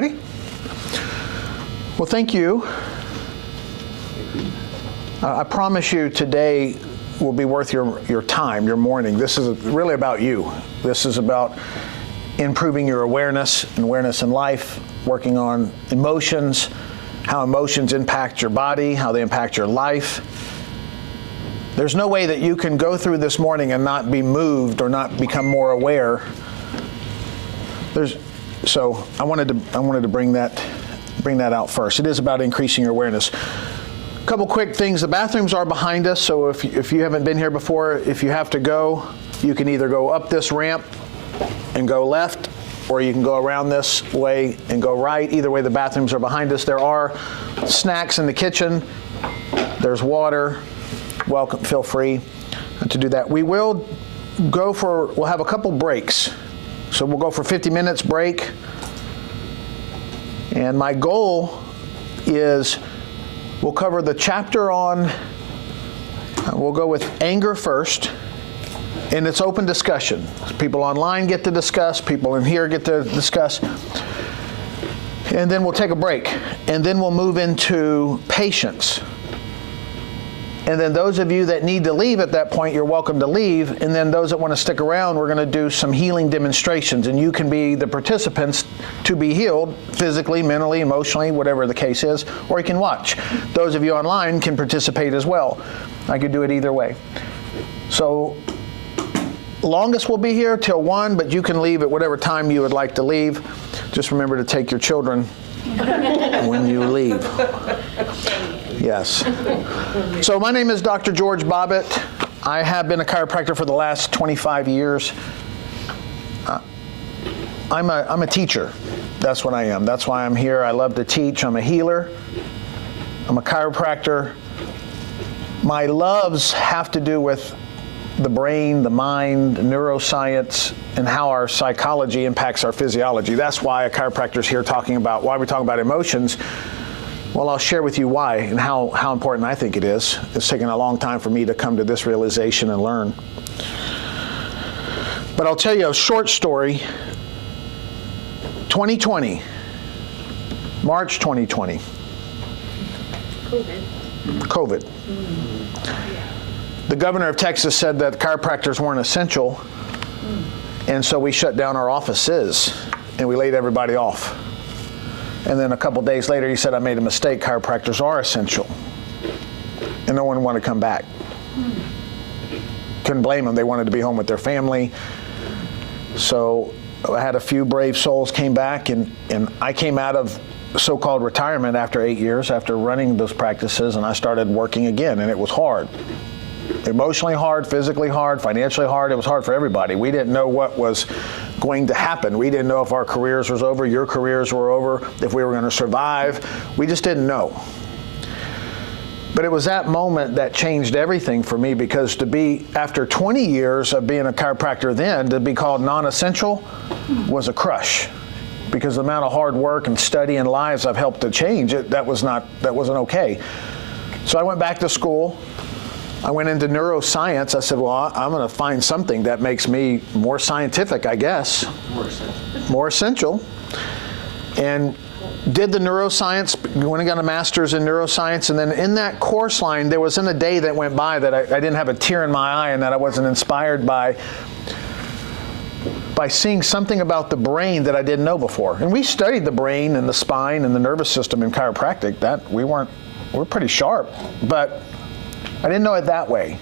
Ready? Well, thank you. I promise you today will be worth your time, your morning. This is really about you. This is about improving your awareness in life, working on emotions, how emotions impact your body, how they impact your life. There's no way that you can go through this morning and not be moved or not become more aware. So I wanted to bring that out first. It is about increasing your awareness. A couple quick things. The bathrooms are behind us, so if you haven't been here before, if you have to go, you can either go up this ramp and go left, or you can go around this way and go right. Either way, the bathrooms are behind us. There are snacks in the kitchen. There's water. Welcome, feel free to do that. We'll have a couple breaks. So we'll go for 50 minutes break. And my goal is we'll cover the chapter on, we'll go with anger first. And it's open discussion. People online get to discuss, people in here get to discuss. And then we'll take a break. And then we'll move into patience. And then those of you that need to leave at that point, you're welcome to leave. And then those that want to stick around, we're going to do some healing demonstrations. And you can be the participants to be healed physically, mentally, emotionally, whatever the case is, or you can watch. Those of you online can participate as well. I could do it either way. So longest we'll be here till 1, but you can leave at whatever time you would like to leave. Just remember to take your children when you leave. Yes. So my name is Dr. George Bobbitt. I have been a chiropractor for the last 25 years. I'm a teacher. That's what I am. That's why I'm here. I love to teach. I'm a healer. I'm a chiropractor. My loves have to do with the brain, the mind, neuroscience, and how our psychology impacts our physiology. That's why a chiropractor is here talking about why we're talking about emotions. Well, I'll share with you why and how important I think it is. It's taken a long time for me to come to this realization and learn. But I'll tell you a short story. 2020, March 2020. COVID. The governor of Texas said that chiropractors weren't essential, and so we shut down our offices and we laid everybody off. And then a couple days later, he said, I made a mistake. Chiropractors are essential. And no one wanted to come back. Couldn't blame them. They wanted to be home with their family. So I had a few brave souls came back, and I came out of so-called retirement after 8 years, after running those practices, and I started working again, and it was hard. Emotionally hard, physically hard, financially hard. It was hard for everybody. We didn't know what was going to happen. We didn't know if our careers was over, your careers were over, if we were going to survive. We just didn't know. But it was that moment that changed everything for me, because to be, after 20 years of being a chiropractor then, to be called non-essential was a crush. Because the amount of hard work and study and lives I've helped to change, that wasn't okay. So I went back to school. I went into neuroscience. I said, well, I'm going to find something that makes me more scientific, I guess. More essential. And did the neuroscience, went and got a master's in neuroscience. And then in that course line, there wasn't a day that went by that I didn't have a tear in my eye and that I wasn't inspired by seeing something about the brain that I didn't know before. And we studied the brain and the spine and the nervous system in chiropractic. That we're pretty sharp. But I didn't know it that way.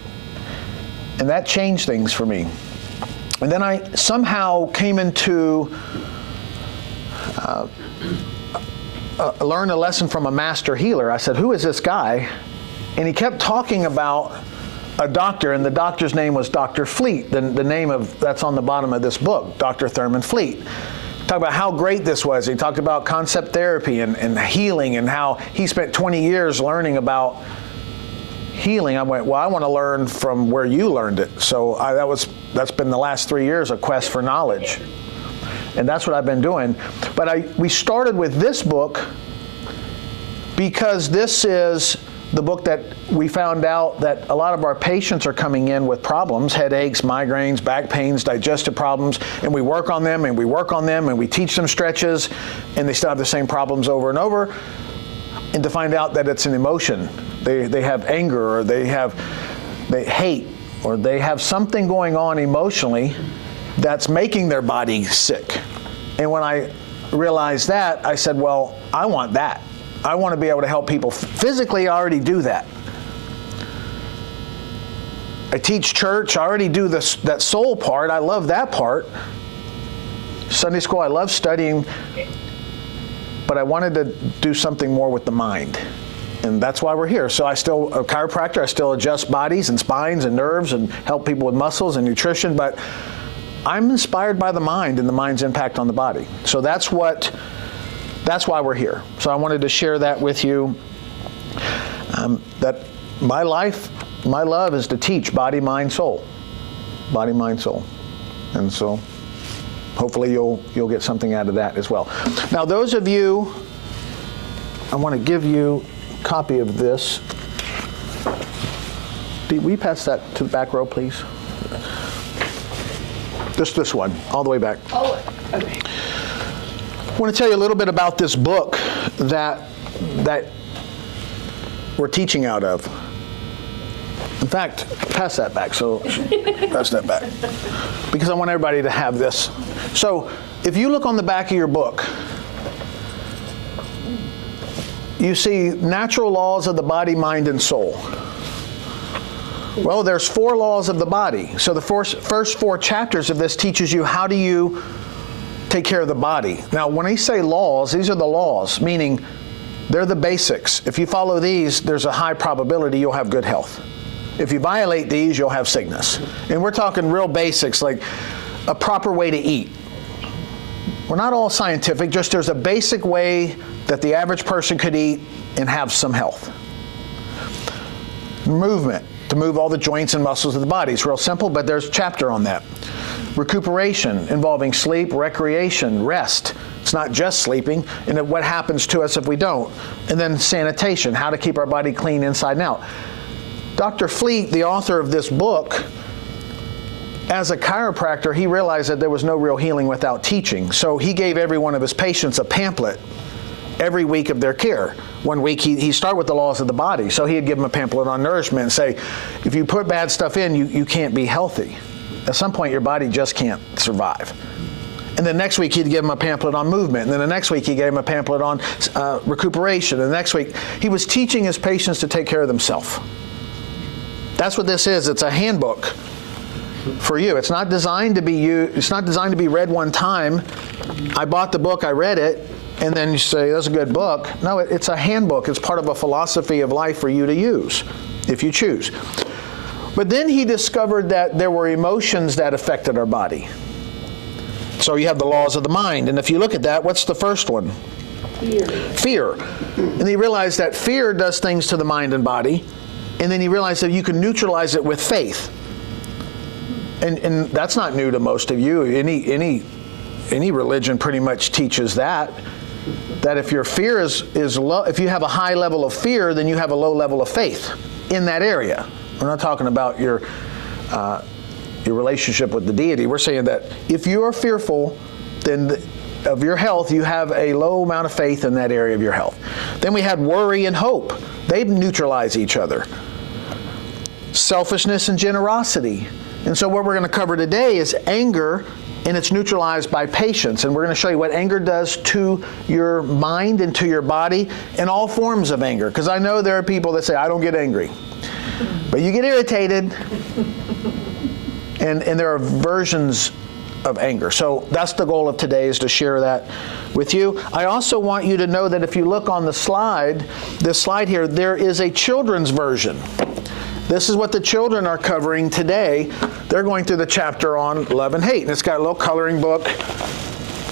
And that changed things for me. And then I somehow came into learn a lesson from a master healer. I said, who is this guy? And he kept talking about a doctor, and the doctor's name was Dr. Fleet, the name that's on the bottom of this book, Dr.Thurman Fleet. Talked about how great this was. He talked about concept therapy and healing, and how he spent 20 years learning about healing. I went, well, I want to learn from where you learned it. So that's been the last 3 years, a quest for knowledge. And that's what I've been doing. But we started with this book because this is the book that we found out that a lot of our patients are coming in with problems, headaches, migraines, back pains, digestive problems, and we work on them and we work on them and we teach them stretches, and they still have the same problems over and over. And to find out that it's an emotion. They have anger, or they hate, or they have something going on emotionally that's making their body sick. And when I realized that, I said, well, I want that. I want to be able to help people. Physically, I already do that. I teach church. I already do that soul part. I love that part. Sunday school, I love studying. But I wanted to do something more with the mind. And that's why we're here. So I'm still a chiropractor. I still adjust bodies and spines and nerves and help people with muscles and nutrition. But I'm inspired by the mind and the mind's impact on the body. So that's why we're here. So I wanted to share that with you, that my life, my love is to teach body, mind, soul. Body, mind, soul. And so hopefully you'll get something out of that as well. Now those of you, I want to give you a copy of this. Will you pass that to the back row, please? Just this one, all the way back. Oh, okay. I want to tell you a little bit about this book that we're teaching out of. In fact, pass that back. So pass that back, because I want everybody to have this. So if you look on the back of your book, you see natural laws of the body, mind, and soul. Well, there's 4 laws of the body. So the first 4 chapters of this teaches you how do you take care of the body. Now, when I say laws, these are the laws, meaning they're the basics. If you follow these, there's a high probability you'll have good health. If you violate these, you'll have sickness. And we're talking real basics, like a proper way to eat. We're not all scientific, just there's a basic way that the average person could eat and have some health. Movement, to move all the joints and muscles of the body. It's real simple, but there's a chapter on that. Recuperation, involving sleep, recreation, rest. It's not just sleeping, and what happens to us if we don't. And then sanitation, how to keep our body clean inside and out. Dr. Fleet, the author of this book, as a chiropractor, he realized that there was no real healing without teaching. So he gave every one of his patients a pamphlet every week of their care. One week he started with the laws of the body. So he'd give them a pamphlet on nourishment and say, if you put bad stuff in, you can't be healthy. At some point, your body just can't survive. And the next week, he'd give him a pamphlet on movement. And then the next week, he gave him a pamphlet on recuperation. And the next week, he was teaching his patients to take care of themselves. That's what this is. It's a handbook for you. It's not designed to be it's not designed to be read one time. I bought the book, I read it, and then you say, that's a good book. No, it's a handbook. It's part of a philosophy of life for you to use, if you choose. But then he discovered that there were emotions that affected our body. So you have the laws of the mind. And if you look at that, what's the first one? Fear. Fear. And he realized that fear does things to the mind and body. And then he realized that you can neutralize it with faith. And that's not new to most of you. Any religion pretty much teaches that if your fear is low, if you have a high level of fear, then you have a low level of faith in that area. We're not talking about your relationship with the deity. We're saying that if you are fearful of your health, you have a low amount of faith in that area of your health. Then we had worry and hope. They neutralize each other. Selfishness and generosity. And so what we're going to cover today is anger, and it's neutralized by patience. And we're going to show you what anger does to your mind and to your body, and all forms of anger. Because I know there are people that say, I don't get angry. But you get irritated, and there are versions of anger. So that's the goal of today, is to share that with you. I also want you to know that if you look on the slide, this slide here, there is a children's version. This is what the children are covering today. They're going through the chapter on love and hate, and it's got a little coloring book,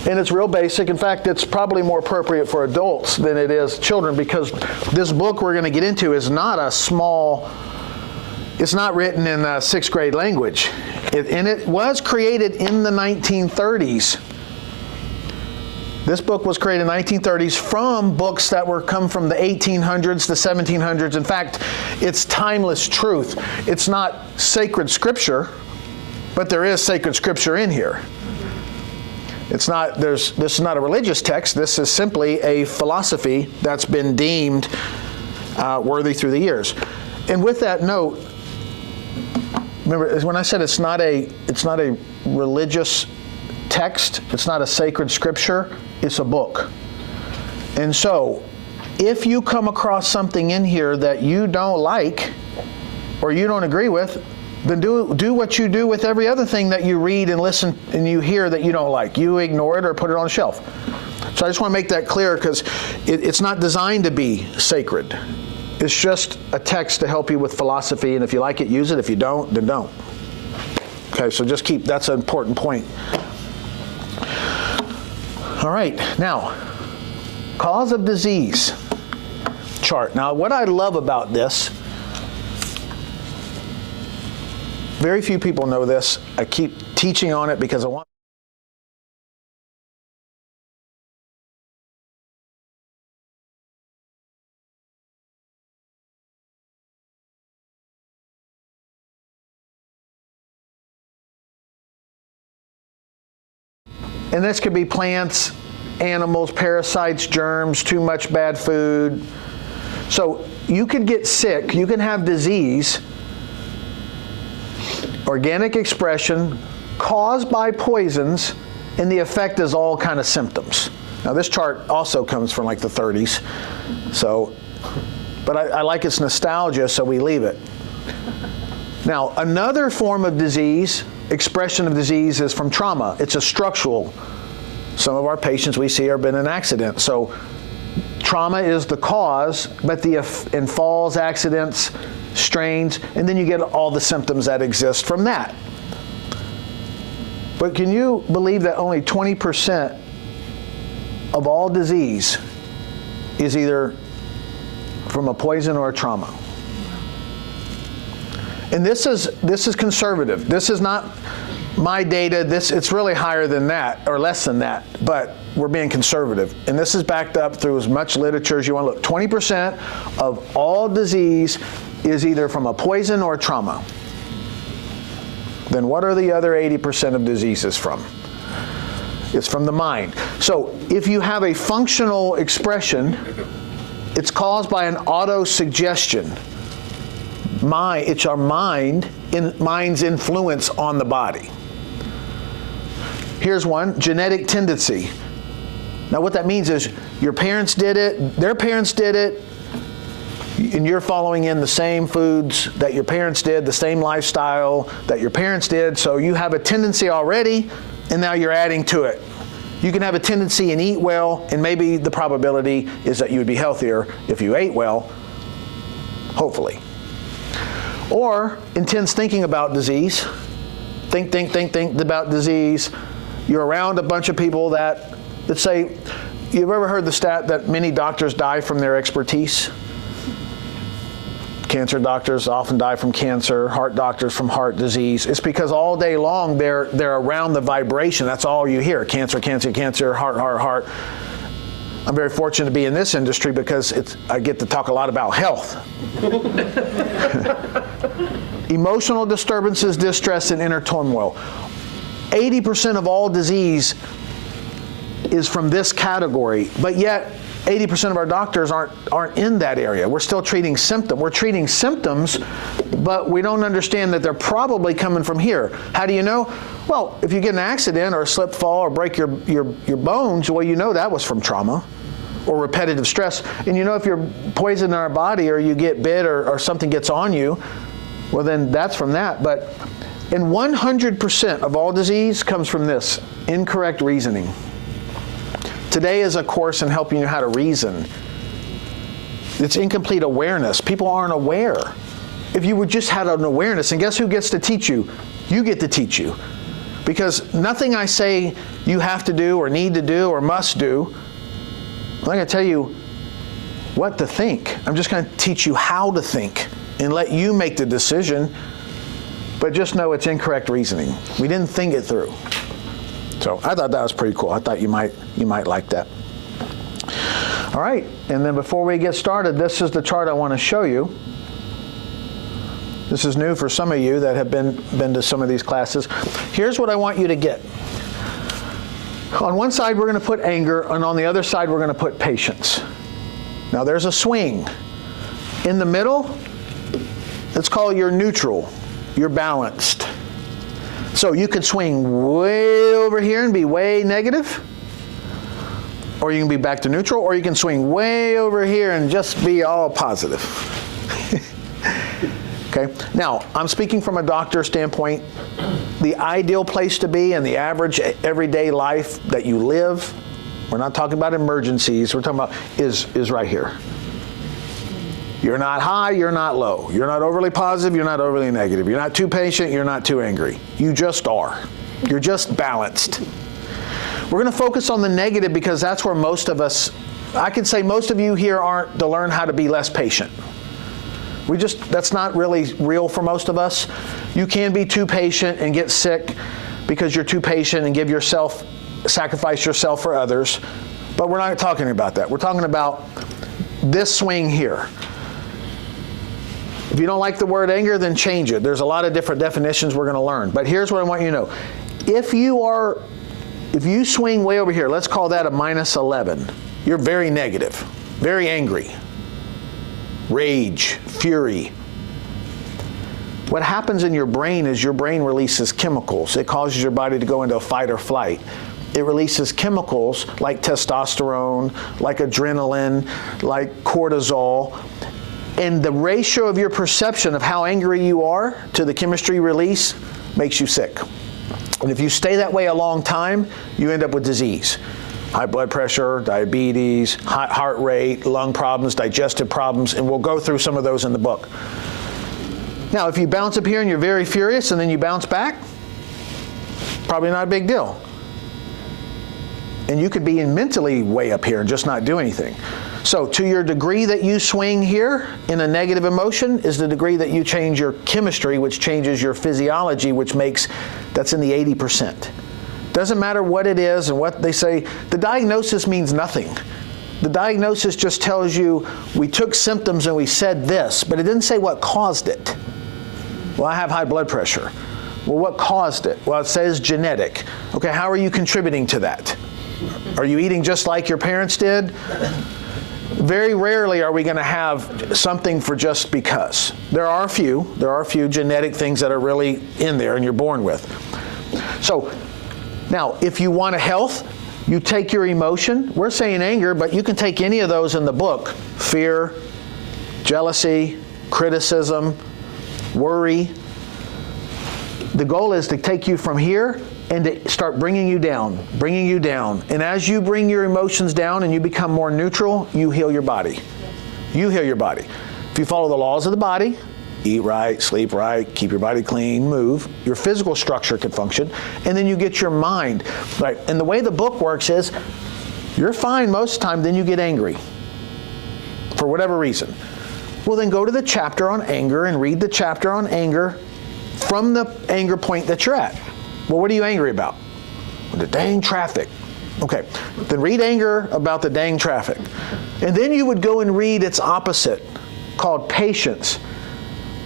and it's real basic. In fact, it's probably more appropriate for adults than it is children, because this book we're going to get into is not a small, it's not written in 6th grade language. And it was created in the 1930s This book was created in the 1930s from books that were come from the 1800s, the 1700s. In fact, it's timeless truth. It's not sacred scripture, but there is sacred scripture in here. It's not, this is not a religious text. This is simply a philosophy that's been deemed worthy through the years. And with that note, remember when I said it's not a religious text, it's not a sacred scripture, it's a book. And so, if you come across something in here that you don't like or you don't agree with, then do what you do with every other thing that you read and listen and you hear that you don't like. You ignore it or put it on a shelf. So I just want to make that clear because it's not designed to be sacred. It's just a text to help you with philosophy, and if you like it, use it. If you don't, then don't. Okay, so just that's an important point. All right, now, cause of disease chart. Now, what I love about this, very few people know this. I keep teaching on it because I want. And this could be plants, animals, parasites, germs, too much bad food. So you could get sick, you can have disease, organic expression, caused by poisons, and the effect is all kind of symptoms. Now this chart also comes from like the 30s, so, but I like its nostalgia, so we leave it. Now another form of disease, expression of disease, is from trauma. It's a structural. Some of our patients we see have been in an accident. So trauma is the cause, but in falls, accidents, strains, and then you get all the symptoms that exist from that. But can you believe that only 20% of all disease is either from a poison or a trauma? And this is conservative. This is not my data. It's really higher than that or less than that, but we're being conservative. And this is backed up through as much literature as you want to look. 20% of all disease is either from a poison or a trauma. Then what are the other 80% of diseases from? It's from the mind. So if you have a functional expression, it's caused by an auto-suggestion. It's our mind's influence on the body. Here's one, genetic tendency. Now what that means is your parents did it, their parents did it, and you're following in the same foods that your parents did, the same lifestyle that your parents did, so you have a tendency already, and now you're adding to it. You can have a tendency and eat well, and maybe the probability is that you would be healthier if you ate well, hopefully. Or intense thinking about disease. Think about disease. You're around a bunch of people that, let's say, you've ever heard the stat that many doctors die from their expertise? Cancer doctors often die from cancer, heart doctors from heart disease. It's because all day long they're around the vibration. That's all you hear. Cancer, cancer, cancer, heart, heart, heart. I'm very fortunate to be in this industry because I get to talk a lot about health. Emotional disturbances, distress, and inner turmoil. 80% of all disease is from this category, but yet 80% of our doctors aren't in that area. We're still treating symptoms. We're treating symptoms, but we don't understand that they're probably coming from here. How do you know? Well, if you get an accident or a slip, fall, or break your bones, well, you know that was from trauma or repetitive stress. And you know if you're poisoned in our body or you get bit or something gets on you, well, then that's from that. But 100% of all disease comes from this, incorrect reasoning. Today is a course in helping you how to reason. It's incomplete awareness. People aren't aware. If you would just had an awareness, and guess who gets to teach you? You get to teach you. Because nothing I say you have to do or need to do or must do, I'm not going to tell you what to think. I'm just going to teach you how to think and let you make the decision. But just know it's incorrect reasoning. We didn't think it through. So I thought that was pretty cool. I thought you might like that. All right, and then before we get started, this is the chart I want to show you. This is new for some of you that have been to some of these classes. Here's what I want you to get. On one side, we're going to put anger, and on the other side, we're going to put patience. Now, there's a swing. In the middle, let's call it your neutral. You're balanced. So you could swing way over here and be way negative, or you can be back to neutral, or you can swing way over here and just be all positive. Okay? Now, I'm speaking from a doctor's standpoint. The ideal place to be in the average everyday life that you live, we're not talking about emergencies, we're talking about is right here. You're not high, you're not low. You're not overly positive, you're not overly negative. You're not too patient, you're not too angry. You just are. You're just balanced. We're going to focus on the negative because that's where most of us, I could say most of you here aren't to learn how to be less patient. That's not really real for most of us. You can be too patient and get sick because you're too patient and sacrifice yourself for others. But we're not talking about that. We're talking about this swing here. If you don't like the word anger, then change it. There's a lot of different definitions we're going to learn. But here's what I want you to know. If you swing way over here, let's call that a -11. You're very negative, very angry. Rage, fury. What happens in your brain is your brain releases chemicals. It causes your body to go into a fight or flight. It releases chemicals like testosterone, like adrenaline, like cortisol. And the ratio of your perception of how angry you are to the chemistry release makes you sick. And if you stay that way a long time, you end up with disease. High blood pressure, diabetes, high heart rate, lung problems, digestive problems, and we'll go through some of those in the book. Now, if you bounce up here and you're very furious and then you bounce back, probably not a big deal. And you could be mentally way up here and just not do anything. So to your degree that you swing here in a negative emotion is the degree that you change your chemistry, which changes your physiology, that's in the 80%. Doesn't matter what it is and what they say. The diagnosis means nothing. The diagnosis just tells you we took symptoms and we said this, but it didn't say what caused it. Well, I have high blood pressure. Well, what caused it? Well, it says genetic. Okay, how are you contributing to that? Are you eating just like your parents did? Very rarely are we going to have something for just because. There are a few genetic things that are really in there and you're born with. So now, if you want a health, you take your emotion. We're saying anger, but you can take any of those in the book. Fear, jealousy, criticism, worry. The goal is to take you from here and to start bringing you down. And as you bring your emotions down and you become more neutral, you heal your body. You heal your body. If you follow the laws of the body, eat right, sleep right, keep your body clean, move, your physical structure can function, and then you get your mind right. And the way the book works is you're fine most of the time, then you get angry for whatever reason. Well, then go to the chapter on anger and read the chapter on anger from the anger point that you're at. Well, what are you angry about? Well, the dang traffic. Okay, then read anger about the dang traffic. And then you would go and read its opposite, called patience,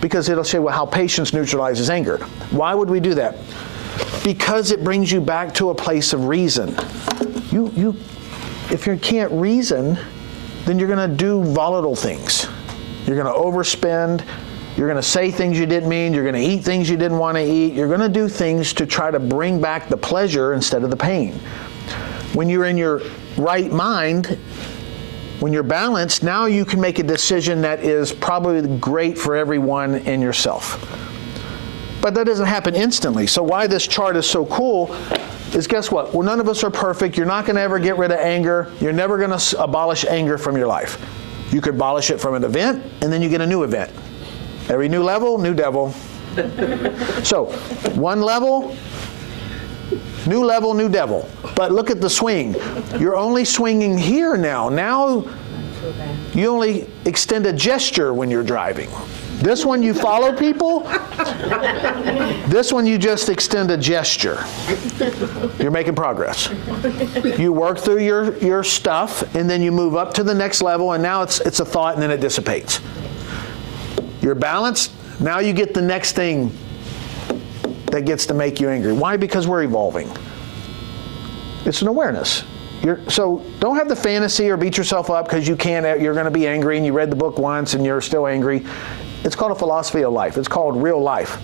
because it'll say, well, how patience neutralizes anger. Why would we do that? Because it brings you back to a place of reason. If you can't reason, then you're going to do volatile things. You're going to overspend. You're going to say things you didn't mean. You're going to eat things you didn't want to eat. You're going to do things to try to bring back the pleasure instead of the pain. When you're in your right mind, when you're balanced, now you can make a decision that is probably great for everyone and yourself. But that doesn't happen instantly. So why this chart is so cool is, guess what? Well, none of us are perfect. You're not going to ever get rid of anger. You're never going to abolish anger from your life. You could abolish it from an event, and then you get a new event. Every new level, new devil. So, one level, new devil. But look at the swing. You're only swinging here now. Now, you only extend a gesture when you're driving. This one you follow people. This one you just extend a gesture. You're making progress. You work through your stuff, and then you move up to the next level, and now it's a thought, and then it dissipates. You're balanced. Now you get the next thing that gets to make you angry. Why? Because we're evolving. It's an awareness. So don't have the fantasy or beat yourself up because you're going to be angry and you read the book once and you're still angry. It's called a philosophy of life. It's called real life.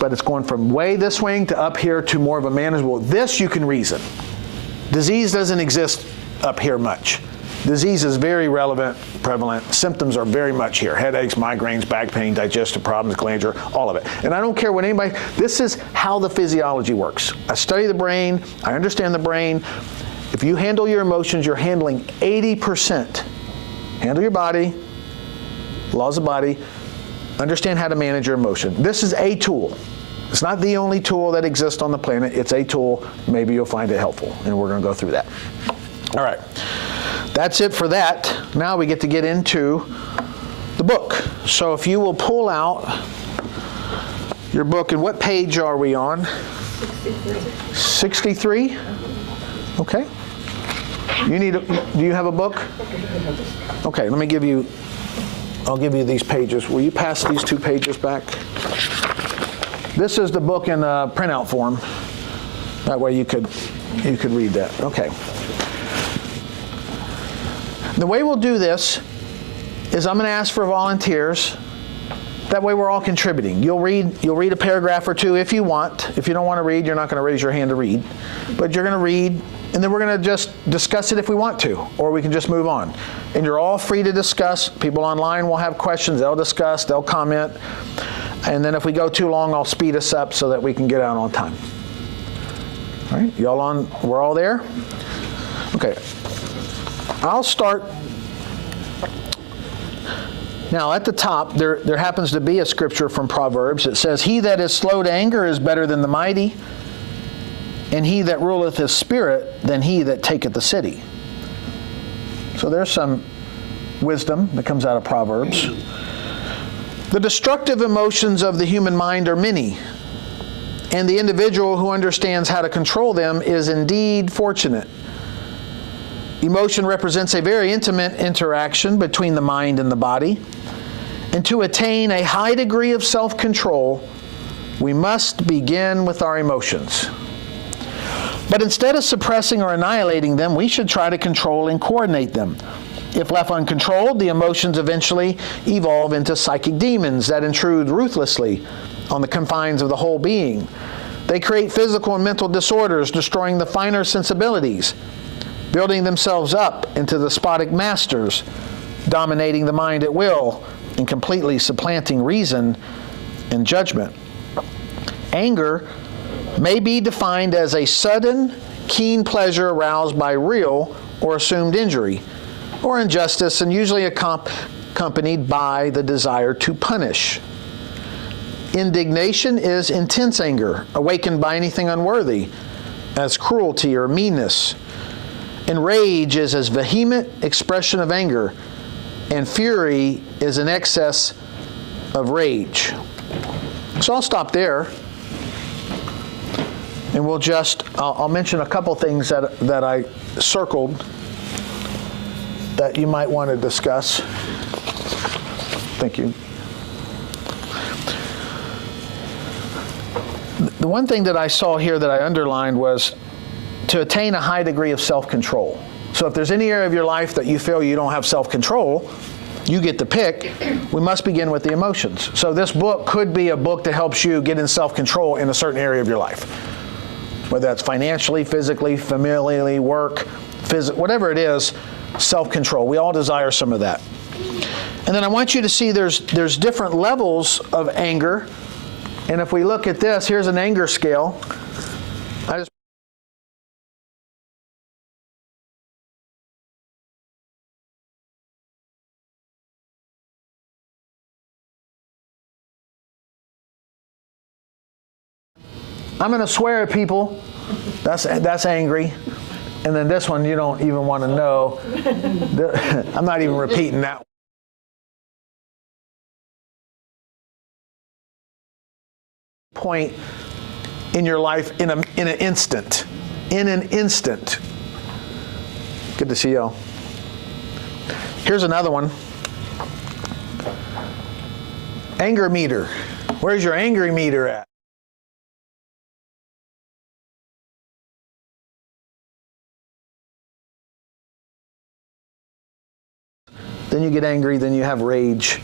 But it's going from way this way to up here to more of a manageable. This you can reason. Disease doesn't exist up here much. Disease is very relevant, prevalent. Symptoms are very much here. Headaches, migraines, back pain, digestive problems, glandular, all of it. And I don't care what anybody, this is how the physiology works. I study the brain, I understand the brain. If you handle your emotions, you're handling 80%. Handle your body, laws of the body, understand how to manage your emotion. This is a tool. It's not the only tool that exists on the planet. It's a tool. Maybe you'll find it helpful, and we're going to go through that. All right. That's it for that. Now we get to get into the book. So if you will pull out your book, and what page are we on? 63. Okay. Do you have a book? Okay, I'll give you these pages. Will you pass these 2 pages back? This is the book in printout form. That way you could read that. Okay. The way we'll do this is I'm going to ask for volunteers. That way we're all contributing. You'll read a paragraph or 2 if you want. If you don't want to read, you're not going to raise your hand to read. But you're going to read, and then we're going to just discuss it if we want to, or we can just move on. And you're all free to discuss. People online will have questions. They'll discuss. They'll comment. And then if we go too long, I'll speed us up so that we can get out on time. All right? Y'all on? We're all there? Okay. I'll start. Now, at the top, there happens to be a scripture from Proverbs. It says, "He that is slow to anger is better than the mighty, and he that ruleth his spirit than he that taketh the city." So there's some wisdom that comes out of Proverbs. The destructive emotions of the human mind are many, and the individual who understands how to control them is indeed fortunate. Emotion represents a very intimate interaction between the mind and the body. And to attain a high degree of self-control, we must begin with our emotions. But instead of suppressing or annihilating them, we should try to control and coordinate them. If left uncontrolled, the emotions eventually evolve into psychic demons that intrude ruthlessly on the confines of the whole being. They create physical and mental disorders, destroying the finer sensibilities, building themselves up into despotic masters, dominating the mind at will, and completely supplanting reason and judgment. Anger may be defined as a sudden, keen pleasure aroused by real or assumed injury or injustice, and usually accompanied by the desire to punish. Indignation is intense anger, awakened by anything unworthy, as cruelty or meanness. And rage is a vehement expression of anger, and fury is an excess of rage. So I'll stop there, and I'll mention a couple things that I circled that you might want to discuss. Thank you. The one thing that I saw here that I underlined was to attain a high degree of self-control. So if there's any area of your life that you feel you don't have self-control, you get to pick. We must begin with the emotions. So this book could be a book that helps you get in self-control in a certain area of your life. Whether that's financially, physically, familially, work, whatever it is, self-control. We all desire some of that. And then I want you to see there's different levels of anger. And if we look at this, here's an anger scale. I'm going to swear at people. That's angry. And then this one, you don't even want to know. I'm not even repeating that. point in your life in an instant. In an instant. Good to see you all. Here's another one. Anger meter. Where's your anger meter at? Then you get angry, then you have rage.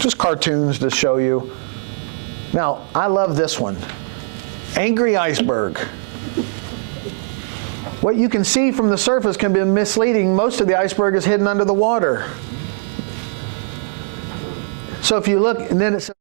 Just cartoons to show you. Now, I love this one. Angry iceberg. What you can see from the surface can be misleading. Most of the iceberg is hidden under the water. So if you look, and then it says,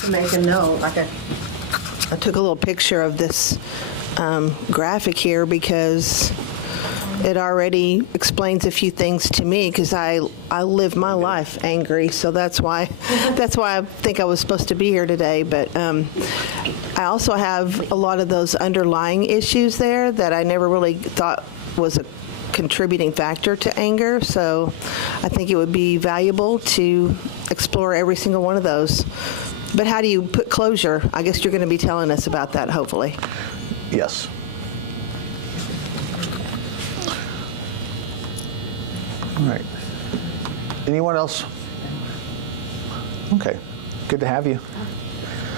To make a note, I took a little picture of this graphic here because it already explains a few things to me, because I live my life angry, so that's why I think I was supposed to be here today. But I also have a lot of those underlying issues there that I never really thought was a contributing factor to anger, so I think it would be valuable to explore every single one of those. But how do you put closure? I guess you're going to be telling us about that, hopefully. yes. All right. Anyone else? Okay. Good to have you.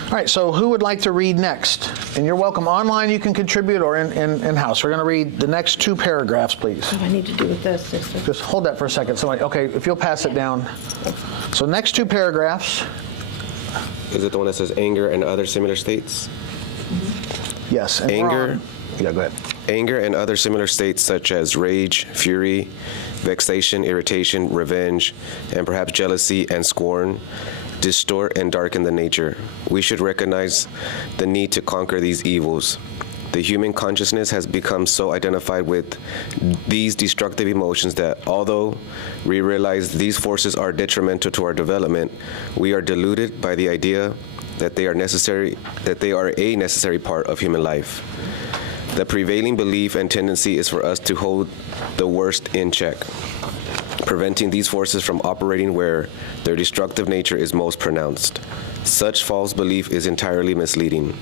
All right, so who would like to read next? And you're welcome. Online, you can contribute, or in-house. We're going to read the next 2 paragraphs, please. What do I need to do with this, sister? Just hold that for a second. Somebody, okay, if you'll pass it down. So next 2 paragraphs. Is it the one that says anger and other similar states? Yes. And Anger. Yeah, go ahead. Anger and other similar states such as rage, fury, vexation, irritation, revenge, and perhaps jealousy and scorn distort and darken the nature. We should recognize the need to conquer these evils. The human consciousness has become so identified with these destructive emotions that although we realize these forces are detrimental to our development, we are deluded by the idea that they are a necessary part of human life. The prevailing belief and tendency is for us to hold the worst in check, preventing these forces from operating where their destructive nature is most pronounced. Such false belief is entirely misleading.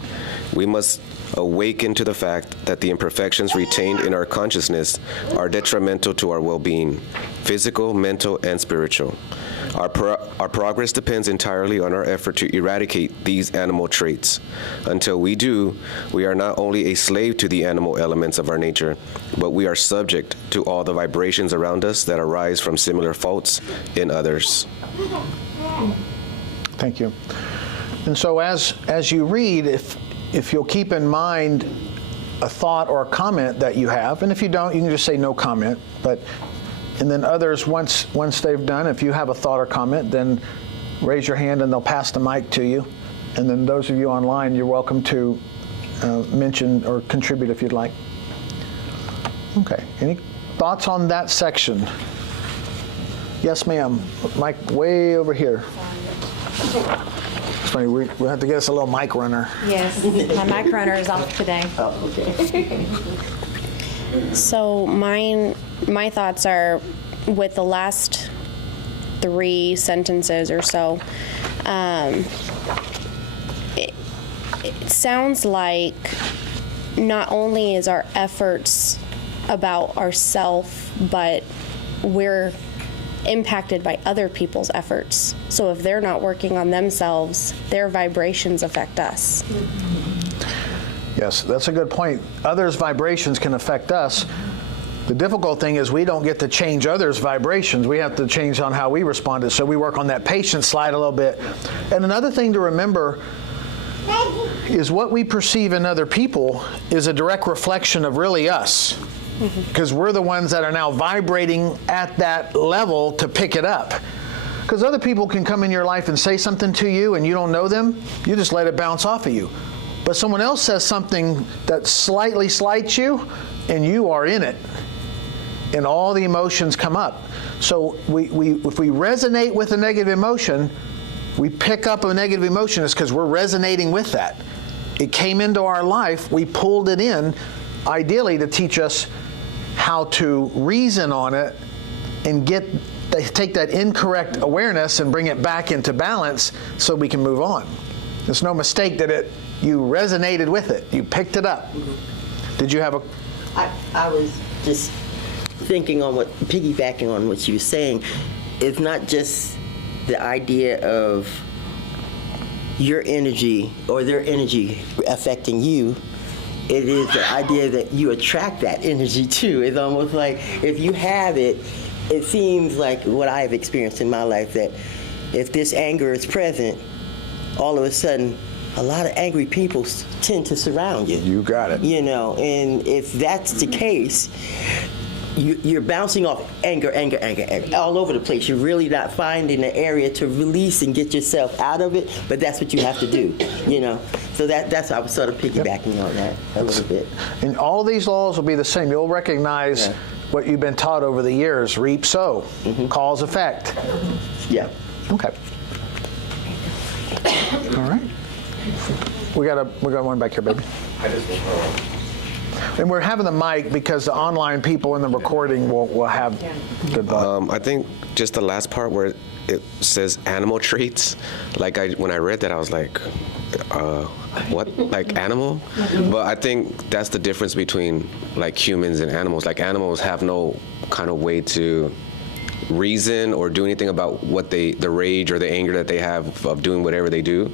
We must awaken to the fact that the imperfections retained in our consciousness are detrimental to our well-being, physical, mental, and spiritual. Our progress depends entirely on our effort to eradicate these animal traits. Until we do, we are not only a slave to the animal elements of our nature, but we are subject to all the vibrations around us that arise from similar faults in others. Thank you. And so as you read, if you'll keep in mind a thought or a comment that you have, and if you don't, you can just say no comment, and then others, once they've done, if you have a thought or comment, then raise your hand and they'll pass the mic to you. And then those of you online, you're welcome to mention or contribute if you'd like. Okay, any thoughts on that section? Yes, ma'am. Mic way over here. It's funny, we have to get us a little mic runner. Yes, my mic runner is off today. Oh, okay. So my thoughts are with the last 3 sentences or so. It sounds like not only is our efforts about ourself, but we're impacted by other people's efforts. So if they're not working on themselves, their vibrations affect us. Yes, that's a good point. Others' vibrations can affect us. The difficult thing is we don't get to change others' vibrations. We have to change on how we responded. So we work on that patience slide a little bit. And another thing to remember is what we perceive in other people is a direct reflection of really us. Because we're the ones that are now vibrating at that level to pick it up. Because other people can come in your life and say something to you and you don't know them, you just let it bounce off of you. But someone else says something that slightly slights you and you are in it. And all the emotions come up. So if we resonate with a negative emotion, we pick up a negative emotion, it's because we're resonating with that. It came into our life, we pulled it in, ideally to teach us how to reason on it and take that incorrect awareness and bring it back into balance so we can move on. There's no mistake that you resonated with it. You picked it up. Did you have a... I was just piggybacking on what you were saying. It's not just the idea of your energy or their energy affecting you. It is the idea that you attract that energy too. It's almost like if you have it, it seems like what I've experienced in my life, that if this anger is present, all of a sudden, a lot of angry people tend to surround you. You got it. You know, and if that's the case, you're bouncing off anger all over the place. You're really not finding an area to release and get yourself out of it, but that's what you have to do, you know. So that's I was sort of piggybacking on that a little bit. And all these laws will be the same. You'll recognize what you've been taught over the years: reap, sow, cause, effect. Yeah. Okay. All right. We got one back here, baby. And we're having the mic because the online people in the recording will have the I think just the last part where it says animal traits, like when I read that, I was like, what? Like animal? But I think that's the difference between like humans and animals. Like animals have no kind of way to reason or do anything about what the rage or the anger that they have of doing whatever they do.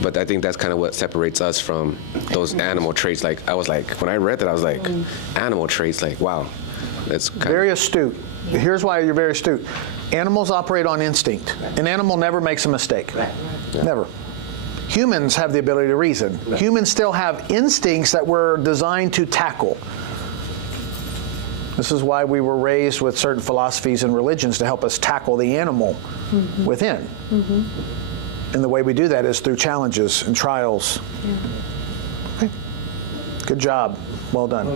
But I think that's kind of what separates us from those animal traits. Like I was like, when I read that, I was like, animal traits, like, wow. That's kind very astute. Here's why you're very astute. Animals operate on instinct. An animal never makes a mistake. Never. Humans have the ability to reason. Humans still have instincts that were designed to tackle. This is why we were raised with certain philosophies and religions to help us tackle the animal within. And the way we do that is through challenges and trials. Okay. Good job. Well done.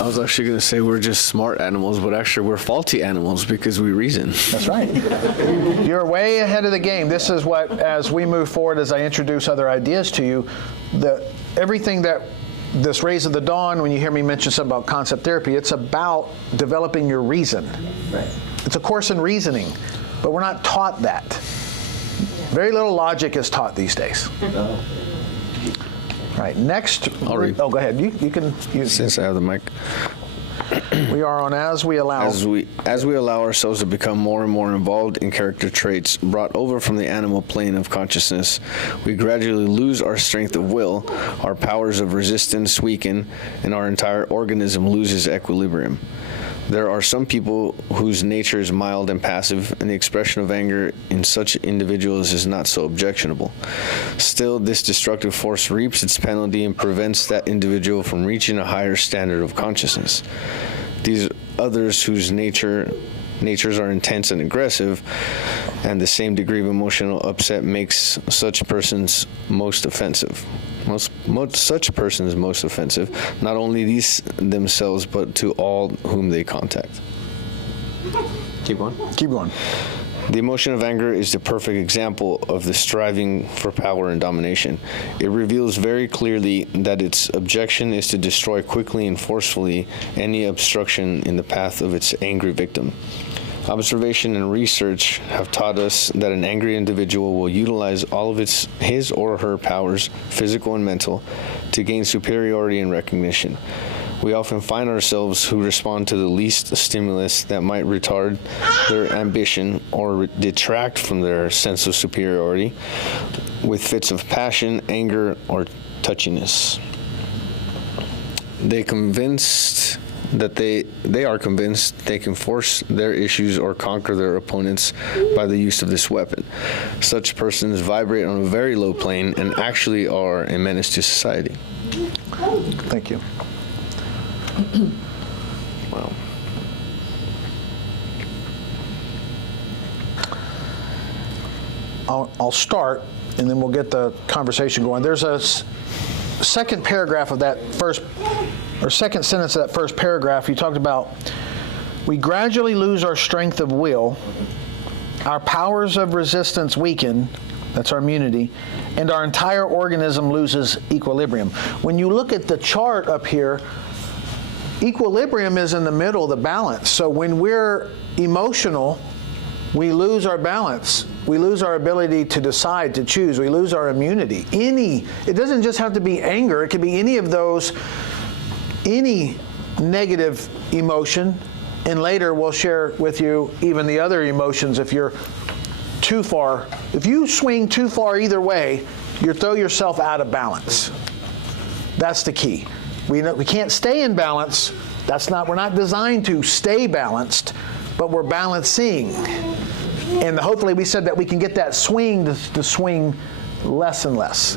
I was actually going to say we're just smart animals, but actually we're faulty animals because we reason. That's right. You're way ahead of the game. This is what, as we move forward, as I introduce other ideas to you, everything that this Rays of the Dawn, when you hear me mention something about concept therapy, it's about developing your reason. Right. It's a course in reasoning, but we're not taught that. Very little logic is taught these days. All right, next. I'll read. Oh, go ahead. You can. Since I have the mic. We are on As We Allow. As we allow ourselves to become more and more involved in character traits brought over from the animal plane of consciousness, we gradually lose our strength of will, our powers of resistance weaken, and our entire organism loses equilibrium. There are some people whose nature is mild and passive, and the expression of anger in such individuals is not so objectionable. Still, this destructive force reaps its penalty and prevents that individual from reaching a higher standard of consciousness. These others whose natures are intense and aggressive, and the same degree of emotional upset makes such persons most offensive. Such persons most offensive, not only these themselves, but to all whom they contact. Keep going. Keep going. The emotion of anger is the perfect example of the striving for power and domination. It reveals very clearly that its objection is to destroy quickly and forcefully any obstruction in the path of its angry victim. Observation and research have taught us that an angry individual will utilize all of his or her powers, physical and mental, to gain superiority and recognition. We often find ourselves who respond to the least stimulus that might retard their ambition or detract from their sense of superiority with fits of passion, anger, or touchiness. They are convinced they can force their issues or conquer their opponents by the use of this weapon. Such persons vibrate on a very low plane and actually are a menace to society. Thank you. Wow. I'll start, and then we'll get the conversation going. There's a second paragraph of that second sentence of that first paragraph. You talked about, we gradually lose our strength of will, our powers of resistance weaken, that's our immunity, and our entire organism loses equilibrium. When you look at the chart up here, equilibrium is in the middle, the balance. So when we're emotional, we lose our balance. We lose our ability to decide, to choose. We lose our immunity. It doesn't just have to be anger. It could be any of those, any negative emotion. And later we'll share with you even the other emotions if you're too far. If you swing too far either way, you throw yourself out of balance. That's the key. We can't stay in balance. We're not designed to stay balanced, but we're balancing. And hopefully we said that we can get that swing to swing less and less.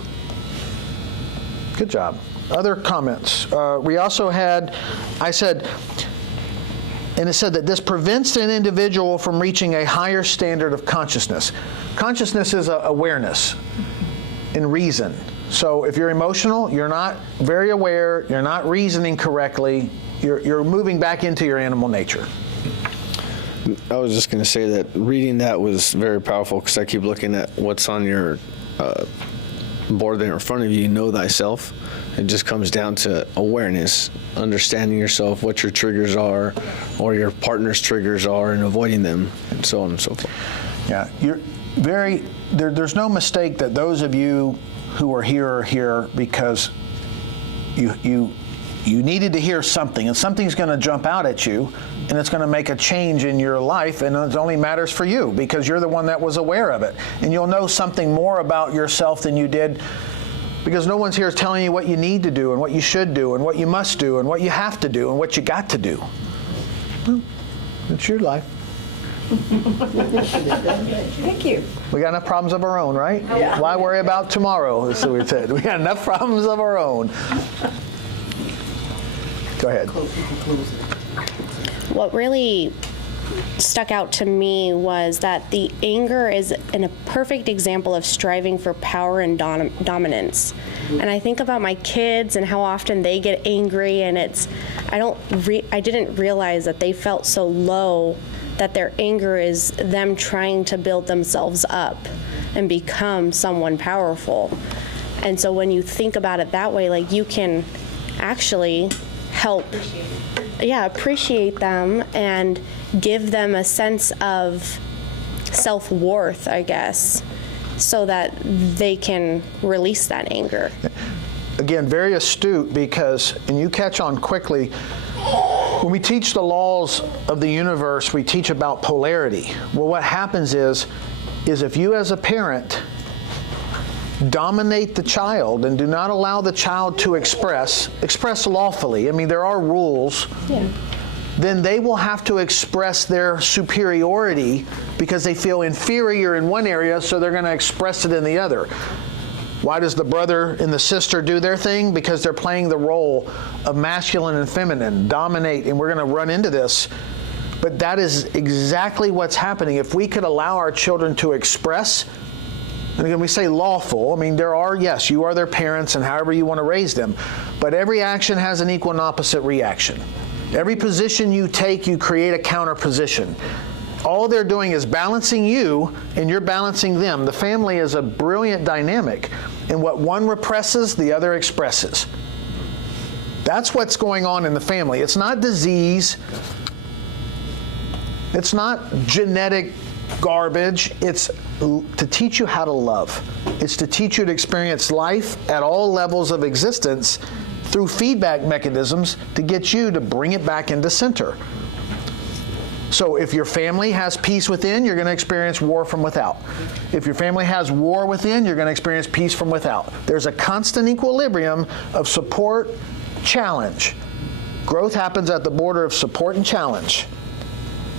Good job. Other comments? We also had, it said that this prevents an individual from reaching a higher standard of consciousness. Consciousness is awareness and reason. So if you're emotional, you're not very aware, you're not reasoning correctly, you're moving back into your animal nature. I was just going to say that reading that was very powerful because I keep looking at what's on your board there in front of you, know thyself. It just comes down to awareness, understanding yourself, what your triggers are, or your partner's triggers are, and avoiding them, and so on and so forth. Yeah, there's no mistake that those of you who are here because you needed to hear something, and something's going to jump out at you, and it's going to make a change in your life, and it only matters for you because you're the one that was aware of it. And you'll know something more about yourself than you did because no one's here telling you what you need to do and what you should do and what you must do and what you have to do and what you got to do. Well, it's your life. Thank you. We got enough problems of our own, right? Yeah. Why worry about tomorrow? That's what we said. We got enough problems of our own. Go ahead. What really stuck out to me was that the anger is a perfect example of striving for power and dominance. And I think about my kids and how often they get angry, and I didn't realize that they felt so low, that their anger is them trying to build themselves up and become someone powerful. And so when you think about it that way, like, you can actually help appreciate them and give them a sense of self-worth, I guess, so that they can release that anger. Again, very astute and you catch on quickly, when we teach the laws of the universe, we teach about polarity. Well, what happens is if you as a parent dominate the child and do not allow the child to express lawfully, I mean, there are rules, then they will have to express their superiority because they feel inferior in one area, so they're going to express it in the other. Why does the brother and the sister do their thing? Because they're playing the role of masculine and feminine, dominate, and we're going to run into this. But that is exactly what's happening. If we could allow our children to express, and again, we say lawful. I mean, yes, you are their parents and however you want to raise them. But every action has an equal and opposite reaction. Every position you take, you create a counter position. All they're doing is balancing you, and you're balancing them. The family is a brilliant dynamic, and what one represses, the other expresses. That's what's going on in the family. It's not disease. It's not genetic garbage. It's to teach you how to love. It's to teach you to experience life at all levels of existence through feedback mechanisms to get you to bring it back into center. So if your family has peace within, you're going to experience war from without. If your family has war within, you're going to experience peace from without. There's a constant equilibrium of support, challenge. Growth happens at the border of support and challenge.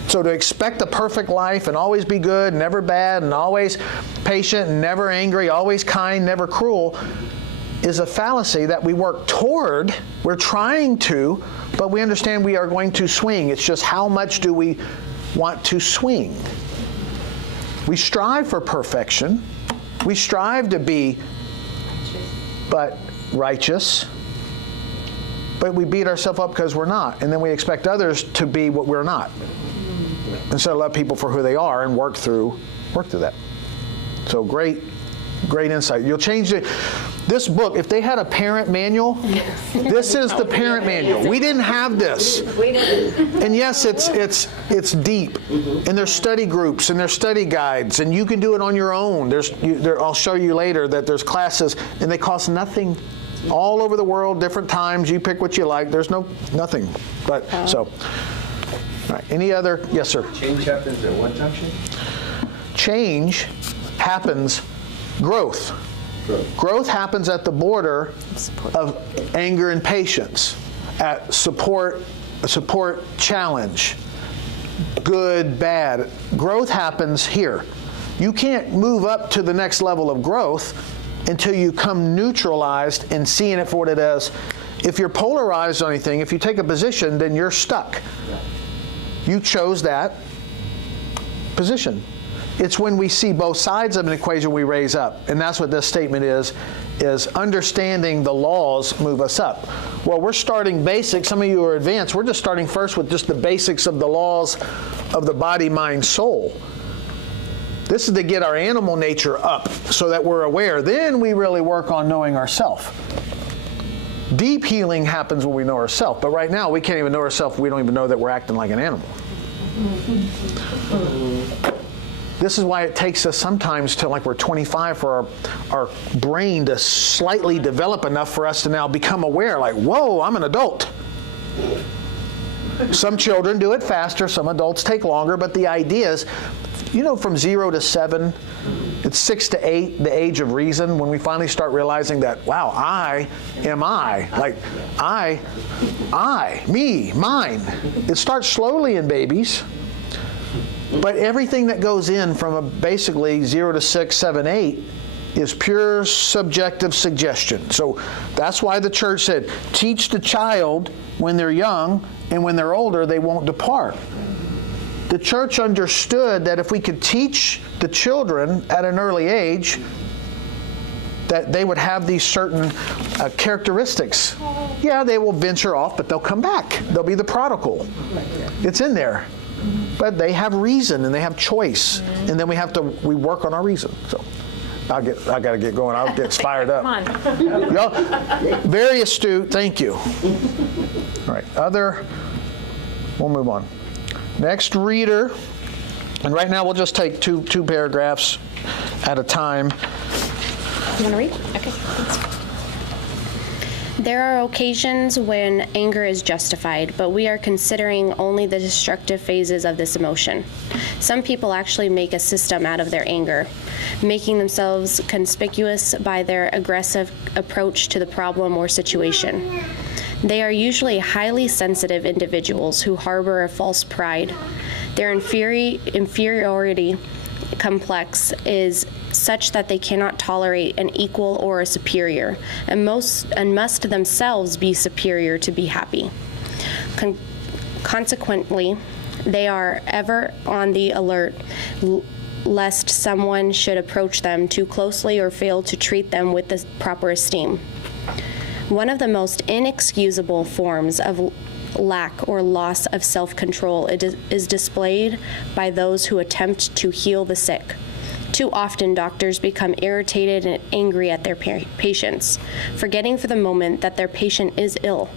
So to expect a perfect life and always be good, never bad, and always patient and never angry, always kind, never cruel, is a fallacy that we work toward. We're trying to, but we understand we are going to swing. It's just how much do we want to swing? We strive for perfection. We strive to be righteous. But we beat ourselves up because we're not. And then we expect others to be what we're not. Instead of love people for who they are and work through that. So great insight. You'll change this book. If they had a parent manual, this is the parent manual. We didn't have this. We didn't. And yes, it's deep. And there's study groups and there's study guides, and you can do it on your own. I'll show you later that there's classes, and they cost nothing. All over the world, different times. You pick what you like. There's nothing. But so. All right. Any other? Yes, sir. Change happens at what junction? Change happens. Growth. Growth happens at the border of anger and patience, at support, challenge, good, bad. Growth happens here. You can't move up to the next level of growth until you come neutralized and seeing it for what it is. If you're polarized on anything, if you take a position, then you're stuck. You chose that position. It's when we see both sides of an equation we raise up. And that's what this statement is understanding the laws move us up. Well, we're starting basic. Some of you are advanced. We're just starting first with just the basics of the laws of the body, mind, soul. This is to get our animal nature up so that we're aware. Then we really work on knowing ourselves. Deep healing happens when we know ourselves. But right now, we can't even know ourselves. We don't even know that we're acting like an animal. This is why it takes us sometimes till like we're 25 for our brain to slightly develop enough for us to now become aware, like, whoa, I'm an adult. Some children do it faster, some adults take longer, but the idea is, from 0 to 7, it's 6 to 8, the age of reason, when we finally start realizing that, wow, I am I. Like, I, me, mine. It starts slowly in babies. But everything that goes in from basically 0 to 6, 7, 8 is pure subjective suggestion. So that's why the church said, teach the child when they're young, and when they're older, they won't depart. The church understood that if we could teach the children at an early age, that they would have these certain characteristics. Yeah, they will venture off, but they'll come back. They'll be the prodigal. It's in there. But they have reason and they have choice, and then we work on our reason. So, I got to get going. I'll get fired up. Come on. Y'all, very astute. Thank you. All right, we'll move on. Next reader, and right now we'll just take two paragraphs at a time. You want to read? Okay, thanks. There are occasions when anger is justified, but we are considering only the destructive phases of this emotion. Some people actually make a system out of their anger, making themselves conspicuous by their aggressive approach to the problem or situation. They are usually highly sensitive individuals who harbor a false pride. Their inferiority complex is such that they cannot tolerate an equal or a superior, and must themselves be superior to be happy. Consequently, they are ever on the alert lest someone should approach them too closely or fail to treat them with the proper esteem. One of the most inexcusable forms of lack or loss of self-control is displayed by those who attempt to heal the sick. Too often, doctors become irritated and angry at their patients, forgetting for the moment that their patient is ill.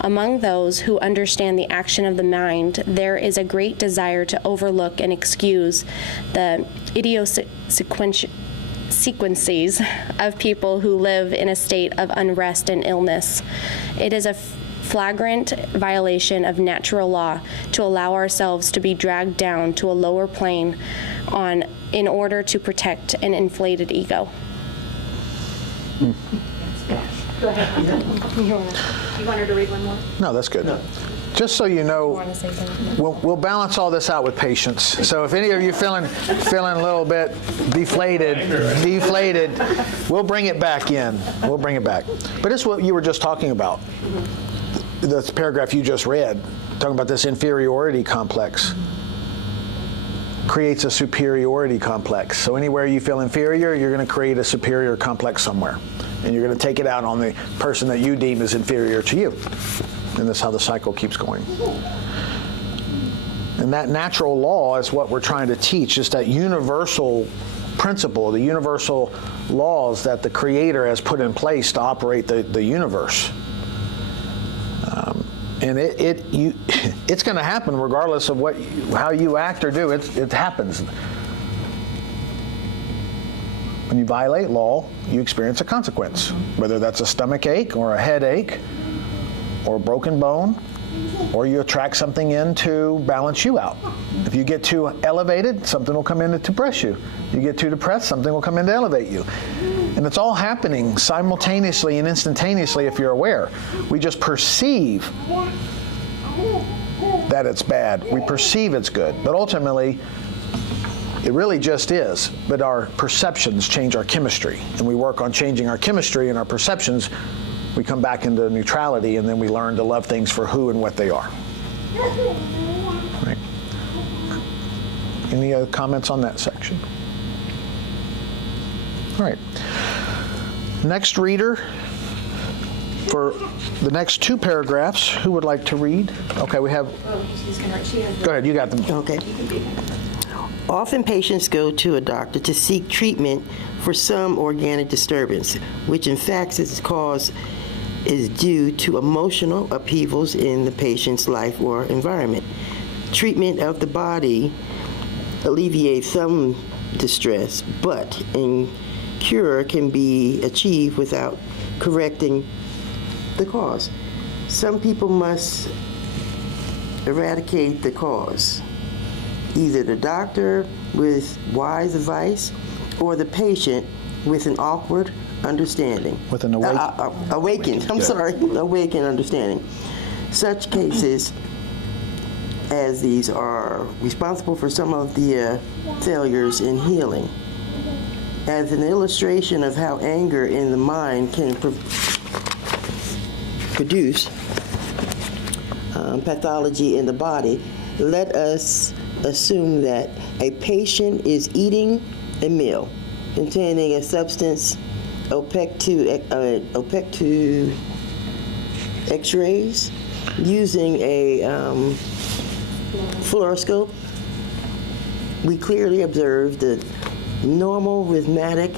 Among those who understand the action of the mind, there is a great desire to overlook and excuse the idiosyncrasies of people who live in a state of unrest and illness. It is a flagrant violation of natural law to allow ourselves to be dragged down to a lower plane in order to protect an inflated ego. Go ahead. You want her to read one more? No, that's good. No. Just so you know, Want to say something? we'll balance all this out with patience. So if any of you feeling a little bit deflated, we'll bring it back in. We'll bring it back. But it's what you were just talking about. The paragraph you just read, talking about this inferiority complex, creates a superiority complex. So anywhere you feel inferior, you're going to create a superior complex somewhere. And you're going to take it out on the person that you deem is inferior to you. And that's how the cycle keeps going. And that natural law is what we're trying to teach, just that universal principle, the universal laws that the Creator has put in place to operate the universe. And it's going to happen regardless of how you act or do. It happens. When you violate law, you experience a consequence, whether that's a stomach ache or a headache or a broken bone, or you attract something in to balance you out. If you get too elevated, something will come in to depress you. You get too depressed, something will come in to elevate you. And it's all happening simultaneously and instantaneously if you're aware. We just perceive that it's bad. We perceive it's good. But ultimately, it really just is. But our perceptions change our chemistry. And we work on changing our chemistry and our perceptions. We come back into neutrality, and then we learn to love things for who and what they are. Right. Any other comments on that section? All right. Next reader for the next two paragraphs. Who would like to read? Okay, we have. Go ahead, you got them. Okay. Often patients go to a doctor to seek treatment for some organic disturbance, which in fact is due to emotional upheavals in the patient's life or environment. Treatment of the body alleviates some distress, but cure can be achieved without correcting the cause. Some people must eradicate the cause. Either the doctor with wise advice or the patient with an awkward understanding. With an awakened understanding. Such cases as these are responsible for some of the failures in healing. As an illustration of how anger in the mind can produce pathology in the body, let us assume that a patient is eating a meal containing a substance opaque to X-rays using a fluoroscope. We clearly observe the normal rhythmic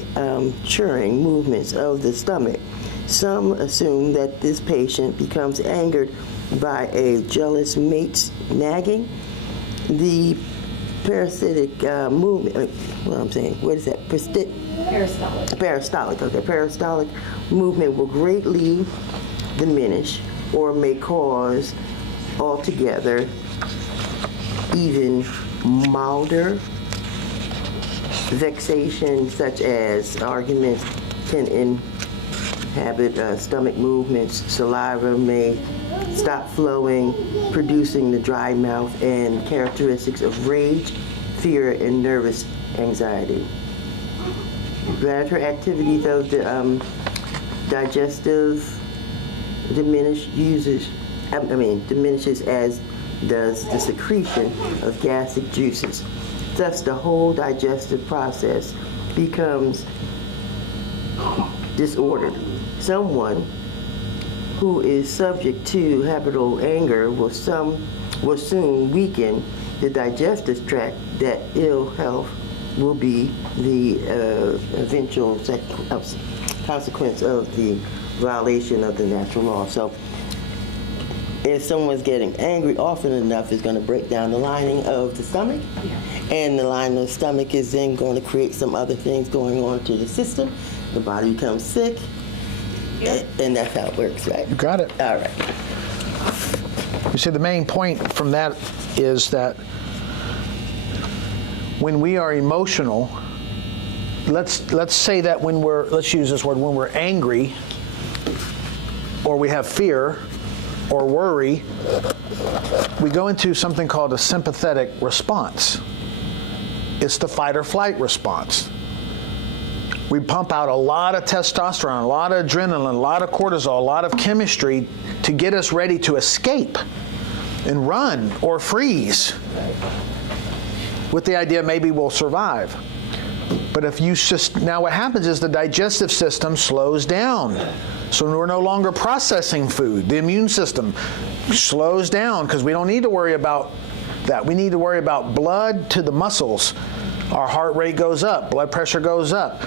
churning movements of the stomach. Some assume that this patient becomes angered by a jealous mate's nagging. The parasitic movement, what is that? Peristaltic. Okay, peristaltic movement will greatly diminish or may cause altogether even milder vexation, such as arguments can inhibit stomach movements, saliva may stop flowing, producing the dry mouth, and characteristics of rage, fear, and nervous anxiety. Greater activities of the digestive diminishes as does the secretion of gastric juices. Thus, the whole digestive process becomes disordered. Someone who is subject to habitual anger will soon weaken the digestive tract. That ill health will be the eventual consequence of the violation of the natural law. So if someone's getting angry often enough, it's going to break down the lining of the stomach. And the lining of the stomach is then going to create some other things going on to the system. The body becomes sick. And that's how it works, right? You got it. All right. You see, the main point from that is that when we are emotional, let's say that let's use this word, when we're angry, or we have fear, or worry, we go into something called a sympathetic response. It's the fight or flight response. We pump out a lot of testosterone, a lot of adrenaline, a lot of cortisol, a lot of chemistry to get us ready to escape and run or freeze with the idea maybe we'll survive. But if you just, now what happens is the digestive system slows down. So we're no longer processing food. The immune system slows down because we don't need to worry about that. We need to worry about blood to the muscles. Our heart rate goes up, blood pressure goes up.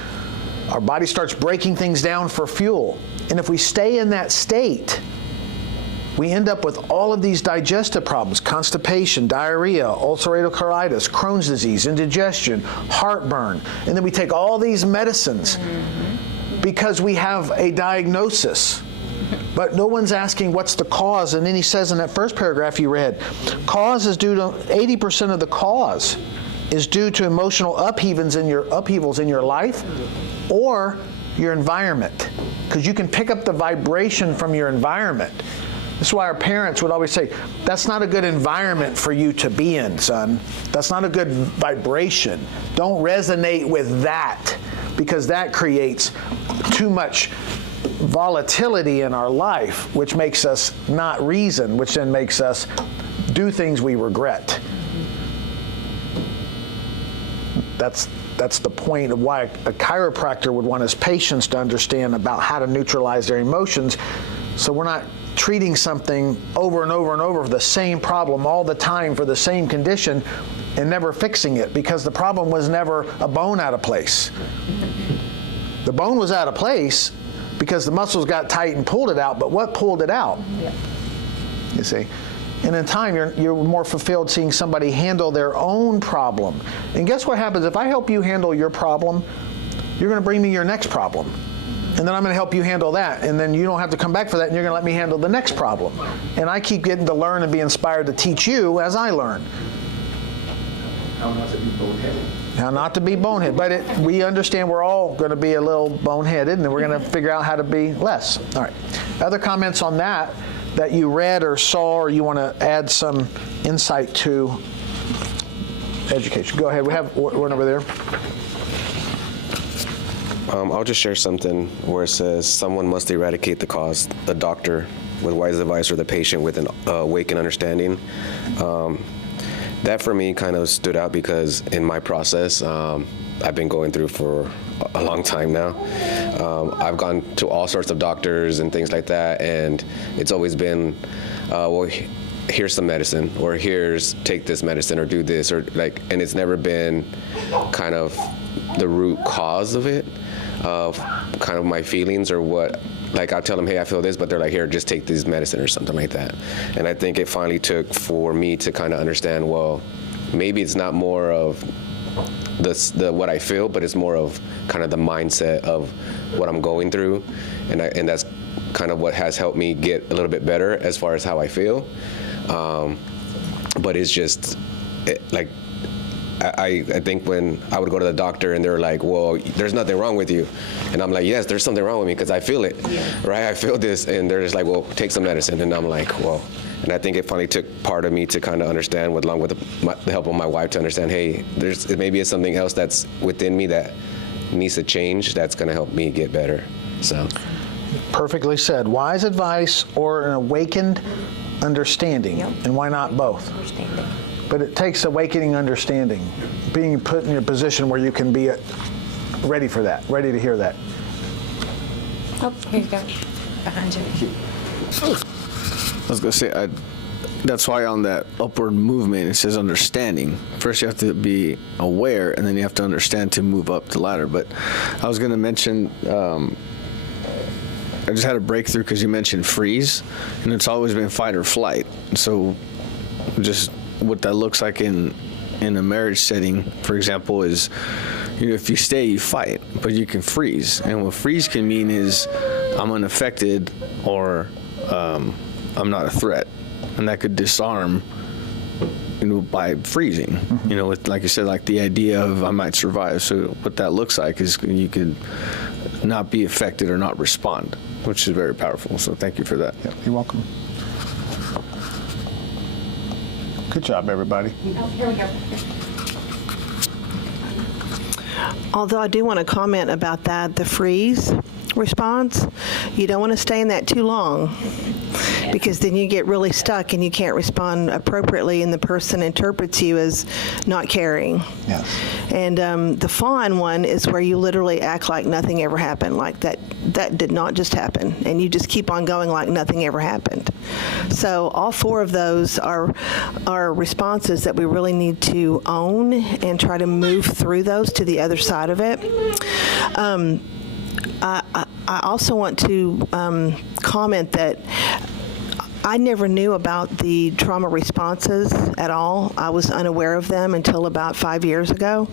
Our body starts breaking things down for fuel. And if we stay in that state, we end up with all of these digestive problems: constipation, diarrhea, ulcerative colitis, Crohn's disease, indigestion, heartburn. And then we take all these medicines because we have a diagnosis. But no one's asking what's the cause. And then he says in that first paragraph you read, cause is due to 80% of the cause is due to emotional upheavals in your life or your environment. Because you can pick up the vibration from your environment. That's why our parents would always say, that's not a good environment for you to be in, son. That's not a good vibration. Don't resonate with that, because that creates too much volatility in our life, which makes us not reason, which then makes us do things we regret. That's the point of why a chiropractor would want his patients to understand about how to neutralize their emotions, so we're not treating something over and over and over for the same problem all the time for the same condition and never fixing it, because the problem was never a bone out of place. The bone was out of place because the muscles got tight and pulled it out, but what pulled it out? You see? And in time, you're more fulfilled seeing somebody handle their own problem. And guess what happens? If I help you handle your problem, you're going to bring me your next problem. And then I'm going to help you handle that. And then you don't have to come back for that, and you're going to let me handle the next problem. And I keep getting to learn and be inspired to teach you as I learn. How not to be boneheaded. How not to be boneheaded. But we understand we're all going to be a little boneheaded, and then we're going to figure out how to be less. All right. Other comments on that you read or saw, or you want to add some insight to education? Go ahead. We have one over there. I'll just share something where it says someone must eradicate the cause, the doctor with wise advice or the patient with an awakened understanding. That for me kind of stood out because in my process, I've been going through for a long time now. I've gone to all sorts of doctors and things like that, and it's always been, well, here's some medicine, or take this medicine, or do this, or like, and it's never been kind of the root cause of it, of kind of my feelings or what. Like, I'll tell them, hey, I feel this, but they're like, here, just take this medicine or something like that. And I think it finally took for me to kind of understand, well, maybe it's not more of the what I feel, but it's more of kind of the mindset of what I'm going through. And that's kind of what has helped me get a little bit better as far as how I feel. But it's just, I think when I would go to the doctor and they're like, well, there's nothing wrong with you. And I'm like, yes, there's something wrong with me because I feel it, right? I feel this. And they're just like, well, take some medicine. And I'm like, well, and I think it finally took part of me to kind of understand, along with the help of my wife, to understand, hey, maybe it's something else that's within me that needs to change that's going to help me get better. So. Perfectly said. Wise advice or an awakened understanding. And why not both? Understanding. But it takes awakening understanding, being put in your position where you can be ready for that, ready to hear that. Oh, here you go. Behind you. I was going to say, that's why on that upward movement, it says understanding. First, you have to be aware, and then you have to understand to move up the ladder. But I was going to mention, I just had a breakthrough because you mentioned freeze, and it's always been fight or flight. So just what that looks like in a marriage setting, for example, is, if you stay, you fight, but you can freeze. And what freeze can mean is I'm unaffected, or I'm not a threat. And that could disarm, by freezing. With, like you said, like the idea of I might survive. So what that looks like is you could not be affected or not respond, which is very powerful. So thank you for that. Yeah, you're welcome. Good job, everybody. Oh, here we go. Although I do want to comment about that, the freeze response, you don't want to stay in that too long, because then you get really stuck and you can't respond appropriately, and the person interprets you as not caring. Yes. And the fawn one is where you literally act like nothing ever happened, like that did not just happen, and you just keep on going like nothing ever happened. So all four of those are responses that we really need to own and try to move through those to the other side of it. I also want to comment that I never knew about the trauma responses at all. I was unaware of them until about 5 years ago.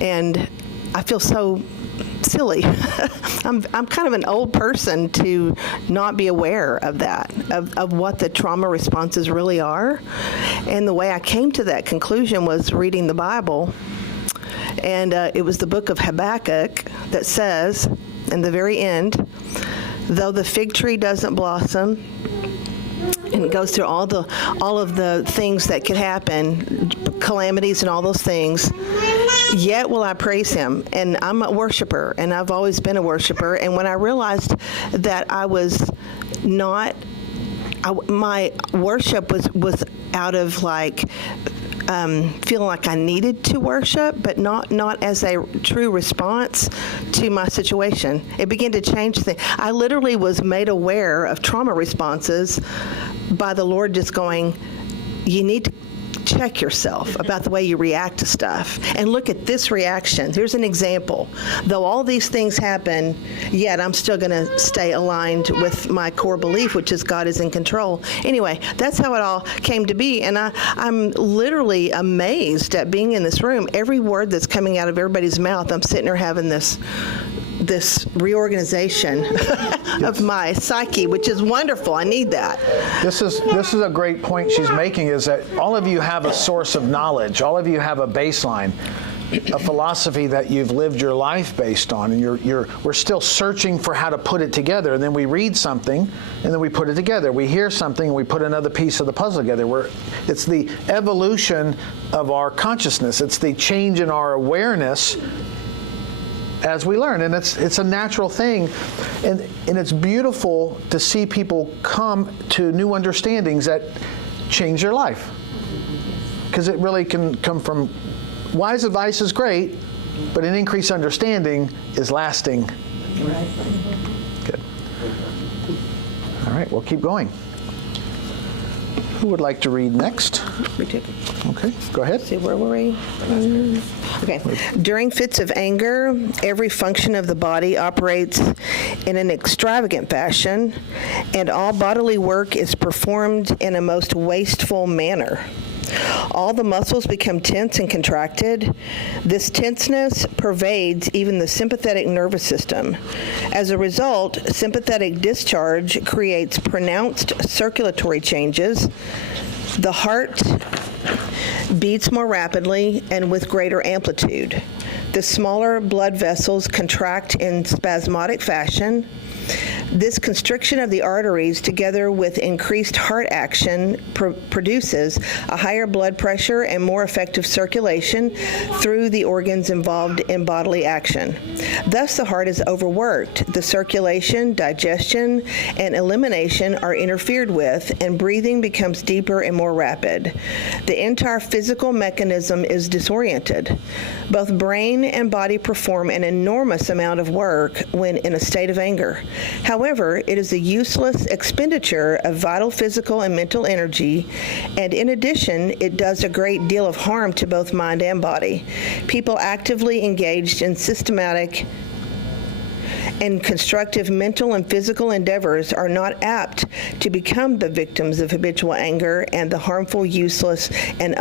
And I feel so silly. I'm kind of an old person to not be aware of that, of what the trauma responses really are. And the way I came to that conclusion was reading the Bible. And it was the book of Habakkuk that says, in the very end, though the fig tree doesn't blossom, and it goes through all of the things that could happen, calamities and all those things, yet will I praise him. And I'm a worshiper, and I've always been a worshiper. And when I realized that I was not, my worship was out of like, feeling like I needed to worship, but not as a true response to my situation. It began to change things. I literally was made aware of trauma responses by the Lord just going, you need to check yourself about the way you react to stuff. And look at this reaction. Here's an example. Though all these things happen, yet I'm still going to stay aligned with my core belief, which is God is in control. Anyway, that's how it all came to be. And I'm literally amazed at being in this room. Every word that's coming out of everybody's mouth, I'm sitting there having this reorganization of my psyche, which is wonderful. I need that. This is a great point she's making, is that all of you have a source of knowledge. All of you have a baseline, a philosophy that you've lived your life based on, and we're still searching for how to put it together. And then we read something, and then we put it together. We hear something, and we put another piece of the puzzle together. It's the evolution of our consciousness. It's the change in our awareness as we learn, and it's a natural thing, and it's beautiful to see people come to new understandings that change their life, because it really can come from wise advice is great, but an increased understanding is lasting. Right. Good. All right, we'll keep going. Who would like to read next? Okay, go ahead. See, where were we? Okay. During fits of anger, every function of the body operates in an extravagant fashion, and all bodily work is performed in a most wasteful manner. All the muscles become tense and contracted. This tenseness pervades even the sympathetic nervous system. As a result, sympathetic discharge creates pronounced circulatory changes. The heart beats more rapidly and with greater amplitude. The smaller blood vessels contract in spasmodic fashion. This constriction of the arteries, together with increased heart action, produces a higher blood pressure and more effective circulation through the organs involved in bodily action. Thus, the heart is overworked. The circulation, digestion, and elimination are interfered with, and breathing becomes deeper and more rapid. The entire physical mechanism is disoriented. Both brain and body perform an enormous amount of work when in a state of anger. However, However, it is a useless expenditure of vital physical and mental energy, and in addition, it does a great deal of harm to both mind and body. People actively engaged in systematic and constructive mental and physical endeavors are not apt to become the victims of habitual anger and the harmful, useless, and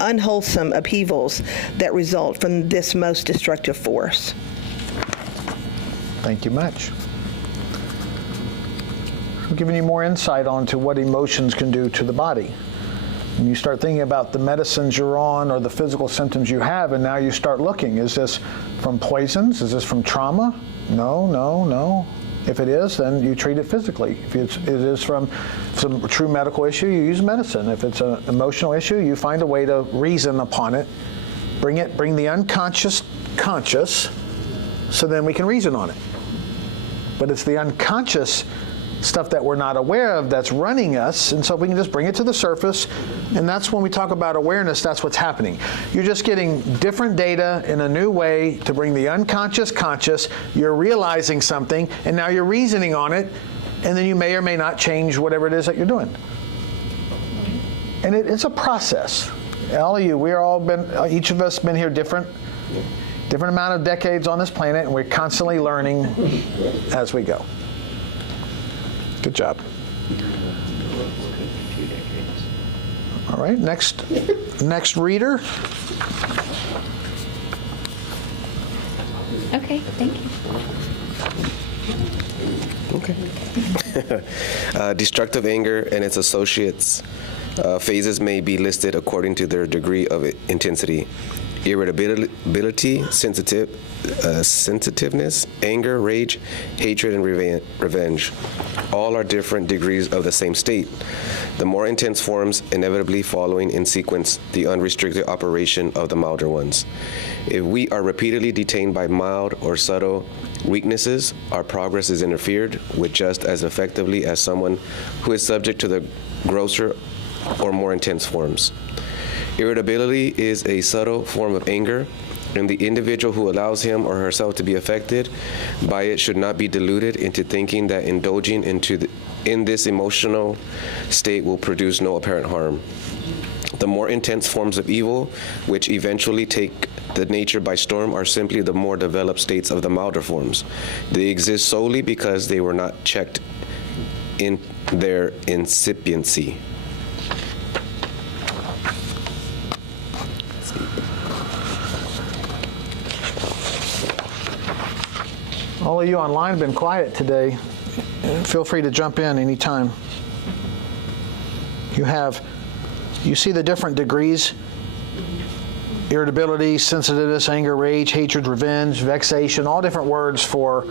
unwholesome upheavals that result from this most destructive force. Thank you much. I'm giving you more insight onto what emotions can do to the body. And you start thinking about the medicines you're on or the physical symptoms you have, and now you start looking. Is this from poisons? Is this from trauma? No. If it is, then you treat it physically. If it is from some true medical issue, you use medicine. If it's an emotional issue, you find a way to reason upon it. Bring the unconscious conscious, so then we can reason on it. But it's the unconscious stuff that we're not aware of that's running us, and so we can just bring it to the surface, and that's when we talk about awareness, that's what's happening. You're just getting different data in a new way to bring the unconscious conscious, you're realizing something, and now you're reasoning on it, and then you may or may not change whatever it is that you're doing. And it's a process. All of you, each of us been here different amount of decades on this planet, and we're constantly learning as we go. Good job. All right, next reader. Okay, thank you. Okay. Destructive anger and its associates. Phases may be listed according to their degree of intensity. Irritability, sensitiveness, anger, rage, hatred, and revenge. All are different degrees of the same state. The more intense forms inevitably following in sequence the unrestricted operation of the milder ones. If we are repeatedly detained by mild or subtle weaknesses, our progress is interfered with just as effectively as someone who is subject to the grosser or more intense forms. Irritability is a subtle form of anger, and the individual who allows him or herself to be affected by it should not be deluded into thinking that indulging in this emotional state will produce no apparent harm. The more intense forms of evil, which eventually take the nature by storm, are simply the more developed states of the milder forms. They exist solely because they were not checked in their incipiency. All of you online have been quiet today. Feel free to jump in anytime. You see the different degrees: irritability, sensitiveness, anger, rage, hatred, revenge, vexation, all different words for,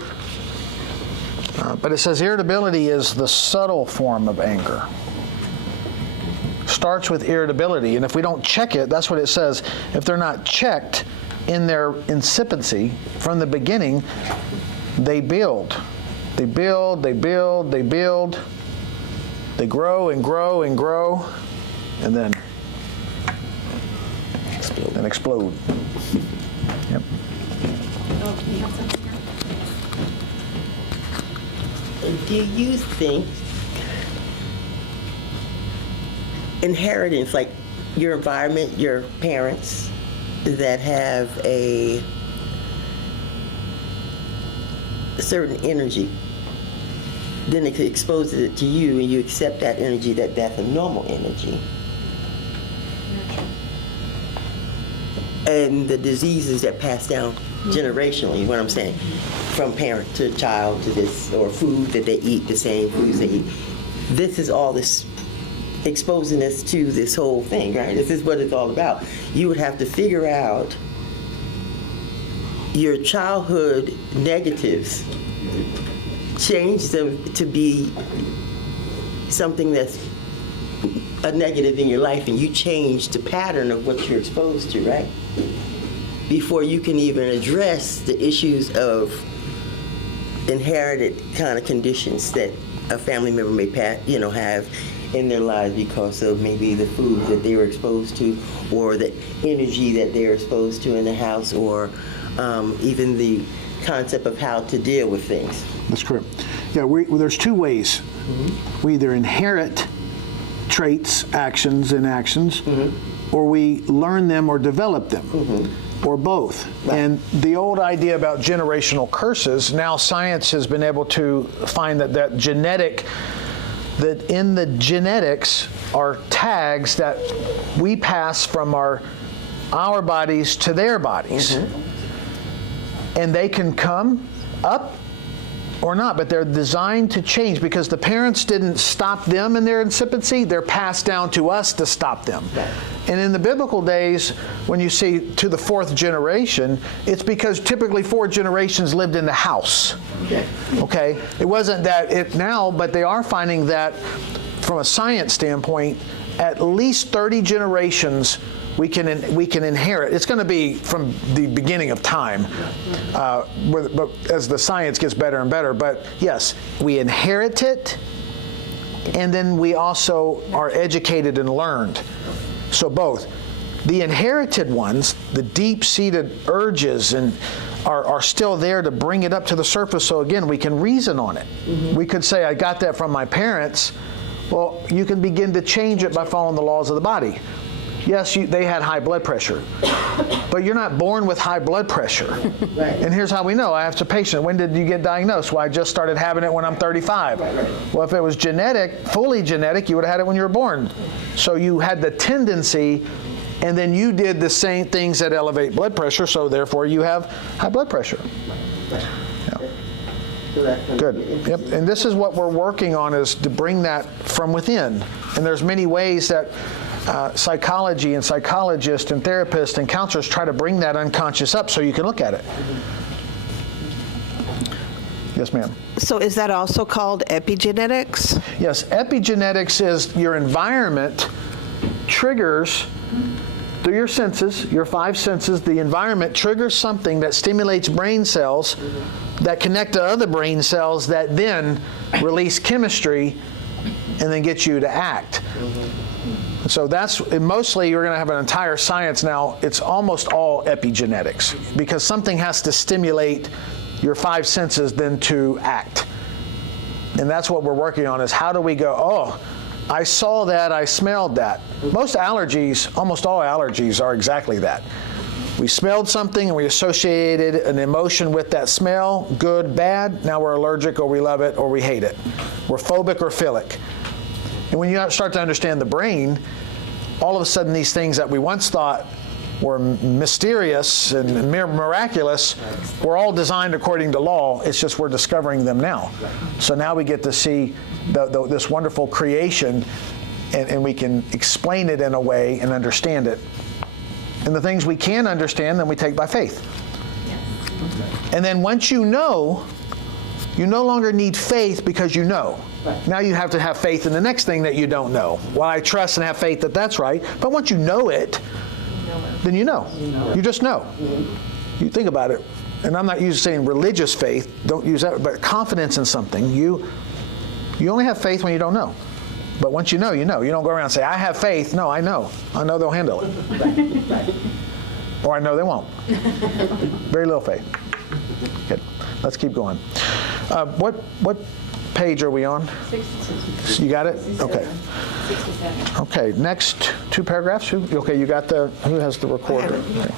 but it says irritability is the subtle form of anger. Starts with irritability, and if we don't check it, that's what it says. If they're not checked in their incipiency from the beginning, they build. They build, they build, they build. They grow and grow and grow, and then explode. Yep. Do you think inheritance, like your environment, your parents that have a certain energy, then it exposes it to you and you accept that energy, that's a normal energy? And the diseases that pass down generationally, what I'm saying, from parent to child to this, or food that they eat, the same foods they eat. This is all this exposing us to this whole thing, right? This is what it's all about. You would have to figure out your childhood negatives, change them to be something that's a negative in your life, and you change the pattern of what you're exposed to, right? Before you can even address the issues of inherited kind of conditions that a family member may have in their lives because of maybe the food that they were exposed to, or the energy that they were exposed to in the house, or even the concept of how to deal with things. That's correct. Yeah, there's two ways. We either inherit traits, actions, inactions, or we learn them or develop them, or both. And the old idea about generational curses, now science has been able to find that in the genetics are tags that we pass from our bodies to their bodies. And they can come up or not, but they're designed to change because the parents didn't stop them in their infancy. They're passed down to us to stop them. And in the biblical days, when you see to the fourth generation, it's because typically 4 generations lived in the house. Okay? It wasn't that it now, but they are finding that from a science standpoint, at least 30 generations we can inherit. It's going to be from the beginning of time, but as the science gets better and better. But yes, we inherit it, and then we also are educated and learned. So both. The inherited ones, the deep-seated urges and are still there to bring it up to the surface. So again, we can reason on it. We could say, I got that from my parents. Well, you can begin to change it by following the laws of the body. Yes, they had high blood pressure, but you're not born with high blood pressure. And here's how we know. I asked a patient, when did you get diagnosed? Well, I just started having it when I'm 35. Well, if it was genetic, fully genetic, you would have had it when you were born. So you had the tendency, and then you did the same things that elevate blood pressure, so therefore you have high blood pressure. Good. Yep. And this is what we're working on, is to bring that from within. And there's many ways that psychology and psychologists and therapists and counselors try to bring that unconscious up so you can look at it. Yes, ma'am. So is that also called epigenetics? Yes, epigenetics is your environment triggers through your senses, your 5 senses. The environment triggers something that stimulates brain cells that connect to other brain cells that then release chemistry and then get you to act. So that's mostly, you're going to have an entire science now. It's almost all epigenetics because something has to stimulate your 5 senses then to act. And that's what we're working on, is how do we go, oh, I saw that, I smelled that. Most allergies, almost all allergies are exactly that. We smelled something and we associated an emotion with that smell, good, bad. Now we're allergic, or we love it, or we hate it. We're phobic or philic. And when you start to understand the brain, all of a sudden these things that we once thought were mysterious and miraculous were all designed according to law. It's just we're discovering them now. So now we get to see this wonderful creation, and we can explain it in a way and understand it. And the things we can understand, then we take by faith. And then once you know, you no longer need faith because you know. Now you have to have faith in the next thing that you don't know. Well, I trust and have faith that that's right. But once you know it, then you know. You just know. You think about it. And I'm not saying religious faith. Don't use that. But confidence in something. You only have faith when you don't know. But once you know, you know. You don't go around and say, I have faith. No, I know. I know they'll handle it. Or I know they won't. Very little faith. Good. Let's keep going. What page are we on? 62. You got it? Okay. 67. Okay, next 2 paragraphs. Okay, you got who has the recorder? Okay.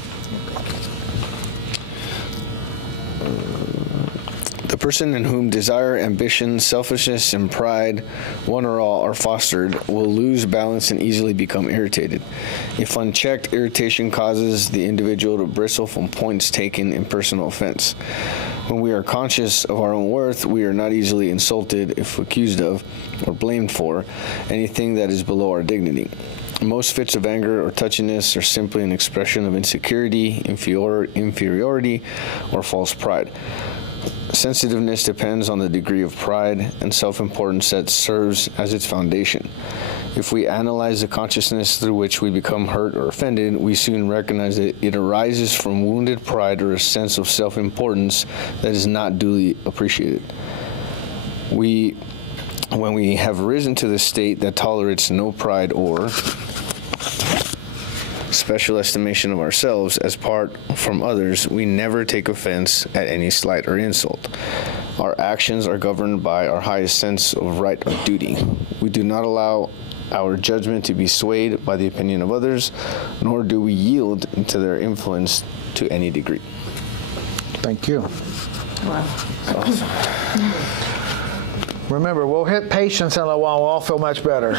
The person in whom desire, ambition, selfishness, and pride, one or all, are fostered, will lose balance and easily become irritated. If unchecked, irritation causes the individual to bristle from points taken in personal offense. When we are conscious of our own worth, we are not easily insulted if accused of or blamed for anything that is below our dignity. Most fits of anger or touchiness are simply an expression of insecurity, inferiority, or false pride. Sensitiveness depends on the degree of pride and self-importance that serves as its foundation. If we analyze the consciousness through which we become hurt or offended, we soon recognize that it arises from wounded pride or a sense of self-importance that is not duly appreciated. When we have risen to the state that tolerates no pride or special estimation of ourselves as apart from others, we never take offense at any slight or insult. Our actions are governed by our highest sense of right or duty. We do not allow our judgment to be swayed by the opinion of others, nor do we yield to their influence to any degree. Thank you. Wow. Awesome. Remember, we'll hit patience in a while. We'll all feel much better.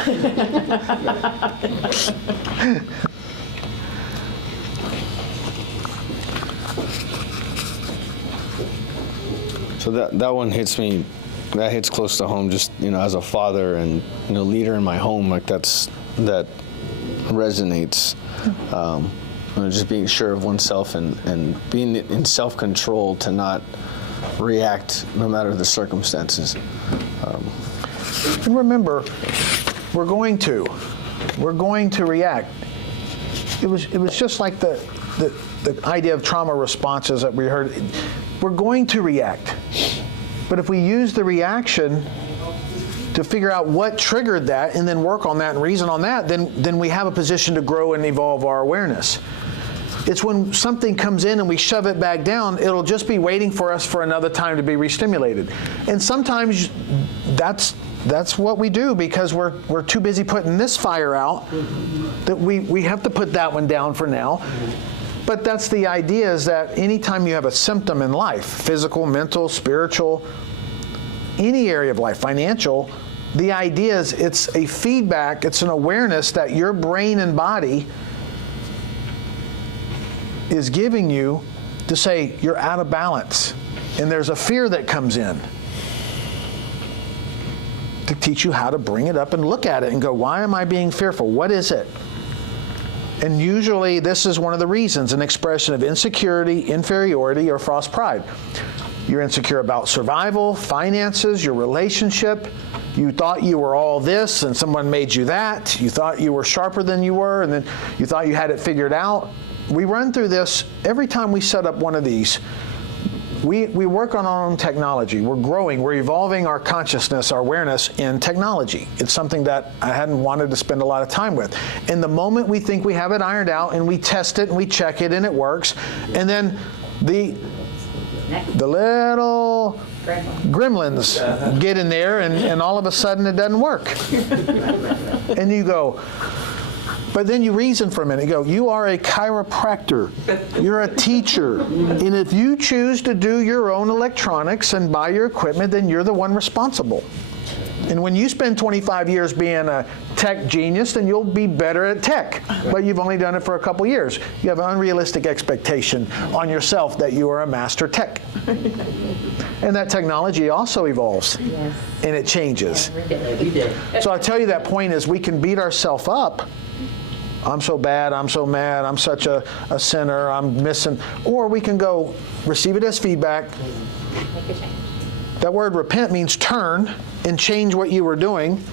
So that one hits me. That hits close to home. Just as a father and leader in my home, like that resonates. Just being sure of oneself and being in self-control to not react no matter the circumstances. And remember, we're going to react. It was just like the idea of trauma responses that we heard. We're going to react. But if we use the reaction to figure out what triggered that and then work on that and reason on that, then we have a position to grow and evolve our awareness. It's when something comes in and we shove it back down, it'll just be waiting for us for another time to be re-stimulated. And sometimes that's what we do because we're too busy putting this fire out that we have to put that one down for now. But that's the idea, is that anytime you have a symptom in life, physical, mental, spiritual, any area of life, financial, the idea is it's a feedback, it's an awareness that your brain and body is giving you to say you're out of balance. And there's a fear that comes in to teach you how to bring it up and look at it and go, why am I being fearful? What is it? And usually this is one of the reasons, an expression of insecurity, inferiority, or false pride. You're insecure about survival, finances, your relationship. You thought you were all this and someone made you that. You thought you were sharper than you were, and then you thought you had it figured out. We run through this every time we set up one of these. We work on our own technology. We're growing. We're evolving our consciousness, our awareness in technology. It's something that I hadn't wanted to spend a lot of time with. And the moment we think we have it ironed out and we test it and we check it and it works, and then the little gremlins get in there and all of a sudden it doesn't work. And you go, but then you reason for a minute. You go, you are a chiropractor. You're a teacher. And if you choose to do your own electronics and buy your equipment, then you're the one responsible. And when you spend 25 years being a tech genius, then you'll be better at tech. But you've only done it for a couple years. You have an unrealistic expectation on yourself that you are a master tech. And that technology also evolves. Yes. And it changes. Every day. So I tell you, that point is we can beat ourselves up. I'm so bad, I'm so mad, I'm such a sinner, I'm missing. Or we can go receive it as feedback. Make a change. That word repent means turn and change what you were doing.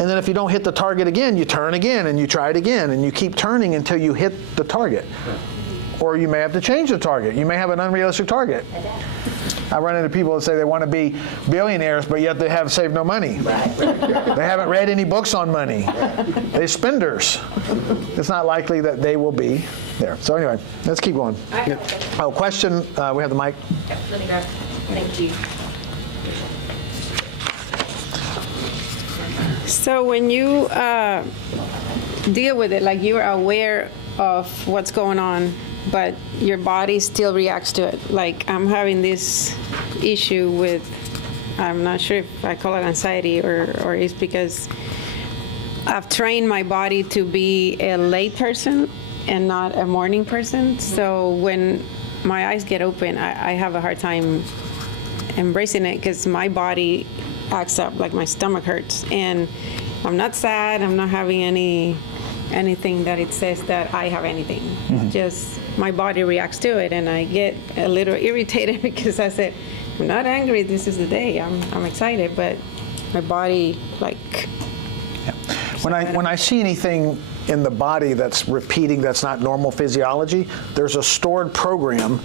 And then if you don't hit the target again, you turn again and you try it again. And you keep turning until you hit the target. Or you may have to change the target. You may have an unrealistic target. I run into people that say they want to be billionaires, but yet they have saved no money. They haven't read any books on money. They're spenders. It's not likely that they will be there. So anyway, let's keep going. Oh, question. We have the mic. Yep, let me grab. Thank you. So when you deal with it, like you're aware of what's going on, but your body still reacts to it. Like I'm having this issue with, I'm not sure if I call it anxiety or it's because I've trained my body to be a late person and not a morning person. So when my eyes get open, I have a hard time embracing it because my body acts up, like my stomach hurts. And I'm not sad, I'm not having anything that it says that I have anything. Mm-hmm. Just my body reacts to it, and I get a little irritated because I said, I'm not angry, this is the day, I'm excited, but my body, like... Yeah. When I see anything in the body that's repeating, that's not normal physiology, there's a stored program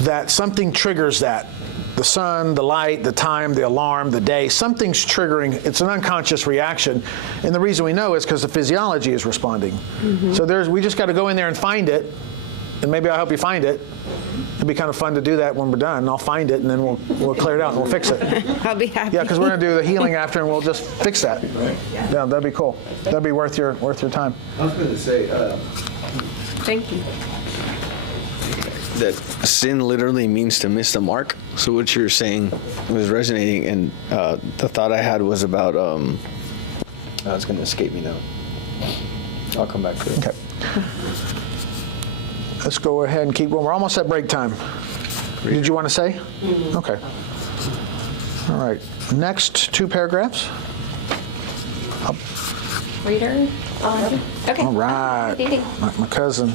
that something triggers that. The sun, the light, the time, the alarm, the day, something's triggering. It's an unconscious reaction. And the reason we know is because the physiology is responding. Mm-hmm. So we just got to go in there and find it, and maybe I'll help you find it, It'd be kind of fun to do that when we're done. I'll find it, and then we'll clear it out, and we'll fix it. I'll be happy. Yeah, because we're going to do the healing after, and we'll just fix that. Yeah, that'd be cool. That'd be worth your time. I was going to say, Thank you. That sin literally means to miss the mark. So what you're saying was resonating, and the thought I had was about, it's going to escape me now. I'll come back to it. Okay. Let's go ahead and keep going. We're almost at break time. Did you want to say? Okay. All right. Next 2 paragraphs. Reader? Okay. All right. My cousin.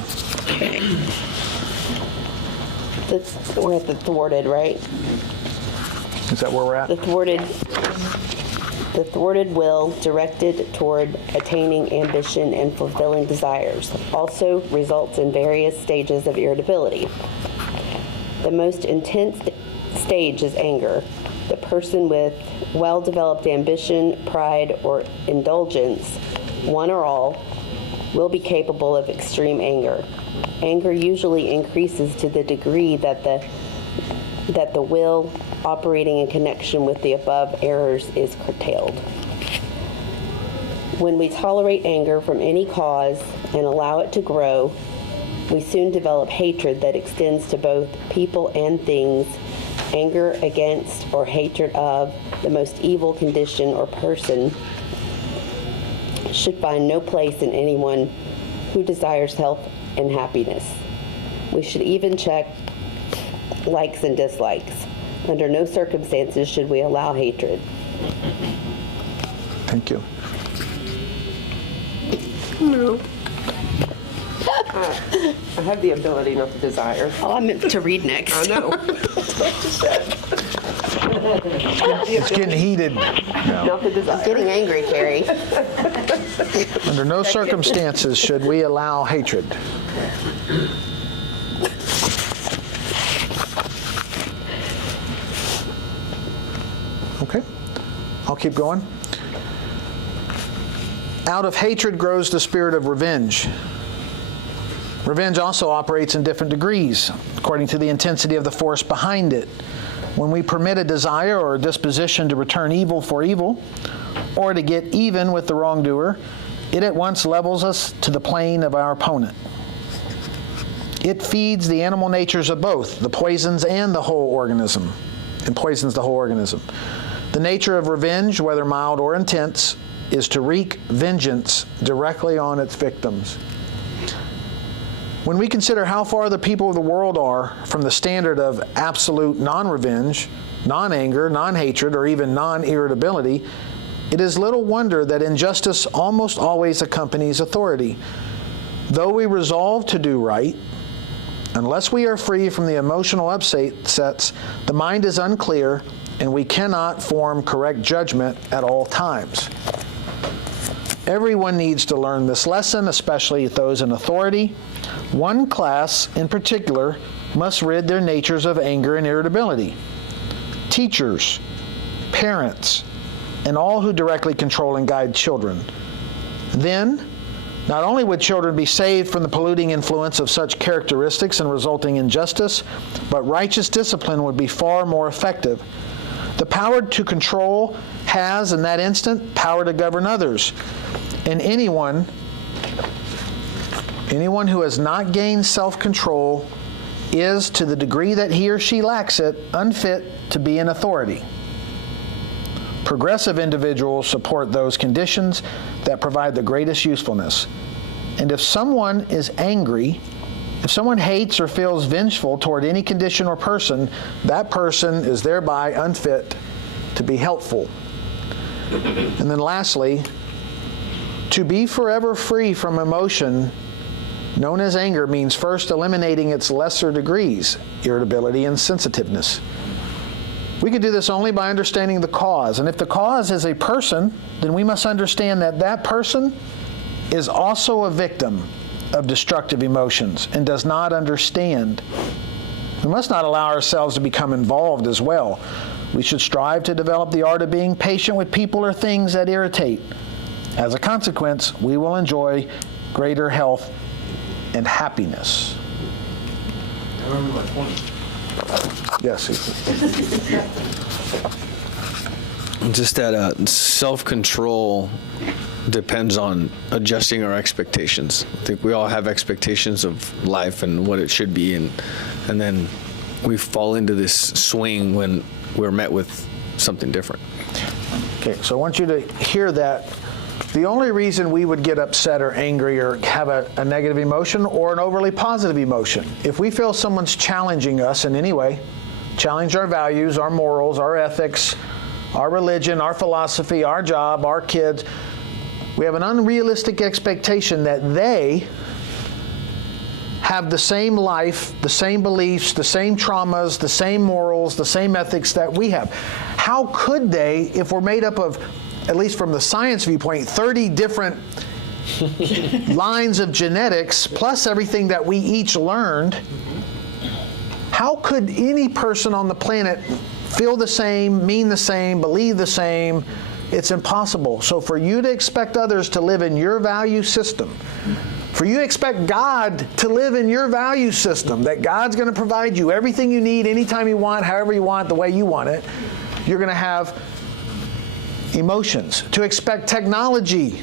We're at the thwarted, right? Is that where we're at? The thwarted will directed toward attaining ambition and fulfilling desires also results in various stages of irritability. The most intense stage is anger. The person with well-developed ambition, pride, or indulgence, one or all, will be capable of extreme anger. Anger usually increases to the degree that the will operating in connection with the above errors is curtailed. When we tolerate anger from any cause and allow it to grow, we soon develop hatred that extends to both people and things. Anger against or hatred of the most evil condition or person should find no place in anyone who desires health and happiness. We should even check likes and dislikes. Under no circumstances should we allow hatred. Thank you. No. I have the ability not to desire. Oh, I meant to read next. I know. It's getting heated now. Not the desire. Getting angry, Carrie. Under no circumstances should we allow hatred. Okay, I'll keep going. Out of hatred grows the spirit of revenge. Revenge also operates in different degrees, according to the intensity of the force behind it. When we permit a desire or a disposition to return evil for evil, or to get even with the wrongdoer, it at once levels us to the plane of our opponent. It feeds the animal natures of both, the poisons and the whole organism, and poisons the whole organism. The nature of revenge, whether mild or intense, is to wreak vengeance directly on its victims. When we consider how far the people of the world are from the standard of absolute non-revenge, non-anger, non-hatred, or even non-irritability, it is little wonder that injustice almost always accompanies authority. Though we resolve to do right, unless we are free from the emotional upsets, the mind is unclear and we cannot form correct judgment at all times. Everyone needs to learn this lesson, especially those in authority. One class in particular must rid their natures of anger and irritability. Teachers, parents, and all who directly control and guide children. Then, not only would children be saved from the polluting influence of such characteristics and resulting injustice, but righteous discipline would be far more effective. The power to control has, in that instant, power to govern others. And anyone who has not gained self-control is, to the degree that he or she lacks it, unfit to be in authority. Progressive individuals support those conditions that provide the greatest usefulness. And if someone is angry, if someone hates or feels vengeful toward any condition or person, that person is thereby unfit to be helpful. And then lastly, to be forever free from emotion known as anger means first eliminating its lesser degrees, irritability and sensitiveness. We can do this only by understanding the cause. And if the cause is a person, then we must understand that that person is also a victim of destructive emotions and does not understand. We must not allow ourselves to become involved as well. We should strive to develop the art of being patient with people or things that irritate. As a consequence, we will enjoy greater health and happiness. remember my 20s. Yes. Just that self-control depends on adjusting our expectations. I think we all have expectations of life and what it should be, and then we fall into this swing when we're met with something different. Okay, so I want you to hear that. The only reason we would get upset or angry or have a negative emotion or an overly positive emotion, if we feel someone's challenging us in any way, challenge our values, our morals, our ethics, our religion, our philosophy, our job, our kids, we have an unrealistic expectation that they have the same life, the same beliefs, the same traumas, the same morals, the same ethics that we have. How could they, if we're made up of, at least from the science viewpoint, 30 different lines of genetics, plus everything that we each learned, how could any person on the planet feel the same, mean the same, believe the same? It's impossible. So for you to expect others to live in your value system, for you to expect God to live in your value system, that God's going to provide you everything you need, anytime you want, however you want, the way you want it, you're going to have emotions. To expect technology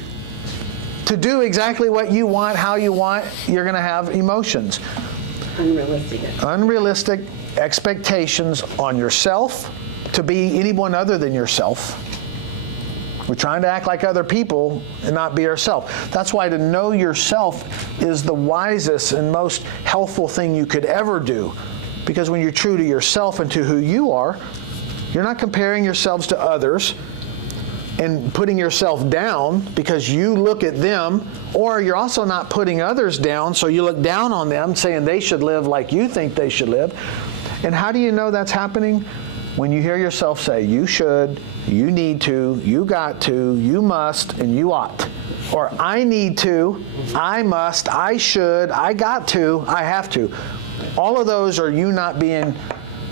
to do exactly what you want, how you want, you're going to have emotions. Unrealistic expectations on yourself to be anyone other than yourself. We're trying to act like other people and not be ourselves. That's why to know yourself is the wisest and most helpful thing you could ever do. Because when you're true to yourself and to who you are, you're not comparing yourselves to others and putting yourself down because you look at them, or you're also not putting others down, so you look down on them saying they should live like you think they should live. And how do you know that's happening? When you hear yourself say, you should, you need to, you got to, you must, and you ought. Or I need to, I must, I should, I got to, I have to. All of those are you not being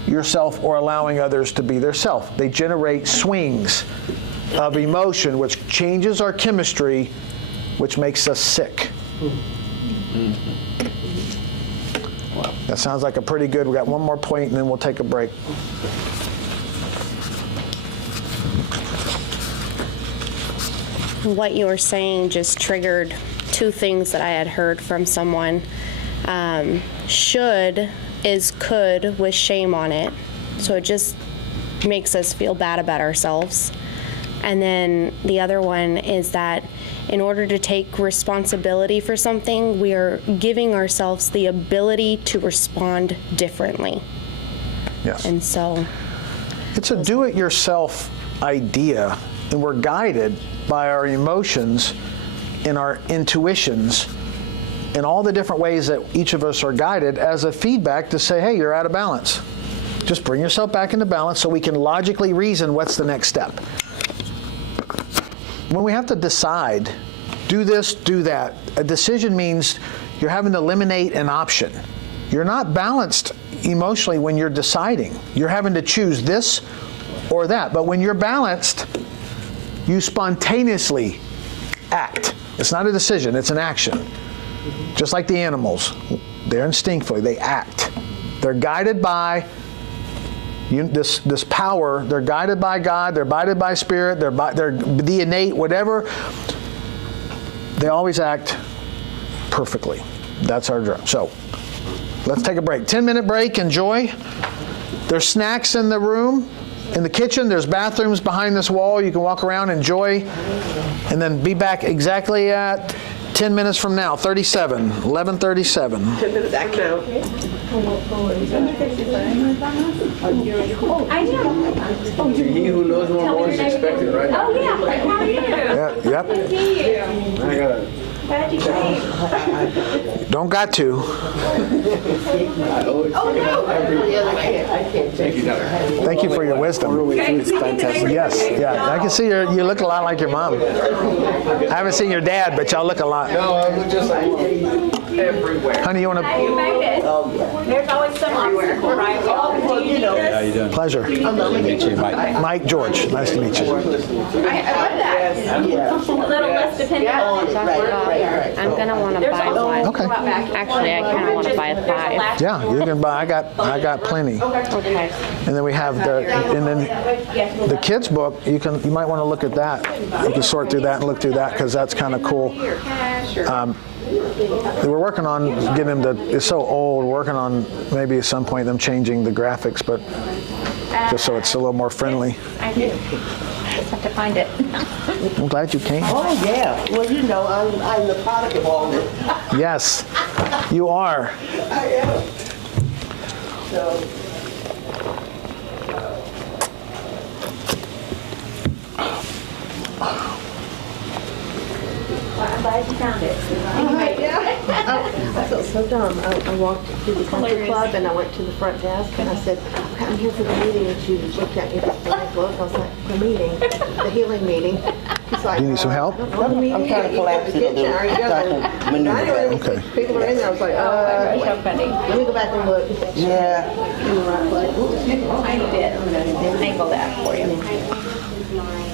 yourself or allowing others to be their self. They generate swings of emotion, which changes our chemistry, which makes us sick. Wow. That sounds like a pretty good, we got one more point and then we'll take a break. What you were saying just triggered two things that I had heard from someone. Should is could with shame on it. So it just makes us feel bad about ourselves. And then the other one is that in order to take responsibility for something, we are giving ourselves the ability to respond differently. Yes. And so it's a do-it-yourself idea, and we're guided by our emotions and our intuitions and all the different ways that each of us are guided as a feedback to say, hey, you're out of balance. Just bring yourself back into balance so we can logically reason what's the next step. When we have to decide, do this, do that, a decision means you're having to eliminate an option. You're not balanced emotionally when you're deciding. You're having to choose this or that. But when you're balanced, you spontaneously act. It's not a decision, it's an action. Just like the animals, they're instinctively, they act. They're guided by this power. They're guided by God, they're guided by spirit, they're the innate, whatever. They always act perfectly. That's our job. So let's take a break. 10-minute break, enjoy. There's snacks in the room. In the kitchen, there's bathrooms behind this wall. You can walk around, enjoy, and then be back exactly at 10 minutes from now, 11:37. 10 minutes back now. He who knows more more is expected, right? Oh, yeah. How are you? Yeah, yep. Good to see you. I got it. Glad you came. Don't got to. Oh, no. Thank you, Doctor. Thank you for your wisdom. It's fantastic. Yes, yeah. I can see you look a lot like your mom. I haven't seen your dad, but y'all look a lot. No, I look just like everywhere. Honey, you want to? You made it. There's always some obstacle, right? Well, you know. How you doing? Pleasure. Nice to meet you, Mike. Mike George, nice to meet you. I love that. A little less dependent on I'm gonna want to buy one. Okay. Actually, I kind of want to buy a 5. Yeah, you can buy. I got plenty. Okay. And then we have the kids book. You might want to look at that. You can sort through that and look through that because that's kind of cool. We're working on getting them to. It's so old. We're working on maybe at some point them changing the graphics, but just so it's a little more friendly. I do. Just have to find it. I'm glad you came. Oh, yeah. Well, you know, I'm the product of all this. Yes, you are. I am. So. I'm glad you found it. I felt so dumb. I walked through the country club and I went to the front desk and I said, I'm here for the meeting. And she looked at me like, look. I was like, the meeting, the healing meeting. She's like, Do you need some help? I'm trying to collapse it a little. Okay. People are in there. I was like, How funny. let me go back and look. Yeah. In the right place. Tiny bit. I'm going to angle that for you.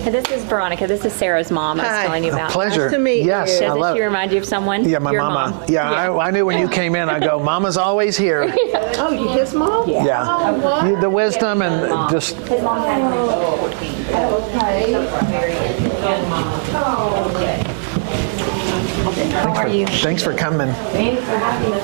Hey, this is Veronica. This is Sarah's mom I was Hi. telling you about. Pleasure. Nice to meet Yes, you. I Doesn't love. she remind you of someone? Yeah, my Your mama. mom. Yeah, I knew when you came in. I go, Mama's always here. Oh, you his mom? Yeah. The wisdom and just. His mom had him when he was 14. How are you? Thanks for coming. Thanks for having us.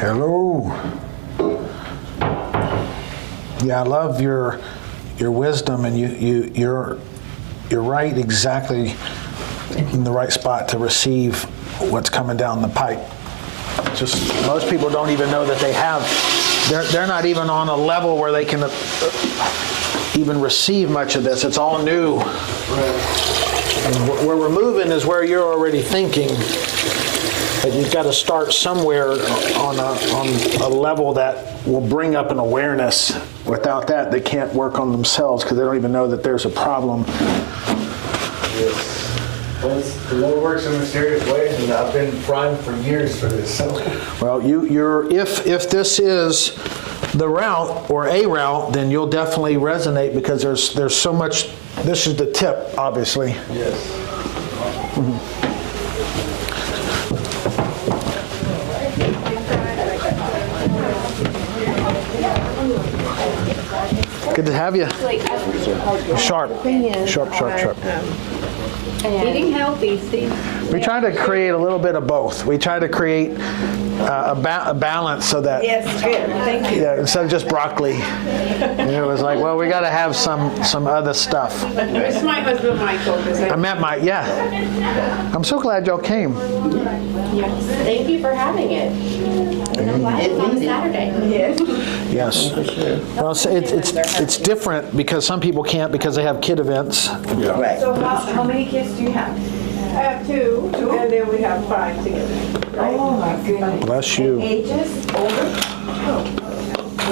Hello. Yeah, I love your wisdom, and you're right exactly in the right spot to receive what's coming down the pipe. Just most people don't even know that they have. They're not even on a level where they can even receive much of this. It's all new. And where we're moving is where you're already thinking. But you've got to start somewhere on a level that will bring up an awareness. Without that, they can't work on themselves because they don't even know that there's a problem. Yes. Well, the Lord works in mysterious ways, and I've been primed for years for this. So. Well, if this is the route or a route, then you'll definitely resonate because there's so much. This is the tip, obviously. Yes. Mm-hmm. Good to have you. Sharp. Eating healthy, Steve. We try to create a little bit of both. We try to create a balance so that. Yes, good. Thank you. Yeah, instead of just broccoli. And it was like, well, we got to have some other stuff. It's my husband, Michael. I met Mike. Yeah. I'm so glad y'all came. Thank you for having it. I'm glad it's on a Saturday. Yes. Well, it's different because some people can't because they have kid events. Right. So how many kids do you have? I have two, and then we have 5 together. Oh, my goodness. Bless you. Ages, older?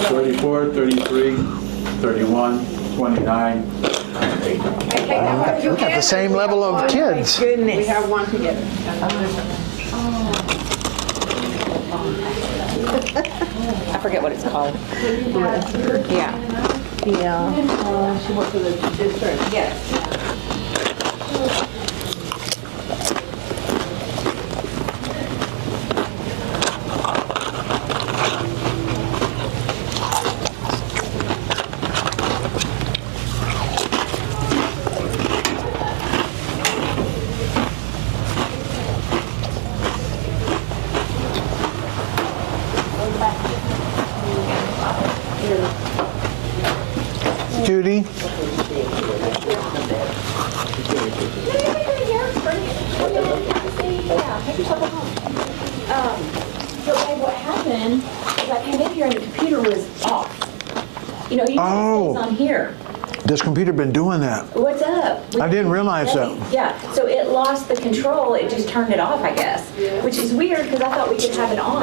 34, 33, 31, 29. We got the same level of kids. We have 1 together. I forget what it's called. Yeah. She worked for the district. Yes. Judy. So babe, what happened is I came in here and the computer was off. You know, you Oh. it's on here. This computer been doing that. What's up? I didn't realize that. Yeah, so it lost the control. It just turned it off, I guess, which is weird because I thought we could have it on.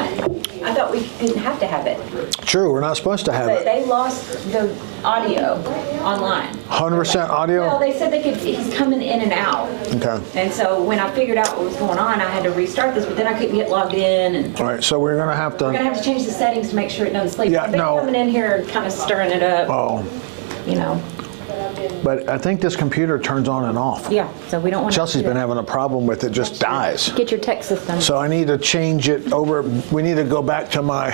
I thought we didn't have to have it. True, we're not supposed to have But it. they lost the audio online. 100% audio? Well, they said he's coming in and out. Okay. And so when I figured out what was going on, I had to restart this, but then I couldn't get logged in. And All right, so we're going to have we're to... going to have to change the settings to make sure it doesn't sleep. Yeah, They're no. coming in here and kind of stirring it up, Oh, you know. but I think this computer turns on and off. Yeah, so we don't want Chelsea's to been having a problem with it, just dies. Get your tech system. So I need to change it over. We need to go back to my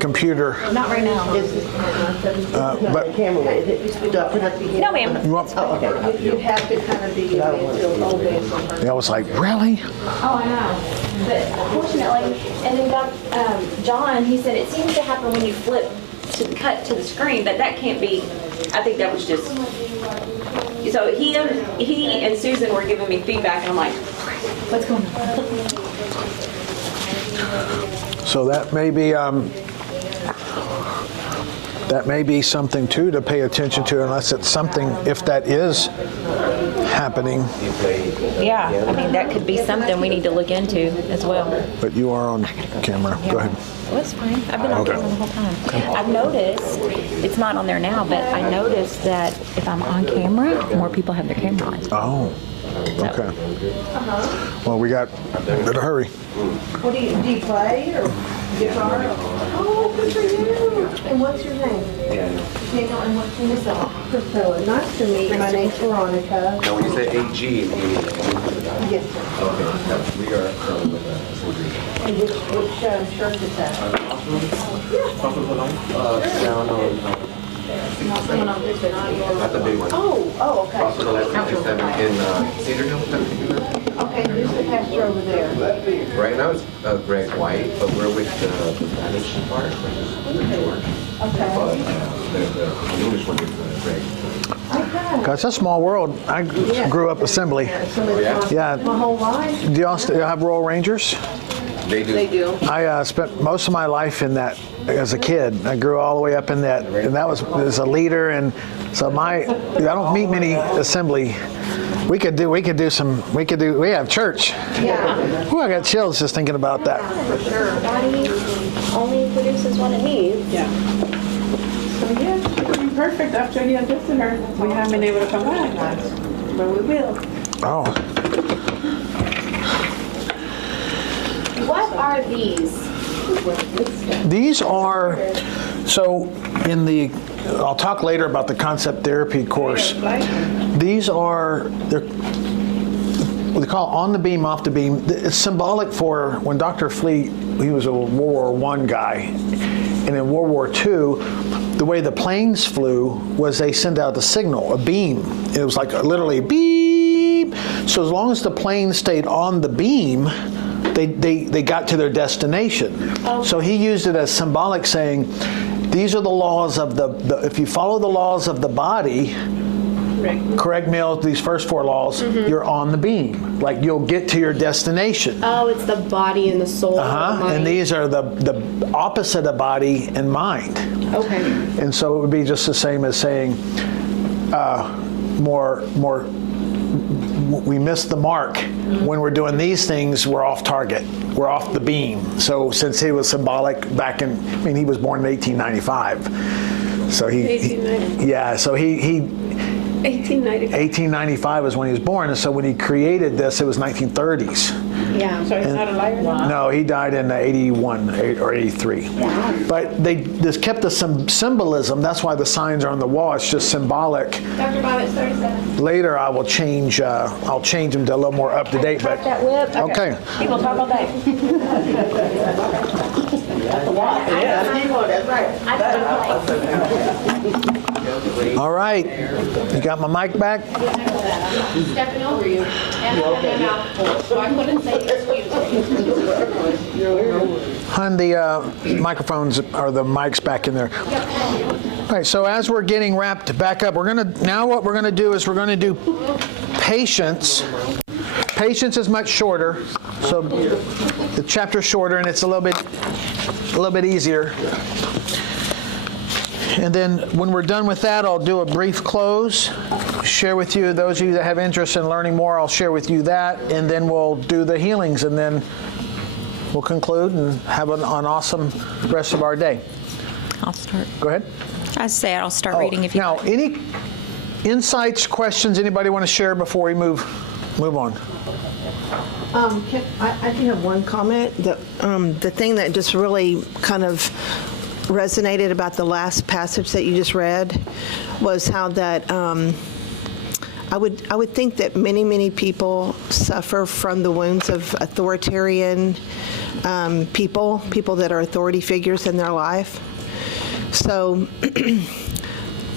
computer. Not right now. But Camera, is it Dr. No, ma'am. you want, You have to kind of be I was like, really? Oh, I know. But fortunately, and then John, he said it seems to happen when you flip to cut to the screen, but that can't be. I think that was just. So he and Susan were giving me feedback, and I'm like, what's going on? So that may be something too to pay attention to, unless it's something, if that is happening. Yeah, I mean that could be something we need to look into as well. But you are on camera. Go ahead. Well, it's fine. I've been on Okay. camera the whole time. I've noticed, it's not on there now, but I noticed that if I'm on camera, more people have their camera on. Oh, okay. Well, we better hurry. What do you play or guitar? Oh, good for you. And what's your name? Daniel, and what's your name? Priscilla. Nice to meet you. My name's Veronica. Now, when you say AG, you mean Yes, sir. okay, we are And which shirt is that? down on not the big one. Oh, okay. Hospital at 57 in Cedar Hill. Okay, who's the pastor over there? Right now it's Greg White, but we're with the Spanish part, which is George. Okay. But the English one is Greg. Okay. It's a small world. I grew up assembly. Yeah. My whole life. Do y'all still have Royal Rangers? They do. I spent most of my life in that as a kid. I grew all the way up in that, and that was as a leader. And so I don't meet many assembly. We have church. Yeah. Ooh, I got chills just thinking about that. For sure. Body only produces what it needs. Yeah. So yeah, she's doing perfect after he adjusted her. We haven't been able to come back, but we will. Oh, What are these? these are, so I'll talk later about the concept therapy course. These are, what they call on the beam, off the beam. It's symbolic for when Dr. Fleet, he was a World War I guy, and in World War II, the way the planes flew was they send out a signal, a beam. It was like literally beep. So as long as the plane stayed on the beam, they got to their destination. So he used it as symbolic, saying, these are the laws of if you follow the laws of the body, correct me on these first four laws, you're on the beam. Like you'll get to your destination. Oh, it's the body and the soul. And the mind. And these are the opposite of body and mind. Okay. And so it would be just the same as saying, we miss the mark. When we're doing these things, we're off target. We're off the beam. So since he was symbolic back in, he was born in 1895. So he 1895 is when he was born, and so when he created this, it was 1930s. Yeah. So he's not a liar now? No, he died in 81 or 83. But they just kept the symbolism. That's why the signs are on the wall. It's just symbolic. Dr. Bob, it's 37. Later, I will change. I'll change them to a little more up to date. But That whip. okay. People talk all day. All right. You got my mic back? Stepping over you. And I had a mouthful, so I couldn't say excuse me. Hun, the microphones or the mics back in there. All right. So as we're getting wrapped back up, what we're gonna do is we're gonna do patience. Patience is much shorter, so the chapter's shorter and it's a little bit easier. And then when we're done with that, I'll do a brief close, share with you, those of you that have interest in learning more, I'll share with you that, and then we'll do the healings, and then we'll conclude and have an awesome rest of our day. I'll start. Go ahead. I say I'll start reading if you Now, like. any insights, questions anybody want to share before we move on? I do have one comment. The thing that just really kind of resonated about the last passage that you just read was how that I would think that many people suffer from the wounds of authoritarian people that are authority figures in their life. So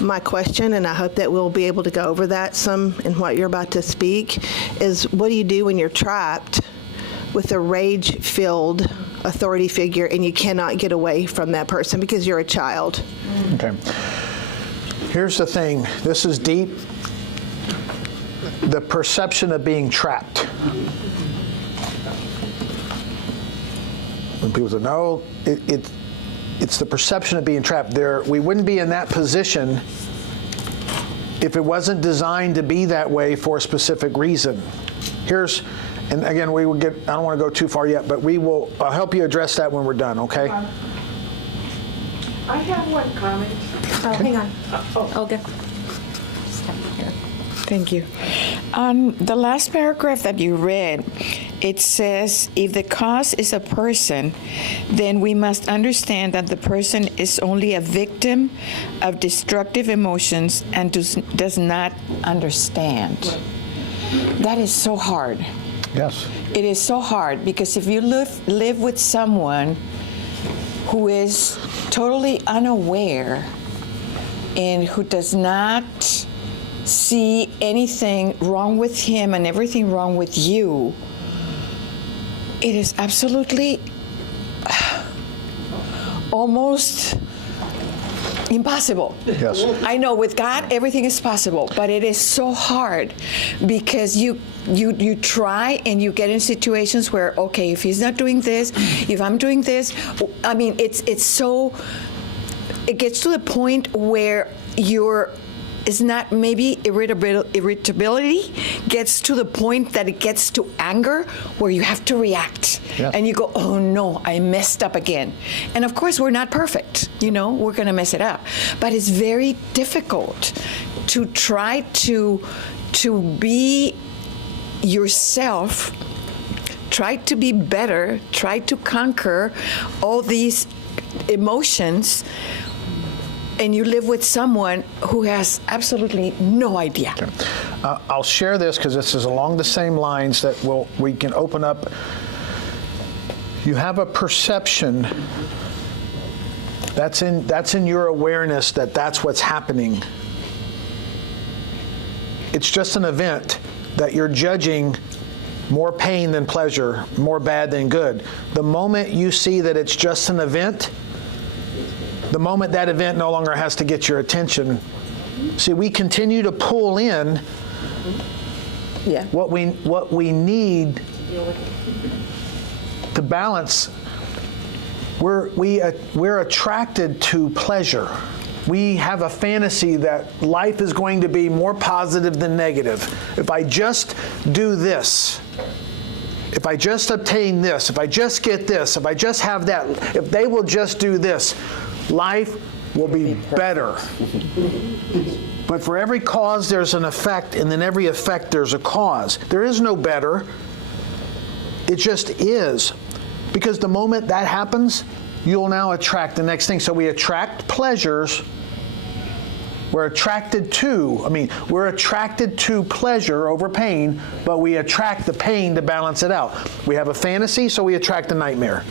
my question, and I hope that we'll be able to go over that some in what you're about to speak, is what do you do when you're trapped with a rage-filled authority figure and you cannot get away from that person because you're a child? Okay. Here's the thing. This is deep. The perception of being trapped. When people say, no, it's the perception of being trapped. We wouldn't be in that position if it wasn't designed to be that way for a specific reason. And again, we will I don't want to go too far yet, but I'll help you address that when we're done, okay? I have one comment. Oh, hang on. Okay. Thank you. On the last paragraph that you read, it says, if the cause is a person, then we must understand that the person is only a victim of destructive emotions and does not understand. That is so hard. Yes. It is so hard because if you live with someone who is totally unaware and who does not see anything wrong with him and everything wrong with you, it is absolutely almost impossible. Yes. I know with God everything is possible, but it is so hard because you try and you get in situations where, okay, if he's not doing this, if I'm doing this, I mean, it gets to the point where it's not maybe irritability gets to the point that it gets to anger where you have to react. Yes. And you go, oh no, I messed up again. And of course, we're not perfect. We're going to mess it up. But it's very difficult to try to be yourself, try to be better, try to conquer all these emotions, and you live with someone who has absolutely no idea. Okay. I'll share this because this is along the same lines that we can open up. You have a perception that's in your awareness that's what's happening. It's just an event that you're judging more pain than pleasure, more bad than good. The moment you see that it's just an event, the moment that event no longer has to get your attention, see, we continue to pull in what we need to balance. We're attracted to pleasure. We have a fantasy that life is going to be more positive than negative. If I just do this, if I just obtain this, if I just get this, if I just have that, if they will just do this, life will be better. But for every cause, there's an effect, and then every effect, there's a cause. There is no better. It just is. Because the moment that happens, you'll now attract the next thing. So we attract pleasures. We're attracted to pleasure over pain, but we attract the pain to balance it out. We have a fantasy, so we attract a nightmare.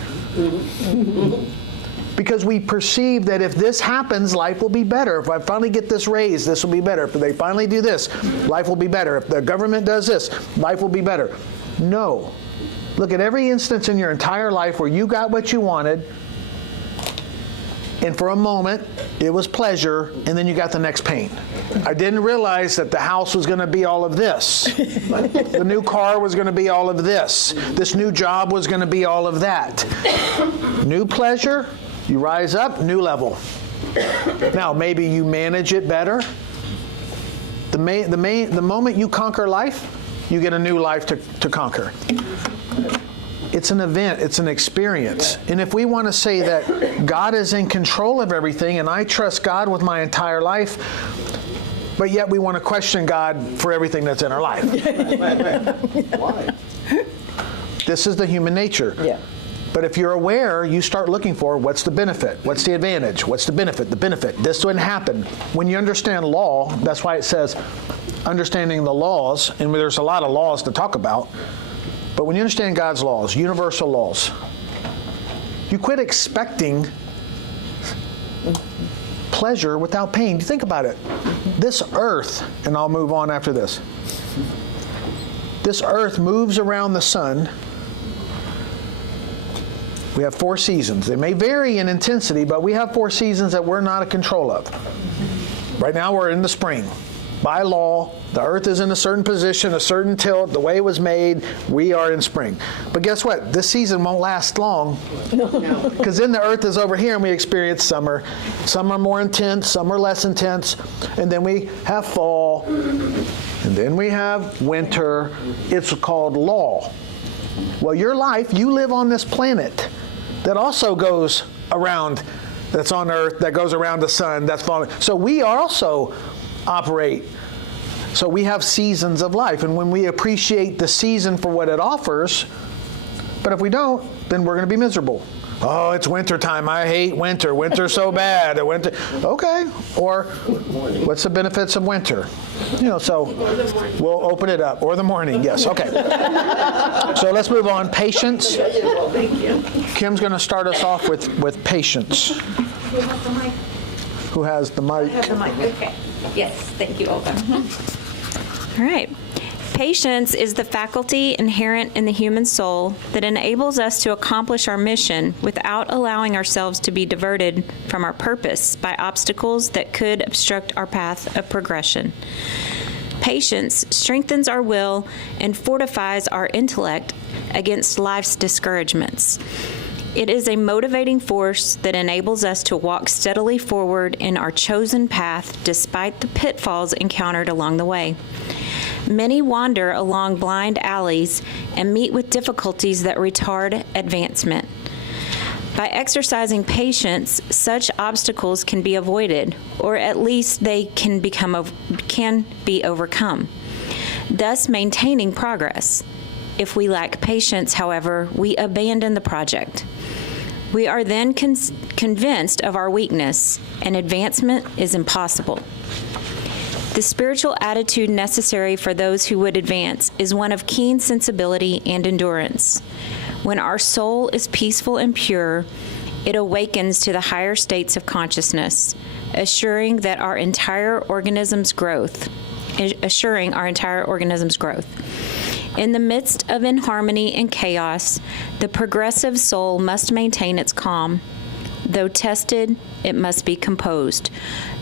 Because we perceive that if this happens, life will be better. If I finally get this raise, this will be better. If they finally do this, life will be better. If the government does this, life will be better. No. Look at every instance in your entire life where you got what you wanted, and for a moment, it was pleasure, and then you got the next pain. I didn't realize that the house was going to be all of this. The new car was going to be all of this. This new job was going to be all of that. New pleasure, you rise up, new level. Now, maybe you manage it better. The moment you conquer life, you get a new life to conquer. It's an event, it's an experience. And if we want to say that God is in control of everything and I trust God with my entire life, but yet we want to question God for everything that's in our life. Why? This is the human nature. Yeah. But if you're aware, you start looking for what's the benefit, what's the advantage, what's the benefit, This wouldn't happen. When you understand law, that's why it says understanding the laws, and there's a lot of laws to talk about, but when you understand God's laws, universal laws, you quit expecting pleasure without pain. You think about it. This earth, and I'll move on after this. This earth moves around the sun. We have 4 seasons. They may vary in intensity, but we have 4 seasons that we're not in control of. Right now we're in the spring. By law, the earth is in a certain position, a certain tilt, the way it was made, we are in spring. But guess what? This season won't last long. Because then the earth is over here and we experience summer. Some are more intense, some are less intense. And then we have fall. And then we have winter. It's called law. Well, your life, you live on this planet that also goes around, that's on earth, that goes around the sun, that's falling. So we also operate. So we have seasons of life. And when we appreciate the season for what it offers, but if we don't, then we're going to be miserable. Oh, it's winter time. I hate winter. Winter's so bad. Winter. Okay. Or what's the benefits of winter? So we'll open it up. Or the morning. Yes. Okay. So let's move on. Patience. Kim's going to start us off with patience. Who has the mic? I have the mic. Okay. Yes. Thank you, Olga. All right. Patience is the faculty inherent in the human soul that enables us to accomplish our mission without allowing ourselves to be diverted from our purpose by obstacles that could obstruct our path of progression. Patience strengthens our will and fortifies our intellect against life's discouragements. It is a motivating force that enables us to walk steadily forward in our chosen path despite the pitfalls encountered along the way. Many wander along blind alleys and meet with difficulties that retard advancement. By exercising patience, such obstacles can be avoided, or at least they can be overcome, thus maintaining progress. If we lack patience, however, we abandon the project. We are then convinced of our weakness, and advancement is impossible. The spiritual attitude necessary for those who would advance is one of keen sensibility and endurance. When our soul is peaceful and pure, it awakens to the higher states of consciousness, assuring our entire organism's growth. In the midst of inharmony and chaos, the progressive soul must maintain its calm. Though tested, it must be composed.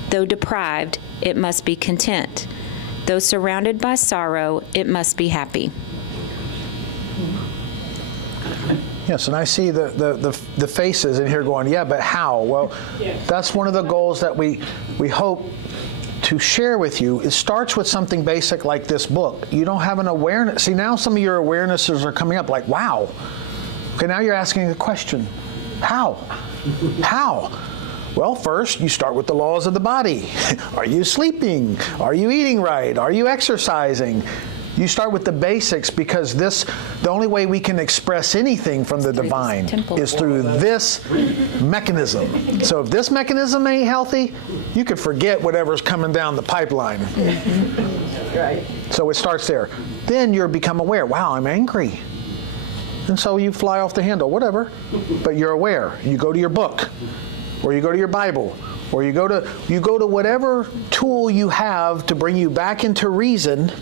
Though deprived, it must be content. Though surrounded by sorrow, it must be happy. Yes, and I see the faces in here going, yeah, but how? Well, that's one of the goals that we hope to share with you. It starts with something basic like this book. You don't have an awareness. See, now some of your awarenesses are coming up like, wow. Okay, now you're asking a question. How? How? Well, first, you start with the laws of the body. Are you sleeping? Are you eating right? Are you exercising? You start with the basics because the only way we can express anything from the divine is through this mechanism. So if this mechanism ain't healthy, you can forget whatever's coming down the pipeline. Right. So it starts there. Then you become aware, wow, I'm angry. And so you fly off the handle, whatever. But you're aware. You go to your book, or you go to your Bible, or you go to whatever tool you have to bring you back into reason.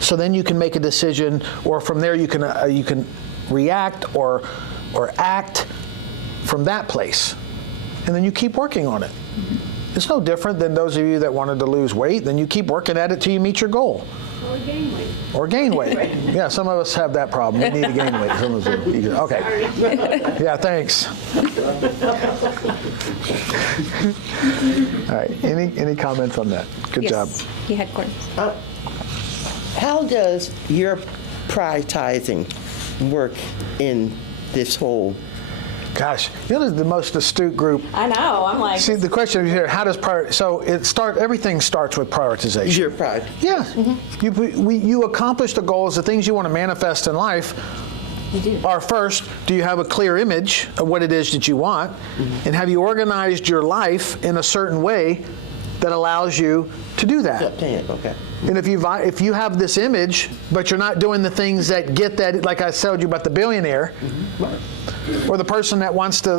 So then you can make a decision, or from there you can react or act from that place, and then you keep working on it. It's no different than those of you that wanted to lose weight. Then you keep working at it till you meet your goal. Or gain weight. Yeah, some of us have that problem. We need to gain weight. Some of us do. Okay. Yeah, thanks. All right. Any comments on that? Good job. You had questions. How does your prioritizing work in this whole? Gosh, you're the most astute group. I know. I'm like. See, the question here: how does everything starts with prioritization. Your pride. Yeah. You accomplish the goals, the things you want to manifest in life. You do. Are first, do you have a clear image of what it is that you want? And have you organized your life in a certain way that allows you to do that? Okay. And if you have this image, but you're not doing the things that get that, like I told you about the billionaire, or the person that wants to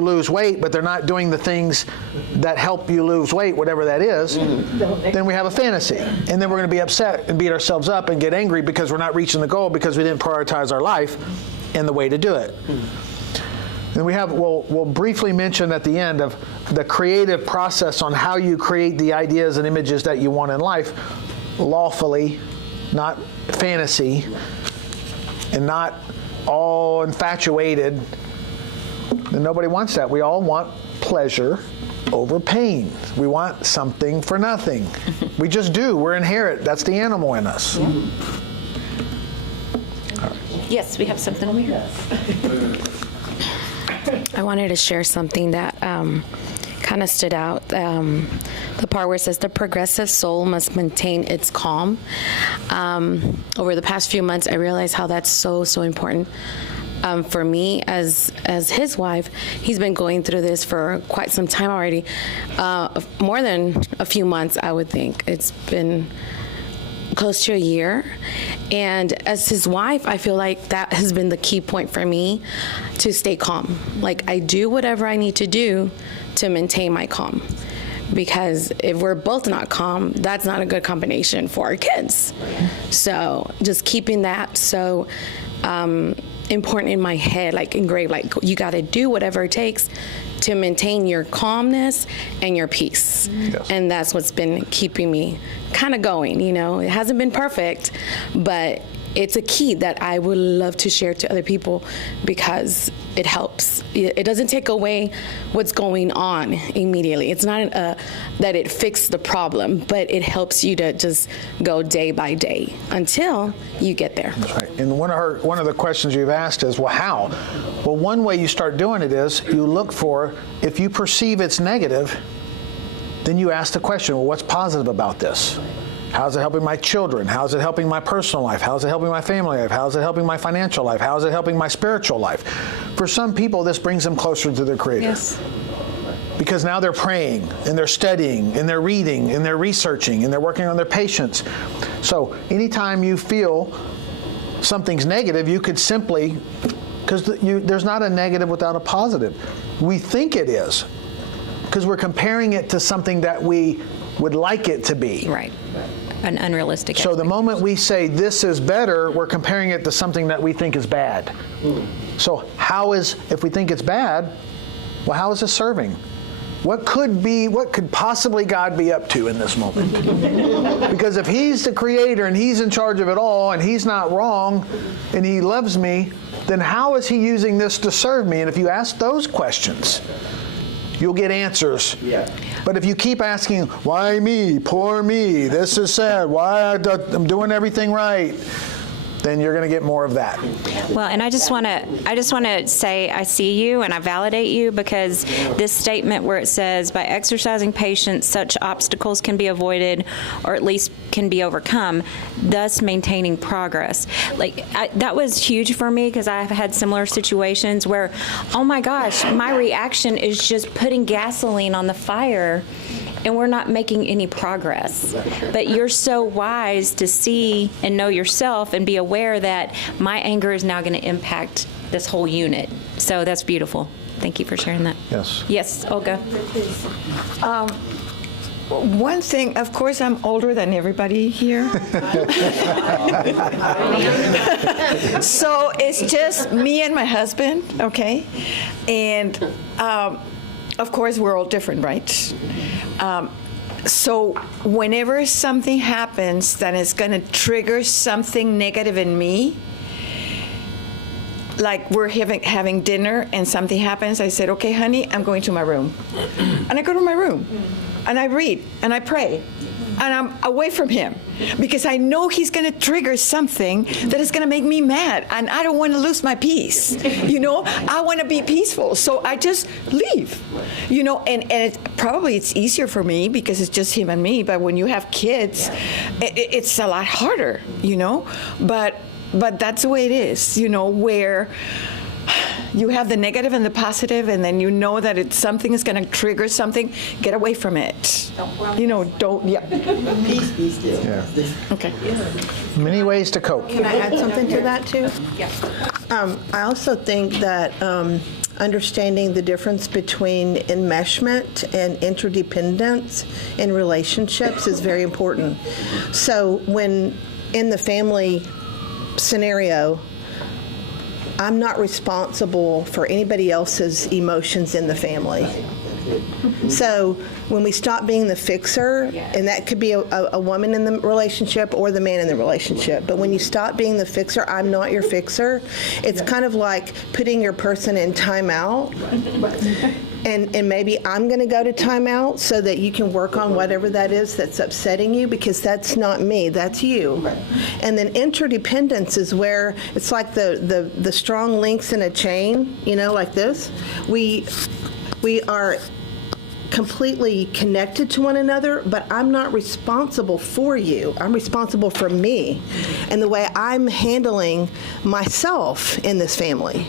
lose weight, but they're not doing the things that help you lose weight, whatever that is, then we have a fantasy. And then we're going to be upset and beat ourselves up and get angry because we're not reaching the goal because we didn't prioritize our life and the way to do it. And we'll briefly mention at the end of the creative process on how you create the ideas and images that you want in life lawfully, not fantasy, and not all infatuated. And nobody wants that. We all want pleasure over pain. We want something for nothing. We just do. We're inherent. That's the animal in us. Yes, we have something over here. I wanted to share something that kind of stood out. The part where it says the progressive soul must maintain its calm. Over the past few months, I realized how that's so important. For me, as his wife, he's been going through this for quite some time already. More than a few months, I would think. It's been close to a year. And as his wife, I feel like that has been the key point for me to stay calm. Like, I do whatever I need to do to maintain my calm. Because if we're both not calm, that's not a good combination for our kids. So just keeping that so important in my head, like engraved, like you got to do whatever it takes to maintain your calmness and your peace. Yes. And that's what's been keeping me kind of going. You know, it hasn't been perfect, but it's a key that I would love to share to other people because it helps. It doesn't take away what's going on immediately. It's not that it fixes the problem, but it helps you to just go day by day until you get there. That's right. And one of the questions you've asked is, well, how? Well, one way you start doing it is you look for, if you perceive it's negative, then you ask the question, well, what's positive about this? How's it helping my children? How's it helping my personal life? How's it helping my family life? How's it helping my financial life? How's it helping my spiritual life? For some people, this brings them closer to their Creator. Yes. Because now they're praying, and they're studying, and they're reading, and they're researching, and they're working on their patience. So anytime you feel something's negative, you could simply, because there's not a negative without a positive. We think it is, because we're comparing it to something that we would like it to be. Right. An unrealistic So the moment we say this is better, we're comparing it to something that we think is bad. So if we think it's bad, well, how is this serving? What could possibly God be up to in this moment? Because if He's the Creator and He's in charge of it all and He's not wrong and He loves me, then how is He using this to serve me? And if you ask those questions, you'll get answers. Yeah. But if you keep asking, why me? Poor me. This is sad. Why I'm doing everything right? Then you're going to get more of that. Well, and I just want to say I see you and I validate you, because this statement where it says by exercising patience, such obstacles can be avoided or at least can be overcome, thus maintaining progress. That was huge for me, because I've had similar situations where, oh my gosh, my reaction is just putting gasoline on the fire and we're not making any progress. But you're so wise to see and know yourself and be aware that my anger is now going to impact this whole unit. So that's beautiful. Thank you for sharing that. Yes. Yes, Olga. One thing, of course, I'm older than everybody here. So it's just me and my husband, okay? And of course, we're all different, right? So whenever something happens that is going to trigger something negative in me, like we're having dinner and something happens, I said, okay, honey, I'm going to my room. And I go to my room and I read and I pray and I'm away from him because I know he's going to trigger something that is going to make me mad and I don't want to lose my peace. You know, I want to be peaceful. So I just leave, you know, and it's easier for me because it's just him and me. But when you have kids, it's a lot harder, you know, but that's the way it is, you know, where you have the negative and the positive, and then you know that something is going to trigger something. Get away from it. You know, don't. Yeah. Peace, be still. Yeah. Okay. Many ways to cope. Can I add something to that too? Yeah. I also think that understanding the difference between enmeshment and interdependence in relationships is very important. So when in the family scenario, I'm not responsible for anybody else's emotions in the family. So when we stop being the fixer, and that could be a woman in the relationship or the man in the relationship, but when you stop being the fixer, I'm not your fixer, it's kind of like putting your person in timeout. And maybe I'm going to go to timeout so that you can work on whatever that is that's upsetting you, because that's not me, that's you. And then interdependence is where it's like the strong links in a chain, you know, like this. We are completely connected to one another, but I'm not responsible for you. I'm responsible for me and the way I'm handling myself in this family.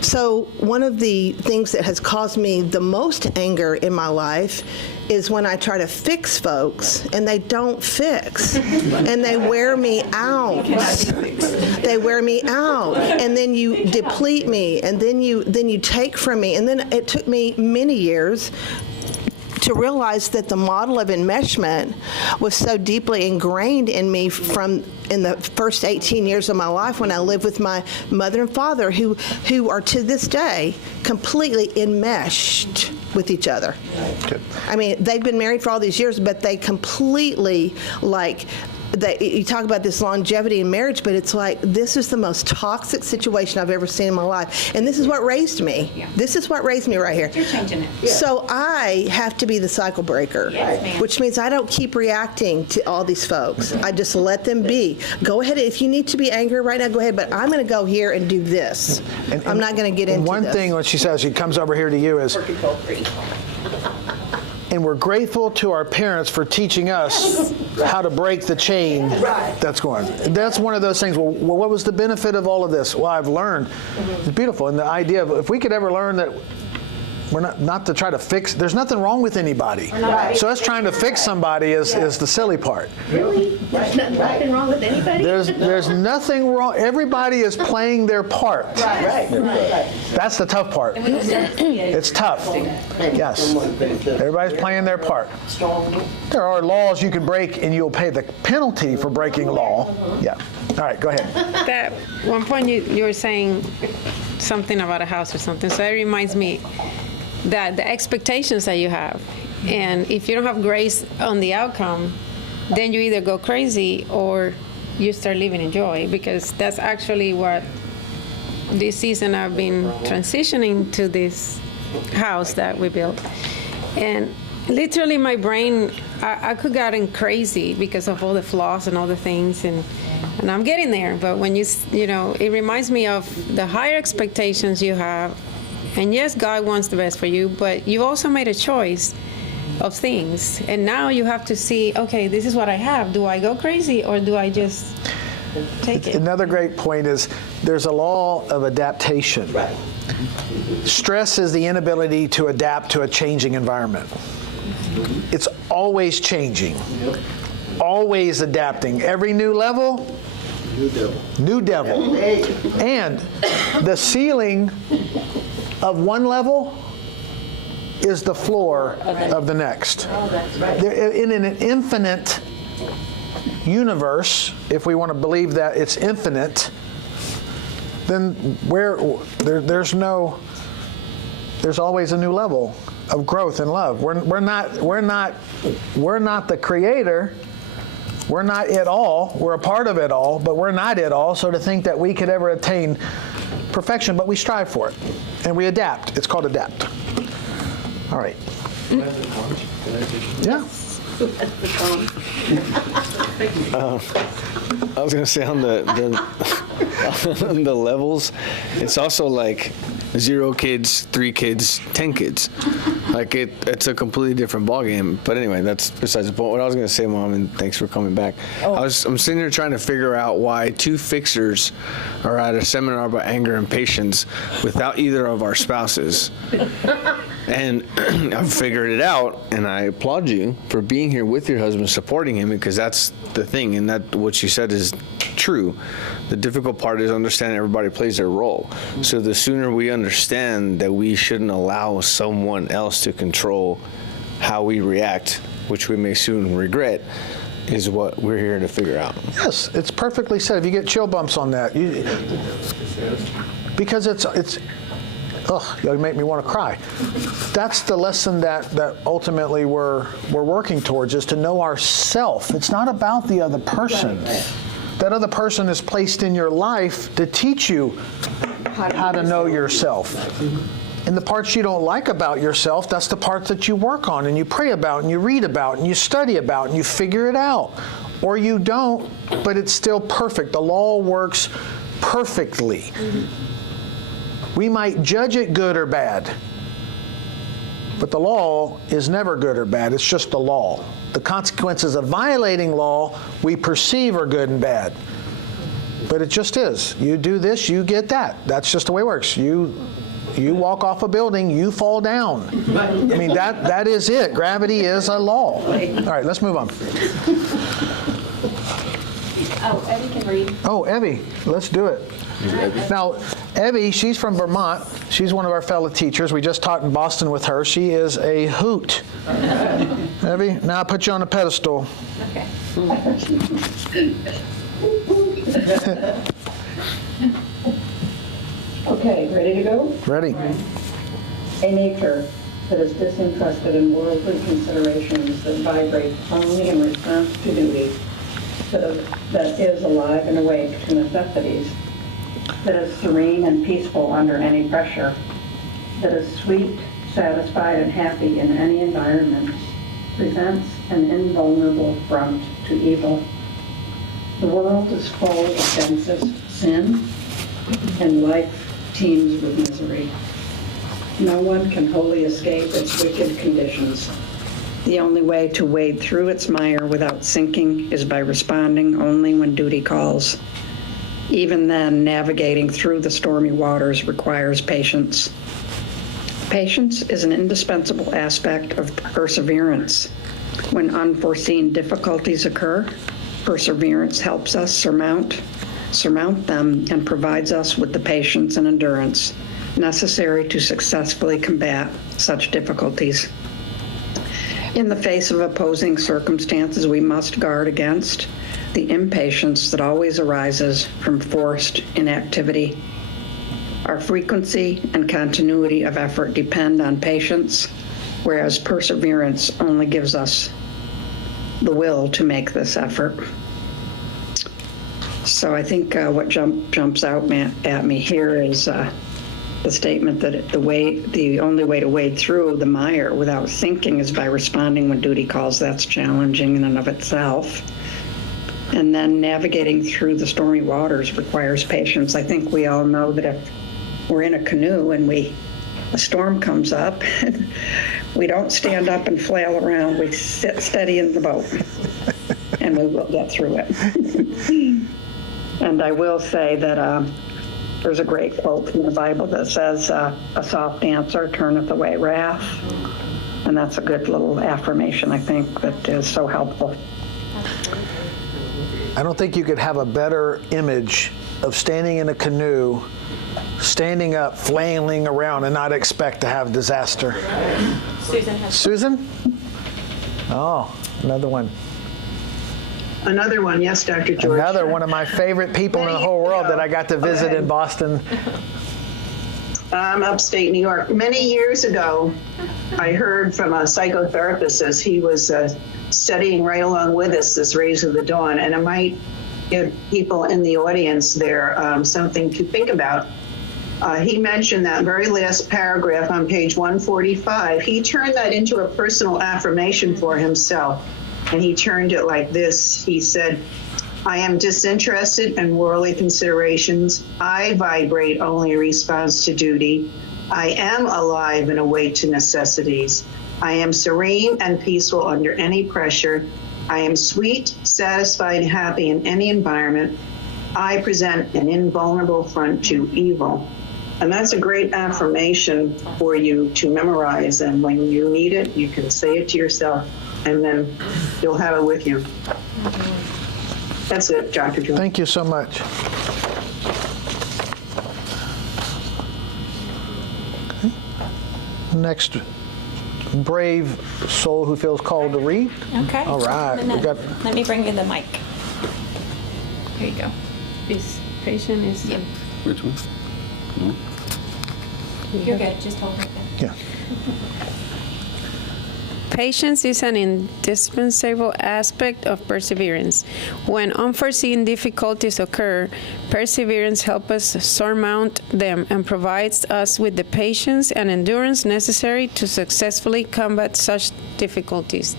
So one of the things that has caused me the most anger in my life is when I try to fix folks and they don't fix and they wear me out. They wear me out, and then you deplete me, and then you take from me. And then it took me many years to realize that the model of enmeshment was so deeply ingrained in me from in the first 18 years of my life when I lived with my mother and father, who are to this day completely enmeshed with each other. Good. I mean, they've been married for all these years, but they completely, like, you talk about this longevity in marriage, but it's like, this is the most toxic situation I've ever seen in my life. And this is what raised me. Yeah. This is what raised me right here. You're changing it. So I have to be the cycle breaker, Yes, ma'am. which means I don't keep reacting to all these folks. I just let them be. Go ahead. If you need to be angry right now, go ahead. But I'm going to go here and do this. I'm not going to get into And one this. thing when she says, she comes over here to you is, and we're grateful to our parents for teaching us how to break the chain that's going. That's one of those things. Well, what was the benefit of all of this? Well, I've learned. It's beautiful. And the idea of, if we could ever learn that we're not to try to fix, there's nothing wrong with anybody. So us trying to fix somebody is the silly part. Really? There's nothing wrong with anybody? There's nothing wrong. Everybody is playing their part. That's the tough part. It's tough. Yes. Everybody's playing their part. There are laws you can break and you'll pay the penalty for breaking law. Yeah. All right, go ahead. That one point you were saying something about a house or something, so it reminds me that the expectations that you have, and if you don't have grace on the outcome, then you either go crazy or you start living in joy, because that's actually what this season I've been transitioning to this house that we built. And literally my brain, I could gotten crazy because of all the flaws and all the things, and I'm getting there. But when you know, it reminds me of the higher expectations you have. And yes, God wants the best for you, but you also made a choice of things. And now you have to see, okay, this is what I have. Do I go crazy or do I just take it? Another great point is there's a law of adaptation. Right. Stress is the inability to adapt to a changing environment. It's always changing, always adapting. Every new level, new devil. And the ceiling of one level is the floor of the next. In an infinite universe, if we want to believe that it's infinite, then there's always a new level of growth and love. We're not the creator. We're not it all. We're a part of it all, but we're not it all. So to think that we could ever attain perfection, but we strive for it, and we adapt. It's called adapt. All right. Yeah. I was going to say on the on the levels, it's also like 0 kids, 3 kids, 10 kids. Like it's a completely different ballgame. But anyway, that's besides the point. What I was going to say, Mom, and thanks for coming back. I'm sitting here trying to figure out why 2 fixers are at a seminar about anger and patience without either of our spouses. And I've figured it out, and I applaud you for being here with your husband, supporting him, because that's the thing, and that what you said is true. The difficult part is understanding everybody plays their role. So the sooner we understand that we shouldn't allow someone else to control how we react, which we may soon regret, is what we're here to figure out. Yes, it's perfectly said. If you get chill bumps on that, because it's you make me want to cry. That's the lesson that ultimately we're working towards, is to know ourself. It's not about the other person. That other person is placed in your life to teach you how to know yourself. And the parts you don't like about yourself, that's the parts that you work on and you pray about and you read about and you study about and you figure it out. Or you don't, but it's still perfect. The law works perfectly. We might judge it good or bad, but the law is never good or bad. It's just the law. The consequences of violating law we perceive are good and bad, but it just is. You do this, you get that. That's just the way it works. You walk off a building, you fall down. I mean, that is it. Gravity is a law. All right, let's move on. Oh, Evie can read. Oh, Evie, let's do it. Now, Evie, she's from Vermont. She's one of our fellow teachers. We just taught in Boston with her. She is a hoot. Evie, now I put you on a pedestal. Okay. Okay, ready to go? Ready. A nature that is disinterested in worldly considerations, that vibrates only in response to duty, that is alive and awake to necessities, that is serene and peaceful under any pressure, that is sweet, satisfied, and happy in any environment, presents an invulnerable front to evil. The world is full of densest sin, and life teems with misery. No one can wholly escape its wicked conditions. The only way to wade through its mire without sinking is by responding only when duty calls. Even then, navigating through the stormy waters requires patience. Patience is an indispensable aspect of perseverance. When unforeseen difficulties occur, perseverance helps us surmount them and provides us with the patience and endurance necessary to successfully combat such difficulties. In the face of opposing circumstances, we must guard against the impatience that always arises from forced inactivity. Our frequency and continuity of effort depend on patience, whereas perseverance only gives us the will to make this effort. So I think what jumps out at me here is the statement that the only way to wade through the mire without sinking is by responding when duty calls. That's challenging in and of itself. And then navigating through the stormy waters requires patience. I think we all know that if we're in a canoe and a storm comes up, we don't stand up and flail around. We sit steady in the boat, and we will get through it. And I will say that there's a great quote in the Bible that says, a soft answer turneth away wrath. And that's a good little affirmation, I think, that is so helpful. I don't think you could have a better image of standing in a canoe, standing up, flailing around, and not expect to have disaster. Susan? Oh, another one. Another one, yes, Dr. George. Another one of my favorite people in the whole world that I got to visit in Boston. I'm upstate New York. Many years ago, I heard from a psychotherapist as he was studying right along with us this Rays of the Dawn, and it might give people in the audience there something to think about. He mentioned that very last paragraph on page 145. He turned that into a personal affirmation for himself, and he turned it like this. He said, I am disinterested in worldly considerations. I vibrate only in response to duty. I am alive and awake to necessities. I am serene and peaceful under any pressure. I am sweet, satisfied, and happy in any environment. I present an invulnerable front to evil. And that's a great affirmation for you to memorize. And when you need it, you can say it to yourself, and then you'll have it with you. That's it, Dr. Jones. Thank you so much. Okay. Next, brave soul who feels called to read. Okay. All right. Let me bring you the mic. Here you go. This patient is... Yep. Which one? You're good. Just hold it there. Yeah. Patience is an indispensable aspect of perseverance. When unforeseen difficulties occur, perseverance helps us surmount them and provides us with the patience and endurance necessary to successfully combat such difficulties.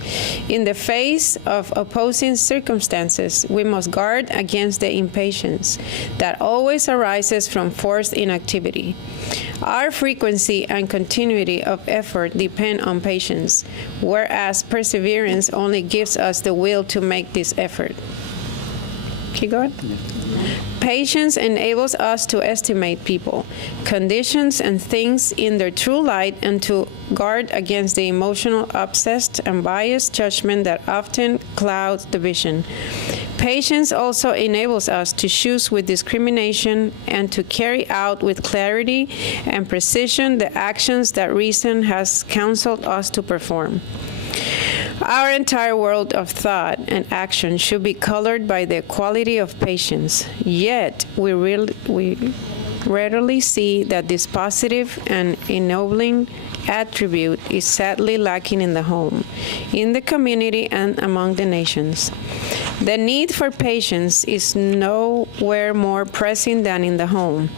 In the face of opposing circumstances, we must guard against the impatience that always arises from forced inactivity. Our frequency and continuity of effort depend on patience, whereas perseverance only gives us the will to make this effort. Keep going. Patience enables us to estimate people, conditions, and things in their true light and to guard against the emotional, obsessed, and biased judgment that often clouds the vision. Patience also enables us to choose with discrimination and to carry out with clarity and precision the actions that reason has counseled us to perform. Our entire world of thought and action should be colored by the quality of patience. Yet, we rarely see that this positive and ennobling attribute is sadly lacking in the home, in the community, and among the nations. The need for patience is nowhere more pressing than in the home.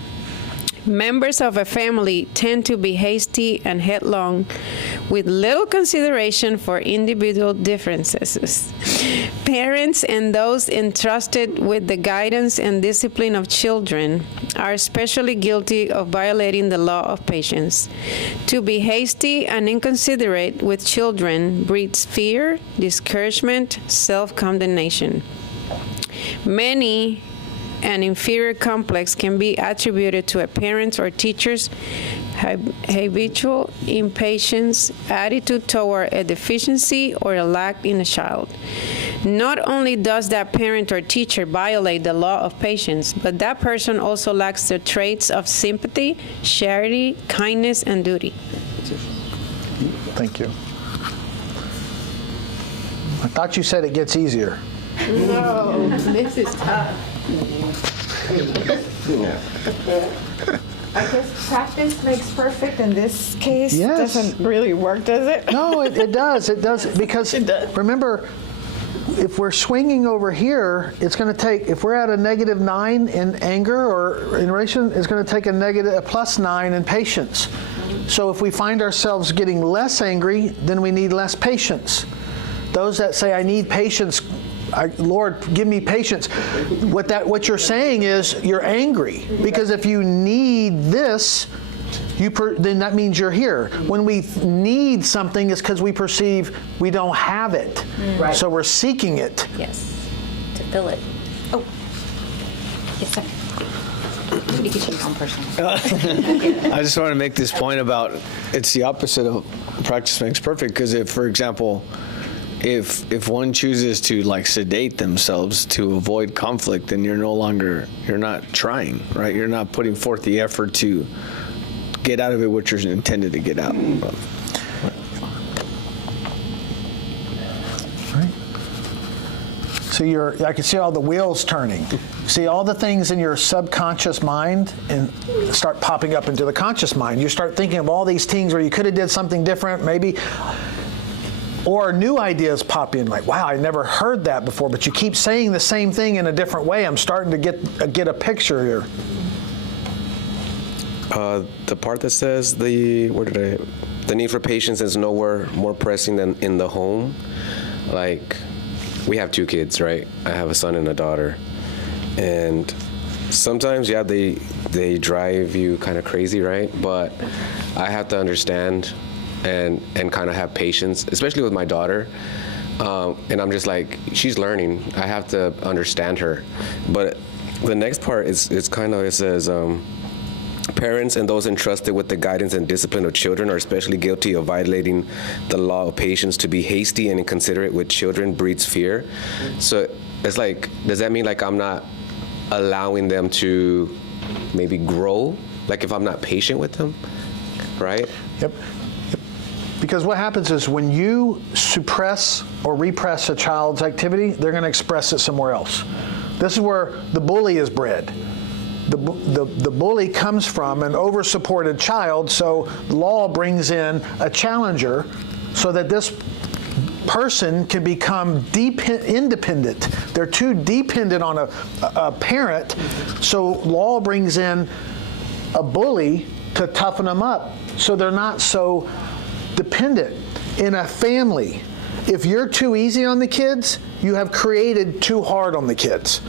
Members of a family tend to be hasty and headlong, with little consideration for individual differences. Parents and those entrusted with the guidance and discipline of children are especially guilty of violating the law of patience. To be hasty and inconsiderate with children breeds fear, discouragement, self-condemnation. Many an inferior complex can be attributed to a parent's or teacher's habitual impatience, attitude toward a deficiency or a lack in a child. Not only does that parent or teacher violate the law of patience, but that person also lacks the traits of sympathy, charity, kindness, and duty. Thank you. I thought you said it gets easier. No, this is tough. I guess practice makes perfect in this case. Yes. Doesn't really work, does it? No, it does. It does. Because remember, if we're swinging over here, it's going to take, if we're at a -9 in anger or in relation, it's going to take a +9 in patience. So if we find ourselves getting less angry, then we need less patience. Those that say, I need patience, Lord, give me patience. What you're saying is you're angry, because if you need this, then that means you're here. When we need something, it's because we perceive we don't have it. Right. So we're seeking it. Yes, to fill it. Oh, yes, sir. You can change on personal. I just want to make this point about it's the opposite of practice makes perfect, because if, for example, if one chooses to like sedate themselves to avoid conflict, then you're not trying, right? You're not putting forth the effort to get out of it what you're intended to get out of. Right. See, I can see all the wheels turning. See all the things in your subconscious mind and start popping up into the conscious mind. You start thinking of all these things where you could have did something different, maybe, or new ideas pop in, like, wow, I never heard that before, but you keep saying the same thing in a different way. I'm starting to get a picture here. The part that says the need for patience is nowhere more pressing than in the home. Like, we have 2 kids, right? I have a son and a daughter. And sometimes, yeah, they drive you kind of crazy, right? But I have to understand and kind of have patience, especially with my daughter. And I'm just like, she's learning. I have to understand her. But the next part is kind of, it says, parents and those entrusted with the guidance and discipline of children are especially guilty of violating the law of patience. To be hasty and inconsiderate with children breeds fear. So it's like, does that mean like I'm not allowing them to maybe grow? Like if I'm not patient with them, right? Yep. Because what happens is when you suppress or repress a child's activity, they're going to express it somewhere else. This is where the bully is bred. The bully comes from an over-supported child, so law brings in a challenger so that this person can become independent. They're too dependent on a parent, so law brings in a bully to toughen them up so they're not so dependent. In a family, if you're too easy on the kids, you have created too hard on the kids.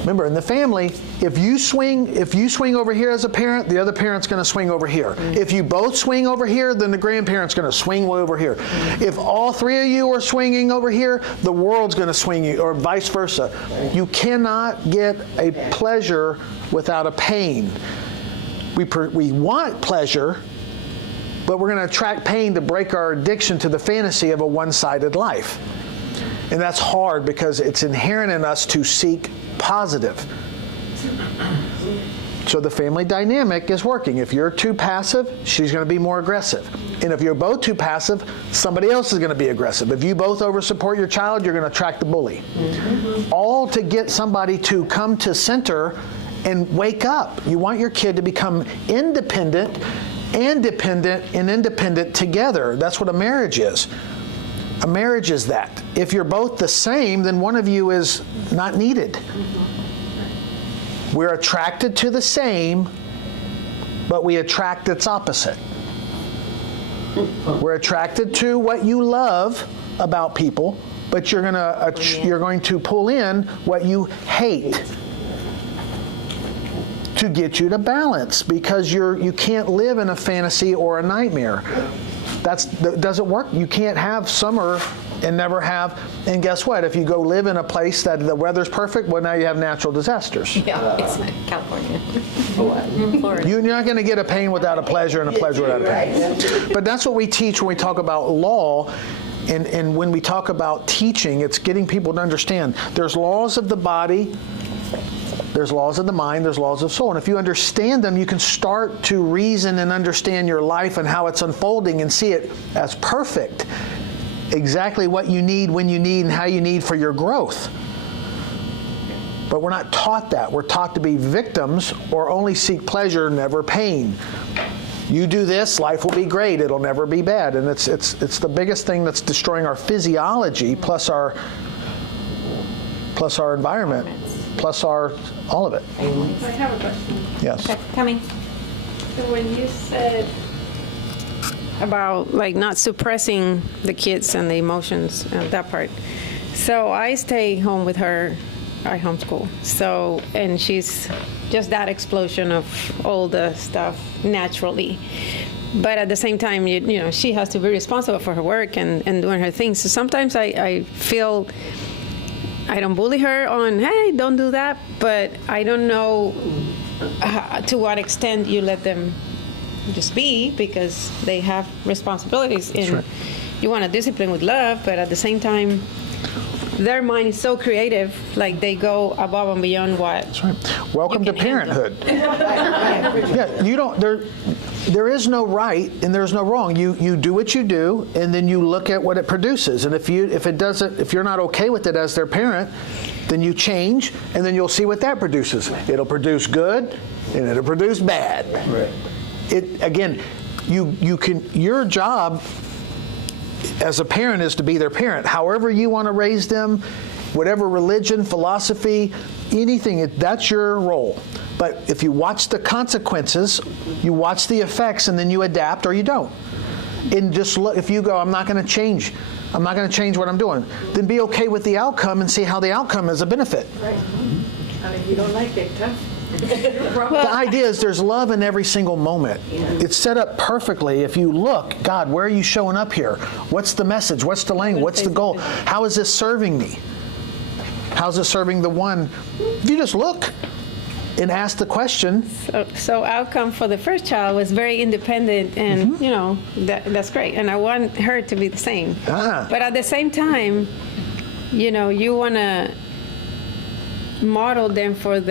Remember, in the family, if you swing over here as a parent, the other parent's going to swing over here. Mm-hmm. If you both swing over here, then the grandparent's going to swing over here. Mm-hmm. If all 3 of you are swinging over here, the world's going to swing you, or vice versa. You cannot get a pleasure without a pain. We want pleasure, but we're going to attract pain to break our addiction to the fantasy of a one-sided life. And that's hard because it's inherent in us to seek positive. So the family dynamic is working. If you're too passive, she's going to be more aggressive. And if you're both too passive, somebody else is going to be aggressive. If you both over-support your child, you're going to attract the bully. Mm-hmm. All to get somebody to come to center and wake up. You want your kid to become independent and dependent and independent together. That's what a marriage is. A marriage is that. If you're both the same, then one of you is not needed. We're attracted to the same, but we attract its opposite. We're attracted to what you love about people, but you're going to pull in what you hate to get you to balance, because you can't live in a fantasy or a nightmare. That doesn't work. You can't have summer and never have. And guess what? If you go live in a place that the weather's perfect, well, now you have natural disasters. Yeah, it's like California. Florida. You're not going to get a pain without a pleasure and a pleasure without a pain. But that's what we teach when we talk about law. And when we talk about teaching, it's getting people to understand there's laws of the body, there's laws of the mind, there's laws of soul. And if you understand them, you can start to reason and understand your life and how it's unfolding and see it as perfect. Exactly what you need, when you need, and how you need for your growth. But we're not taught that. We're taught to be victims or only seek pleasure, never pain. You do this, life will be great. It'll never be bad. And it's the biggest thing that's destroying our physiology, plus our environment. Plus all of it. I have a question. Yes. Okay, coming. So when you said about like not suppressing the kids and the emotions and that part, so I stay home with her. I homeschool. So, and she's just that explosion of all the stuff naturally. But at the same time, you know, she has to be responsible for her work and doing her things. So sometimes I feel I don't bully her on, hey, don't do that, but I don't know to what extent you let them just be, because they have responsibilities. And you want to discipline with love, but at the same time, their mind is so creative, like they go above and beyond what. That's right. Welcome to parenthood. Yeah, you don't. There is no right and there's no wrong. You do what you do, and then you look at what it produces. And if you're not okay with it as their parent, then you change, and then you'll see what that produces. It'll produce good, and it'll produce bad. Right. Your job as a parent is to be their parent. However you want to raise them, whatever religion, philosophy, anything, that's your role. But if you watch the consequences, you watch the effects, and then you adapt or you don't. And just look, if you go, I'm not going to change what I'm doing, then be okay with the outcome and see how the outcome is a benefit. Right. And if you don't like it, tough. The idea is there's love in every single moment. It's set up perfectly. If you look, God, where are you showing up here? What's the message? What's the language? What's the goal? How is this serving me? How's it serving the one? If you just look and ask the question. So outcome for the first child was very independent, and that's great. And I want her to be the same. But at the same time, you want to model them for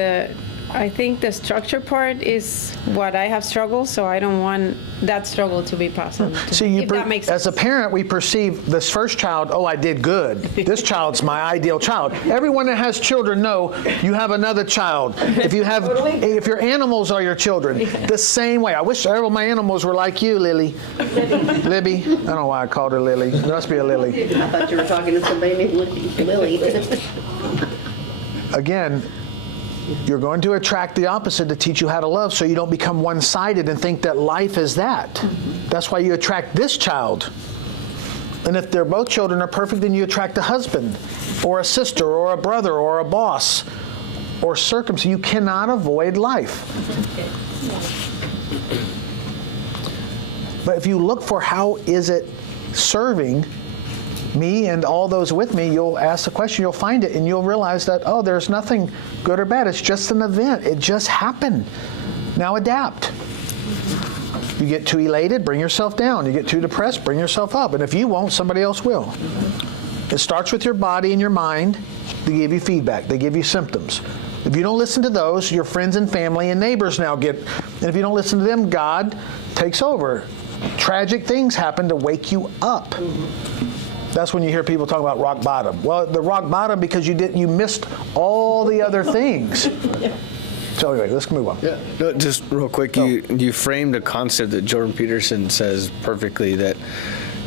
I think the structure part is what I have struggled, so I don't want that struggle to be possible. See, as a parent, we perceive this first child, I did good. This child's my ideal child. Everyone that has children know you have another child. If your animals are your children, the same way. I wish all my animals were like you, Lily. Libby. I don't know why I called her Lily. There must be a Lily. I thought you were talking to somebody named Lily. Again, you're going to attract the opposite to teach you how to love, so you don't become one-sided and think that life is that. That's why you attract this child. And if they're both children are perfect, then you attract a husband or a sister or a brother or a boss or circumstance. You cannot avoid life. But if you look for how is it serving me and all those with me, you'll ask the question, you'll find it, and you'll realize that, there's nothing good or bad. It's just an event. It just happened. Now adapt. You get too elated, bring yourself down. You get too depressed, bring yourself up. And if you won't, somebody else will. It starts with your body and your mind. They give you feedback. They give you symptoms. If you don't listen to those, your friends and family and neighbors now get, and if you don't listen to them, God takes over. Tragic things happen to wake you up. That's when you hear people talk about rock bottom. Well, the rock bottom because you missed all the other things. So anyway, let's move on. Yeah. No, just real quick, you framed a concept that Jordan Peterson says perfectly, that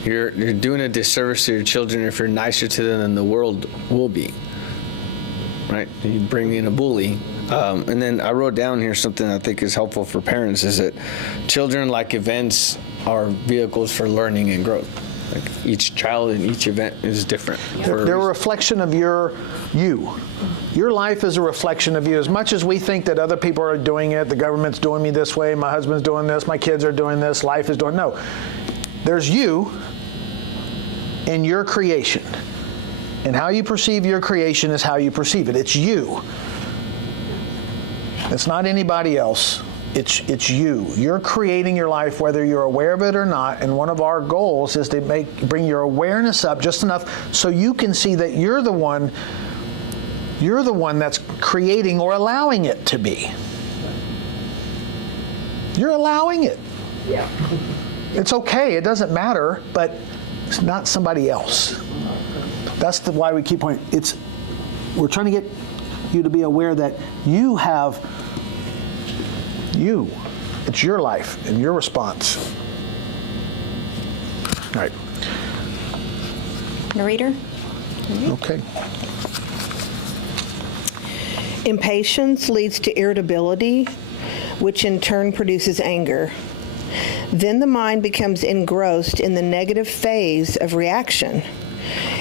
you're doing a disservice to your children if you're nicer to them than the world will be. Right? You bring in a bully. And then I wrote down here something I think is helpful for parents, is that children, like events, are vehicles for learning and growth. Like each child in each event is different. They're a reflection of you. Your life is a reflection of you. As much as we think that other people are doing it, the government's doing me this way, my husband's doing this, my kids are doing this, life is doing, no. There's you and your creation. And how you perceive your creation is how you perceive it. It's you. It's not anybody else. It's you. You're creating your life whether you're aware of it or not, and one of our goals is to bring your awareness up just enough so you can see that you're the one that's creating or allowing it to be. You're allowing it. Yeah. It's okay. It doesn't matter, but it's not somebody else. That's why we keep pointing. We're trying to get you to be aware that you have you. It's your life and your response. All right. Narrator? Okay. Impatience leads to irritability, which in turn produces anger. Then the mind becomes engrossed in the negative phase of reaction.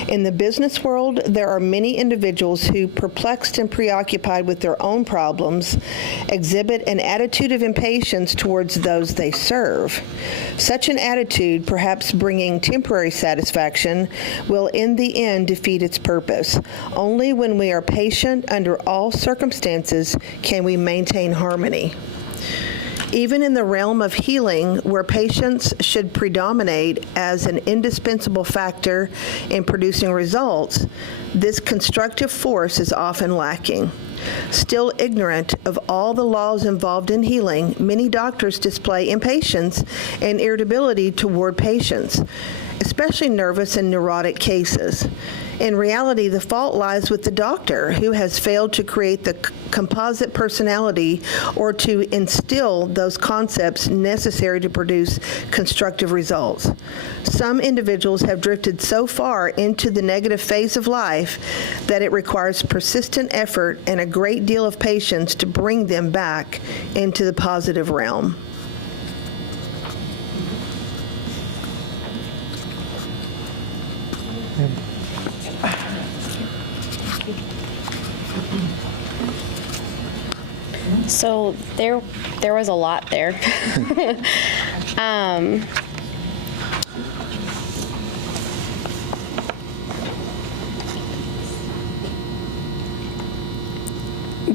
In the business world, there are many individuals who, perplexed and preoccupied with their own problems, exhibit an attitude of impatience towards those they serve. Such an attitude, perhaps bringing temporary satisfaction, will in the end defeat its purpose. Only when we are patient under all circumstances can we maintain harmony. Even in the realm of healing, where patience should predominate as an indispensable factor in producing results, this constructive force is often lacking. Still ignorant of all the laws involved in healing, many doctors display impatience and irritability toward patients, especially nervous and neurotic cases. In reality, the fault lies with the doctor, who has failed to create the composite personality or to instill those concepts necessary to produce constructive results. Some individuals have drifted so far into the negative phase of life that it requires persistent effort and a great deal of patience to bring them back into the positive realm. So there was a lot there.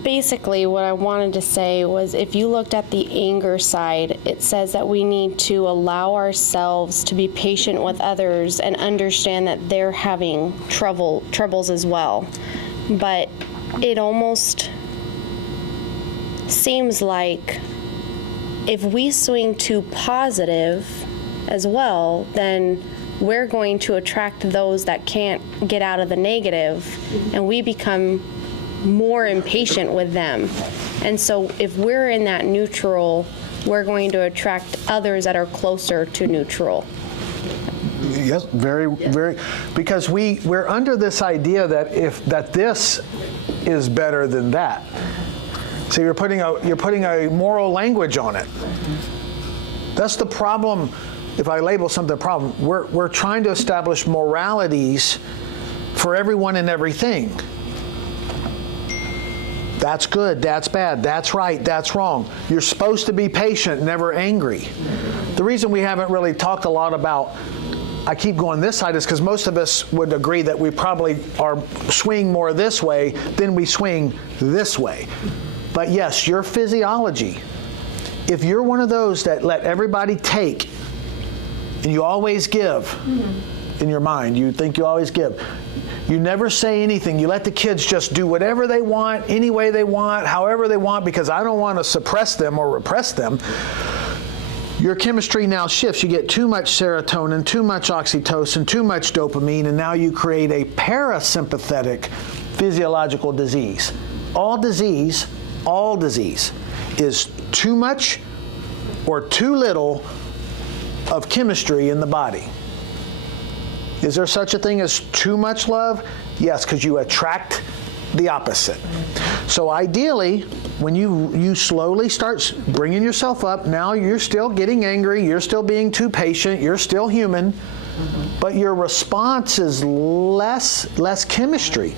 Basically, what I wanted to say was, if you looked at the anger side, it says that we need to allow ourselves to be patient with others and understand that they're having troubles as well. But it almost seems like if we swing too positive as well, then we're going to attract those that can't get out of the negative, and we become more impatient with them. And so if we're in that neutral, we're going to attract others that are closer to neutral. Yes, very, because we're under this idea that this is better than that. So you're putting a moral language on it. That's the problem. If I label something a problem, we're trying to establish moralities for everyone and everything. That's good, that's bad, that's right, that's wrong. You're supposed to be patient, never angry. The reason we haven't really talked a lot about, I keep going this side, is because most of us would agree that we probably are swing more this way than we swing this way. But yes, your physiology, if you're one of those that let everybody take and you always give in your mind, you think you always give, you never say anything. You let the kids just do whatever they want, any way they want, however they want, because I don't want to suppress them or repress them. Your chemistry now shifts. You get too much serotonin, too much oxytocin, too much dopamine, and now you create a parasympathetic physiological disease. All disease is too much or too little of chemistry in the body. Is there such a thing as too much love? Yes, because you attract the opposite. So ideally, when you slowly start bringing yourself up, now you're still getting angry, you're still being too patient, you're still human, but your response is less chemistry.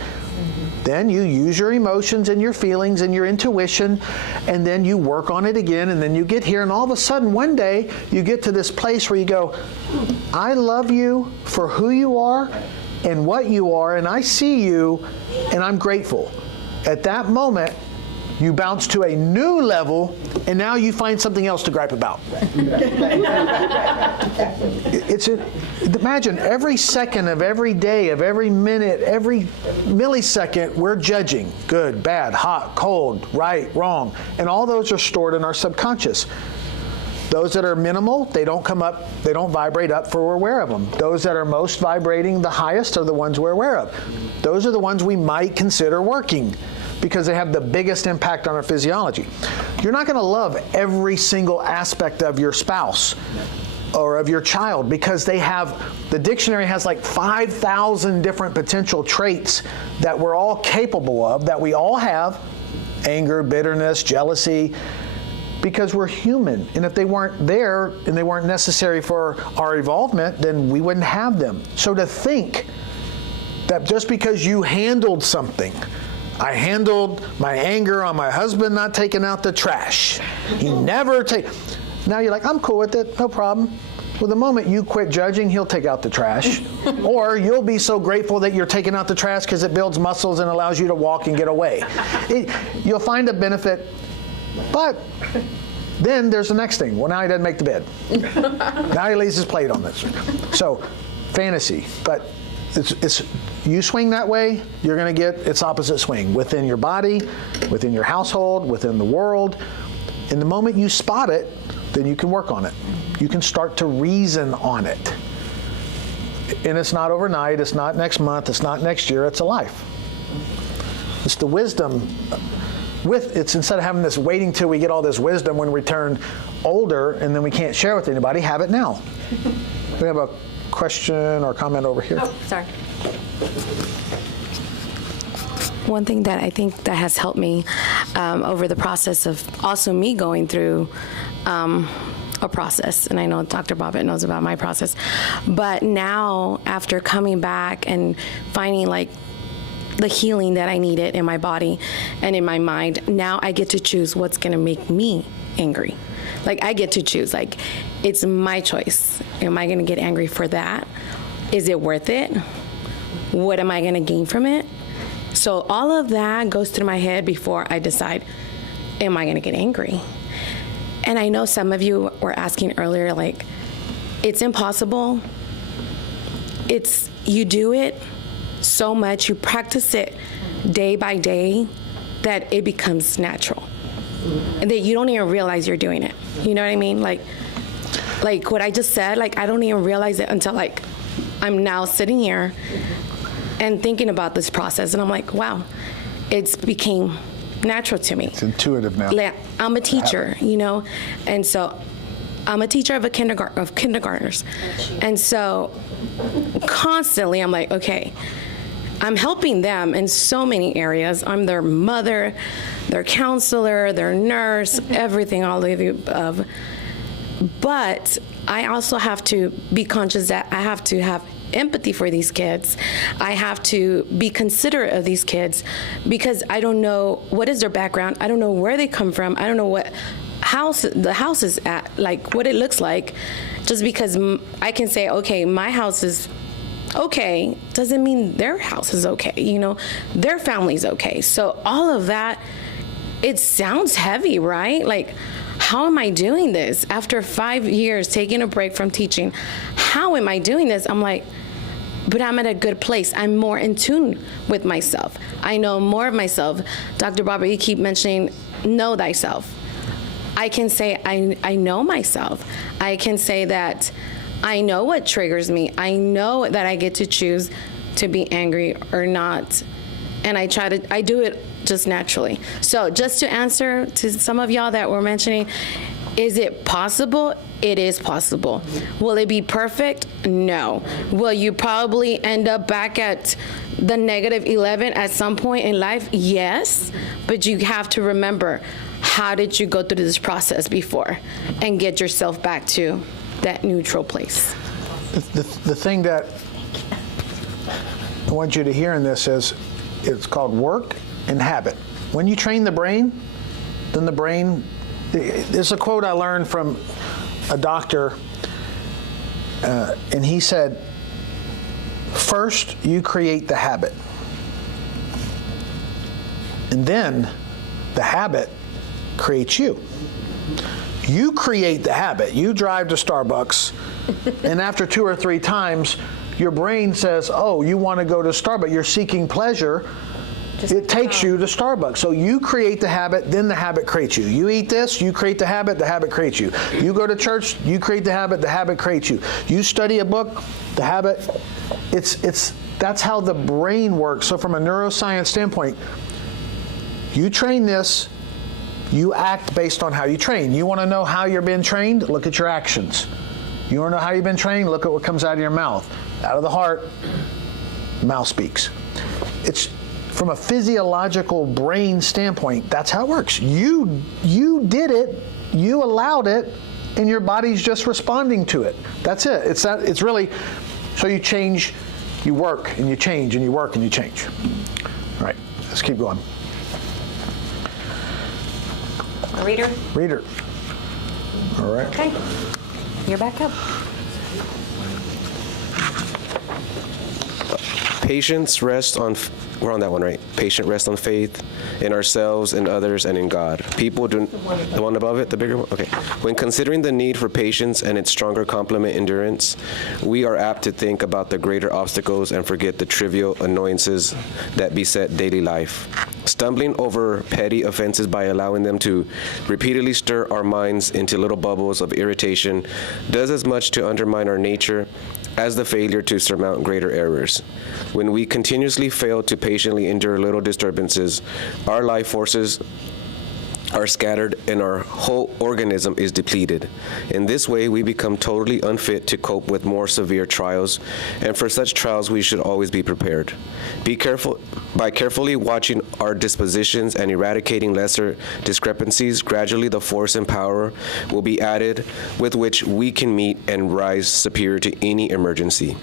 Then you use your emotions and your feelings and your intuition, and then you work on it again, and then you get here, and all of a sudden one day you get to this place where you go, I love you for who you are and what you are, and I see you, and I'm grateful. At that moment, you bounce to a new level, and now you find something else to gripe about. Imagine every second of every day, of every minute, every millisecond, we're judging. Good, bad, hot, cold, right, wrong. And all those are stored in our subconscious. Those that are minimal, they don't come up, they don't vibrate up, for we're aware of them. Those that are most vibrating the highest are the ones we're aware of. Those are the ones we might consider working, because they have the biggest impact on our physiology. You're not going to love every single aspect of your spouse or of your child, because the dictionary has like 5,000 different potential traits that we're all capable of, that we all have: anger, bitterness, jealousy, because we're human. And if they weren't there and they weren't necessary for our evolvement, then we wouldn't have them. So to think that just because you handled something, I handled my anger on my husband not taking out the trash. Now you're like, I'm cool with it, no problem. Well, the moment you quit judging, he'll take out the trash. Or you'll be so grateful that you're taking out the trash because it builds muscles and allows you to walk and get away. You'll find a benefit, but Then there's the next thing. Well, now he doesn't make the bed. Now he lays his plate on this. So, fantasy. But it's you swing that way, you're going to get its opposite swing within your body, within your household, within the world. And the moment you spot it, then you can work on it. You can start to reason on it. And it's not overnight, it's not next month, it's not next year, it's a life. It's the wisdom it's instead of having this waiting till we get all this wisdom when we turn older and then we can't share with anybody, have it now. We have a question or comment over here. Oh, sorry. One thing that I think that has helped me over the process of also me going through a process, and I know Dr. Bobbitt knows about my process, but now after coming back and finding like the healing that I needed in my body and in my mind, now I get to choose what's going to make me angry. Like I get to choose, like it's my choice. Am I going to get angry for that? Is it worth it? What am I going to gain from it? So all of that goes through my head before I decide, am I going to get angry? And I know some of you were asking earlier, like, it's impossible. You do it so much, you practice it day by day, that it becomes natural. And that you don't even realize you're doing it. You know what I mean? Like what I just said, like I don't even realize it until like I'm now sitting here and thinking about this process, and I'm like, wow, it's became natural to me. It's intuitive now. Like, I'm a teacher, you know, and so I'm a teacher of kindergartners, and so constantly I'm like, okay, I'm helping them in so many areas. I'm their mother, their counselor, their nurse, everything, all of the above. But I also have to be conscious that I have to have empathy for these kids. I have to be considerate of these kids because I don't know what is their background. I don't know where they come from. I don't know what the house is at, like what it looks like. Just because I can say, okay, my house is okay, doesn't mean their house is okay, you know, their family's okay. So all of that, it sounds heavy, right? Like, how am I doing this? After 5 years taking a break from teaching, how am I doing this? I'm like, but I'm at a good place. I'm more in tune with myself. I know more of myself. Dr. Barbara, you keep mentioning, know thyself. I can say I know myself. I can say that I know what triggers me. I know that I get to choose to be angry or not. And I do it just naturally. So just to answer to some of y'all that were mentioning, is it possible? It is possible. Will it be perfect? No. Will you probably end up back at the -11 at some point in life? Yes. But you have to remember, how did you go through this process before and get yourself back to that neutral place? The thing that I want you to hear in this is, it's called work and habit. When you train the brain, then the brain, there's a quote I learned from a doctor, and he said, first you create the habit, and then the habit creates you. You create the habit. You drive to Starbucks, and after 2 or 3 times, your brain says, oh, you want to go to Starbucks. You're seeking pleasure. It takes you to Starbucks. So you create the habit, then the habit creates you. You eat this, you create the habit creates you. You go to church, you create the habit creates you. You study a book, the habit, that's how the brain works. So from a neuroscience standpoint, you train this, you act based on how you train. You want to know how you're being trained? Look at your actions. You want to know how you've been trained? Look at what comes out of your mouth. Out of the heart, mouth speaks. It's from a physiological brain standpoint, that's how it works. You did it, you allowed it, and your body's just responding to it. That's it. It's really, so you change, you work, and you change, and you work, and you change. All right, let's keep going. A reader? Reader. All right. Okay. You're back up. Patience rests on, we're on that one, right? Patient rests on faith in ourselves and others and in God. People do, the one above it, the bigger one? Okay. When considering the need for patience and its stronger complement endurance, we are apt to think about the greater obstacles and forget the trivial annoyances that beset daily life. Stumbling over petty offenses by allowing them to repeatedly stir our minds into little bubbles of irritation does as much to undermine our nature as the failure to surmount greater errors. When we continuously fail to patiently endure little disturbances, our life forces are scattered and our whole organism is depleted. In this way, we become totally unfit to cope with more severe trials, and for such trials, we should always be prepared. By carefully watching our dispositions and eradicating lesser discrepancies, gradually the force and power will be added with which we can meet and rise superior to any emergency.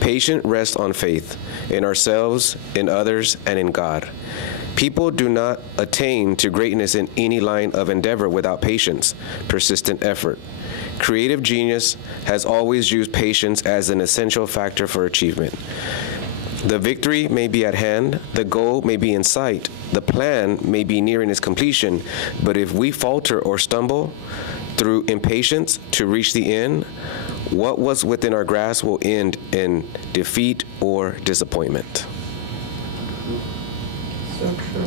Patient rests on faith in ourselves, in others, and in God. People do not attain to greatness in any line of endeavor without patience, persistent effort. Creative genius has always used patience as an essential factor for achievement. The victory may be at hand, the goal may be in sight, the plan may be nearing its completion, but if we falter or stumble through impatience to reach the end, what was within our grasp will end in defeat or disappointment. So true.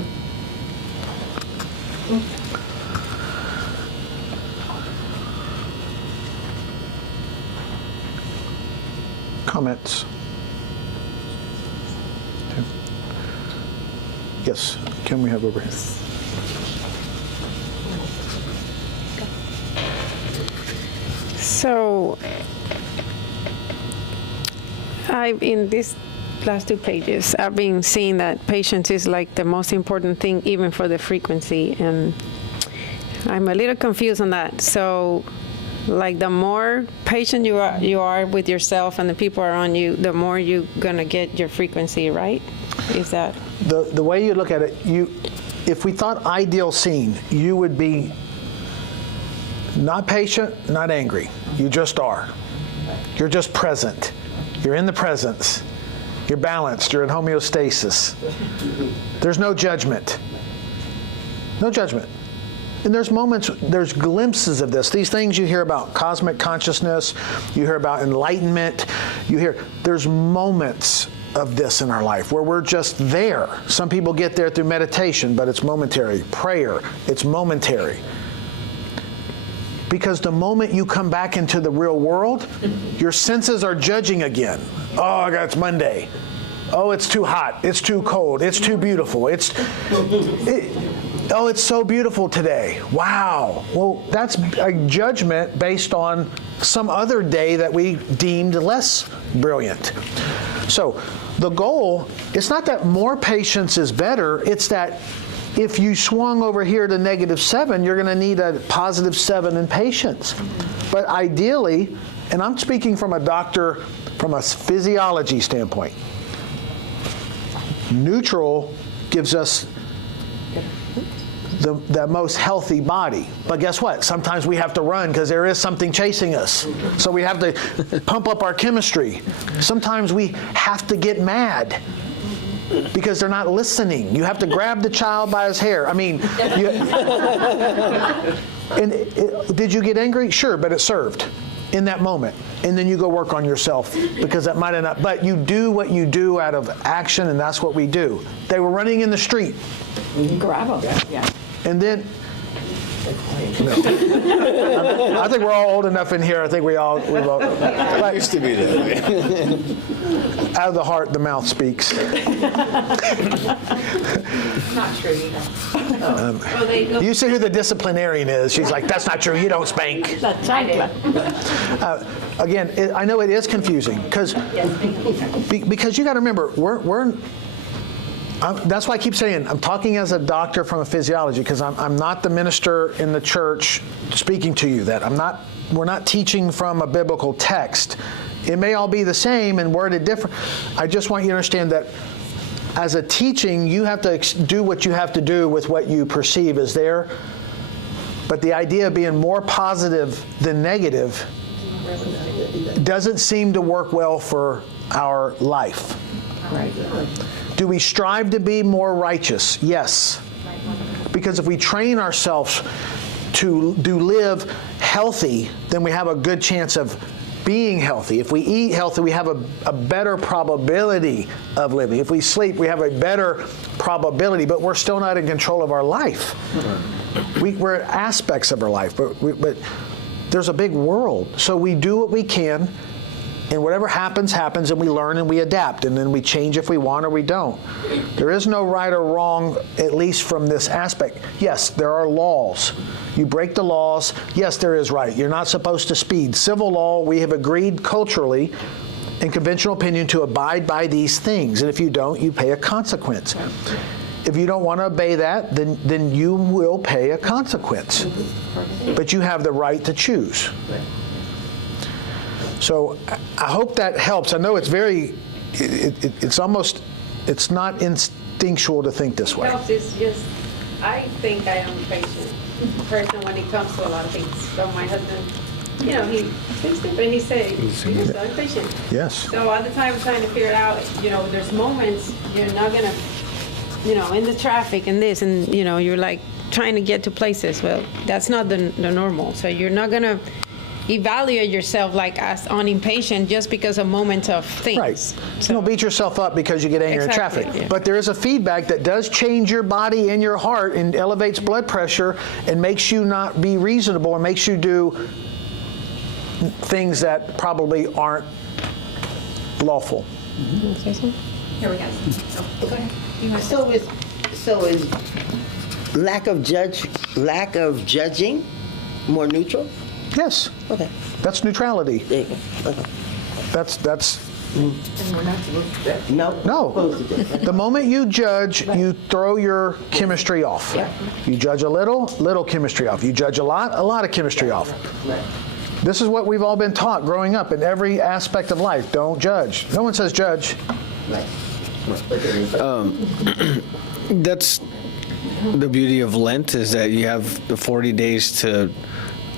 Comments? Yes, can we have over here? So, in these last 2 pages, I've been seeing that patience is like the most important thing, even for the frequency, and I'm a little confused on that. So, like the more patient you are with yourself and the people around you, the more you're gonna get your frequency, right? Is that the way you look at it? If we thought ideal scene, you would be not patient, not angry. You just are. You're just present. You're in the presence. You're balanced. You're in homeostasis. There's no judgment. No judgment. And there's moments, there's glimpses of this. These things you hear about cosmic consciousness, you hear about enlightenment, there's moments of this in our life where we're just there. Some people get there through meditation, but it's momentary. Prayer, it's momentary. Because the moment you come back into the real world, your senses are judging again. Oh, it's Monday. Oh, it's too hot. It's too cold. It's too beautiful. It's so beautiful today. Wow. Well, that's a judgment based on some other day that we deemed less brilliant. So the goal, it's not that more patience is better. It's that if you swung over here to -7, you're going to need a +7 in patience. But ideally, and I'm speaking from a doctor, from a physiology standpoint, neutral gives us the most healthy body. But guess what? Sometimes we have to run because there is something chasing us. So we have to pump up our chemistry. Sometimes we have to get mad because they're not listening. You have to grab the child by his hair. I mean, did you get angry? Sure, but it served in that moment. And then you go work on yourself because that might have not. But you do what you do out of action, and that's what we do. They were running in the street. Grab them. Yeah. And then, I think we're all old enough in here. I think we've all It used to be that way. Out of the heart, the mouth speaks. Not true either. You see who the disciplinarian is. She's like, that's not true. You don't spank. That's right. Again, I know it is confusing because you got to remember, that's why I keep saying I'm talking as a doctor from a physiology, because I'm not the minister in the church speaking to you. We're not teaching from a biblical text. It may all be the same and worded different. I just want you to understand that as a teaching, you have to do what you have to do with what you perceive as there. But the idea of being more positive than negative doesn't seem to work well for our life. Do we strive to be more righteous? Yes. Because if we train ourselves to live healthy, then we have a good chance of being healthy. If we eat healthy, we have a better probability of living. If we sleep, we have a better probability, but we're still not in control of our life. We're aspects of our life, but there's a big world. So we do what we can, and whatever happens, happens, and we learn and we adapt, and then we change if we want or we don't. There is no right or wrong, at least from this aspect. Yes, there are laws. You break the laws, yes, there is right. You're not supposed to speed. Civil law, we have agreed culturally in conventional opinion to abide by these things, and if you don't, you pay a consequence. If you don't want to obey that, then you will pay a consequence. But you have the right to choose. So I hope that helps. I know it's it's not instinctual to think this way. Helps. It's just, I think I am a patient person when it comes to a lot of things. So my husband, he's different. He said, you're so impatient. Yes. So all the time trying to figure it out, there's moments you're not going to, in the traffic and this, and, you're like trying to get to places. Well, that's not the normal. So you're not going to evaluate yourself like as on impatient just because of moments of things. Right. So don't beat yourself up because you get angry in traffic. Yeah. But there is a feedback that does change your body and your heart and elevates blood pressure and makes you not be reasonable and makes you do things that probably aren't lawful. Here we go. Oh, go ahead. So is lack of judging more neutral? Yes. Okay. That's neutrality. There you go. Okay. That's. And we're not supposed to judge? No. The moment you judge, you throw your chemistry off. Yeah. You judge a little chemistry off. You judge a lot of chemistry off. Right. This is what we've all been taught growing up in every aspect of life. Don't judge. No one says judge. Right. That's the beauty of Lent, is that you have the 40 days to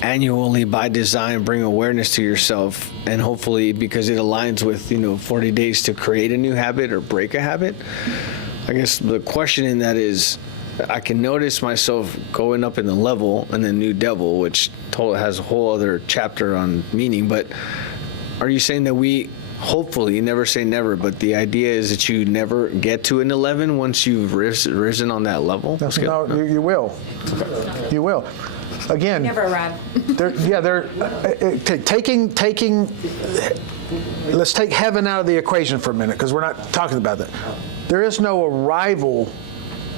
annually, by design, bring awareness to yourself, and hopefully, because it aligns with 40 days to create a new habit or break a habit. I guess the question in that is, I can notice myself going up in the level and the new devil, which has a whole other chapter on meaning. But are you saying that we hopefully, never say never, but the idea is that you never get to an 11 once you've risen on that level? No, you will. You will. Again, Never arrive. Let's take heaven out of the equation for a minute, because we're not talking about that. There is no arrival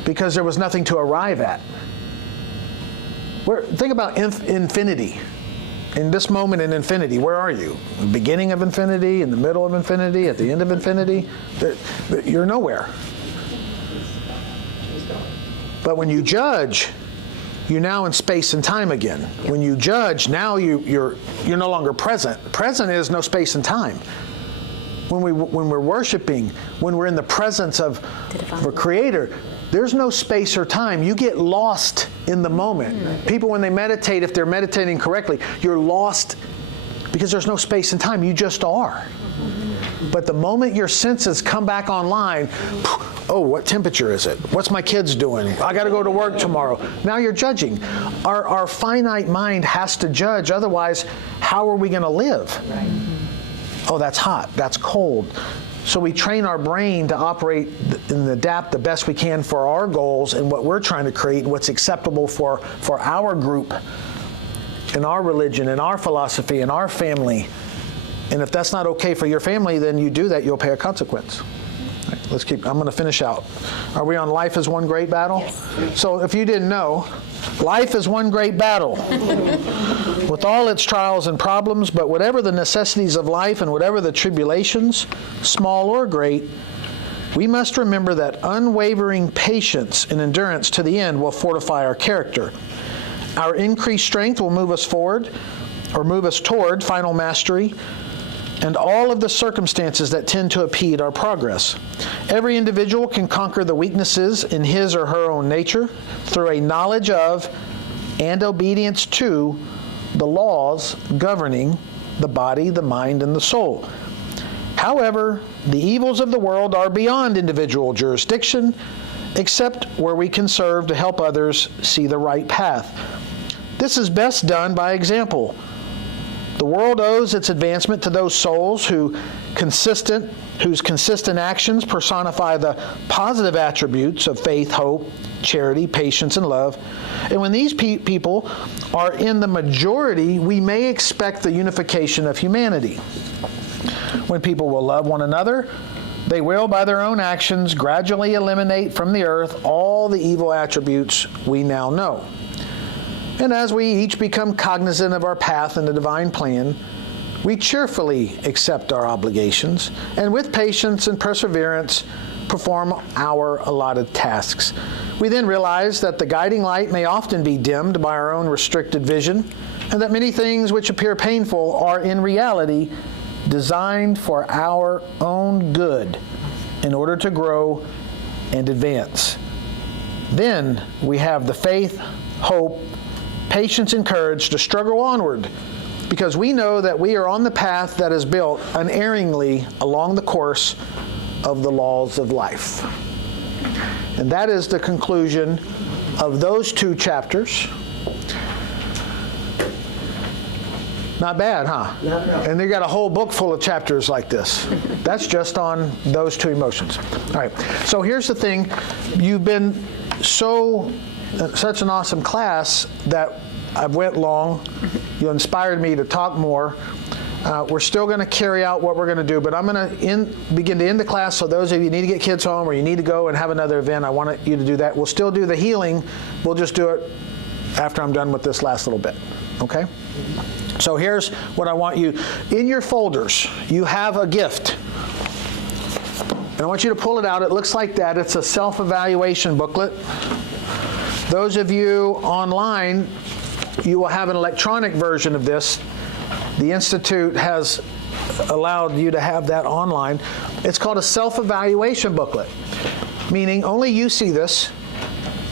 because there was nothing to arrive at. Think about infinity. In this moment in infinity, where are you? The beginning of infinity, in the middle of infinity, at the end of infinity? You're nowhere. But when you judge, you're now in space and time again. When you judge, now you're no longer present. Present is no space and time. When we're worshiping, when we're in the presence of our Creator, there's no space or time. You get lost in the moment. People, when they meditate, if they're meditating correctly, you're lost because there's no space and time. You just are. But the moment your senses come back online, oh, what temperature is it? What's my kids doing? I got to go to work tomorrow. Now you're judging. Our finite mind has to judge. Otherwise, how are we going to live? Right. Oh, that's hot. That's cold. So we train our brain to operate and adapt the best we can for our goals and what we're trying to create and what's acceptable for our group, in our religion, in our philosophy, in our family. And if that's not okay for your family, then you do that, you'll pay a consequence. Right, let's keep, I'm going to finish out. Are we on Life is One Great Battle? Yes. So if you didn't know, life is one great battle with all its trials and problems, but whatever the necessities of life and whatever the tribulations, small or great, we must remember that unwavering patience and endurance to the end will fortify our character. Our increased strength will move us forward or move us toward final mastery and all of the circumstances that tend to impede our progress. Every individual can conquer the weaknesses in his or her own nature through a knowledge of and obedience to the laws governing the body, the mind, and the soul. However, the evils of the world are beyond individual jurisdiction, except where we can serve to help others see the right path. This is best done by example. The world owes its advancement to those souls whose consistent actions personify the positive attributes of faith, hope, charity, patience, and love. And when these people are in the majority, we may expect the unification of humanity. When people will love one another, they will, by their own actions, gradually eliminate from the earth all the evil attributes we now know. And as we each become cognizant of our path in the divine plan, we cheerfully accept our obligations and with patience and perseverance perform our allotted tasks. We then realize that the guiding light may often be dimmed by our own restricted vision, and that many things which appear painful are in reality designed for our own good in order to grow and advance. Then we have the faith, hope, patience, and courage to struggle onward, because we know that we are on the path that is built unerringly along the course of the laws of life. And that is the conclusion of those 2 chapters. Not bad, huh? Not at all. And they got a whole book full of chapters like this. That's just on those 2 emotions. All right. So here's the thing. You've been such an awesome class that I've went long. You inspired me to talk more. We're still going to carry out what we're going to do, but I'm going to begin to end the class. So those of you who need to get kids home or you need to go and have another event, I want you to do that. We'll still do the healing. We'll just do it after I'm done with this last little bit. Okay? So here's what I want you. In your folders, you have a gift. And I want you to pull it out. It looks like that. It's a self-evaluation booklet. Those of you online, you will have an electronic version of this. The Institute has allowed you to have that online. It's called a self-evaluation booklet, meaning only you see this.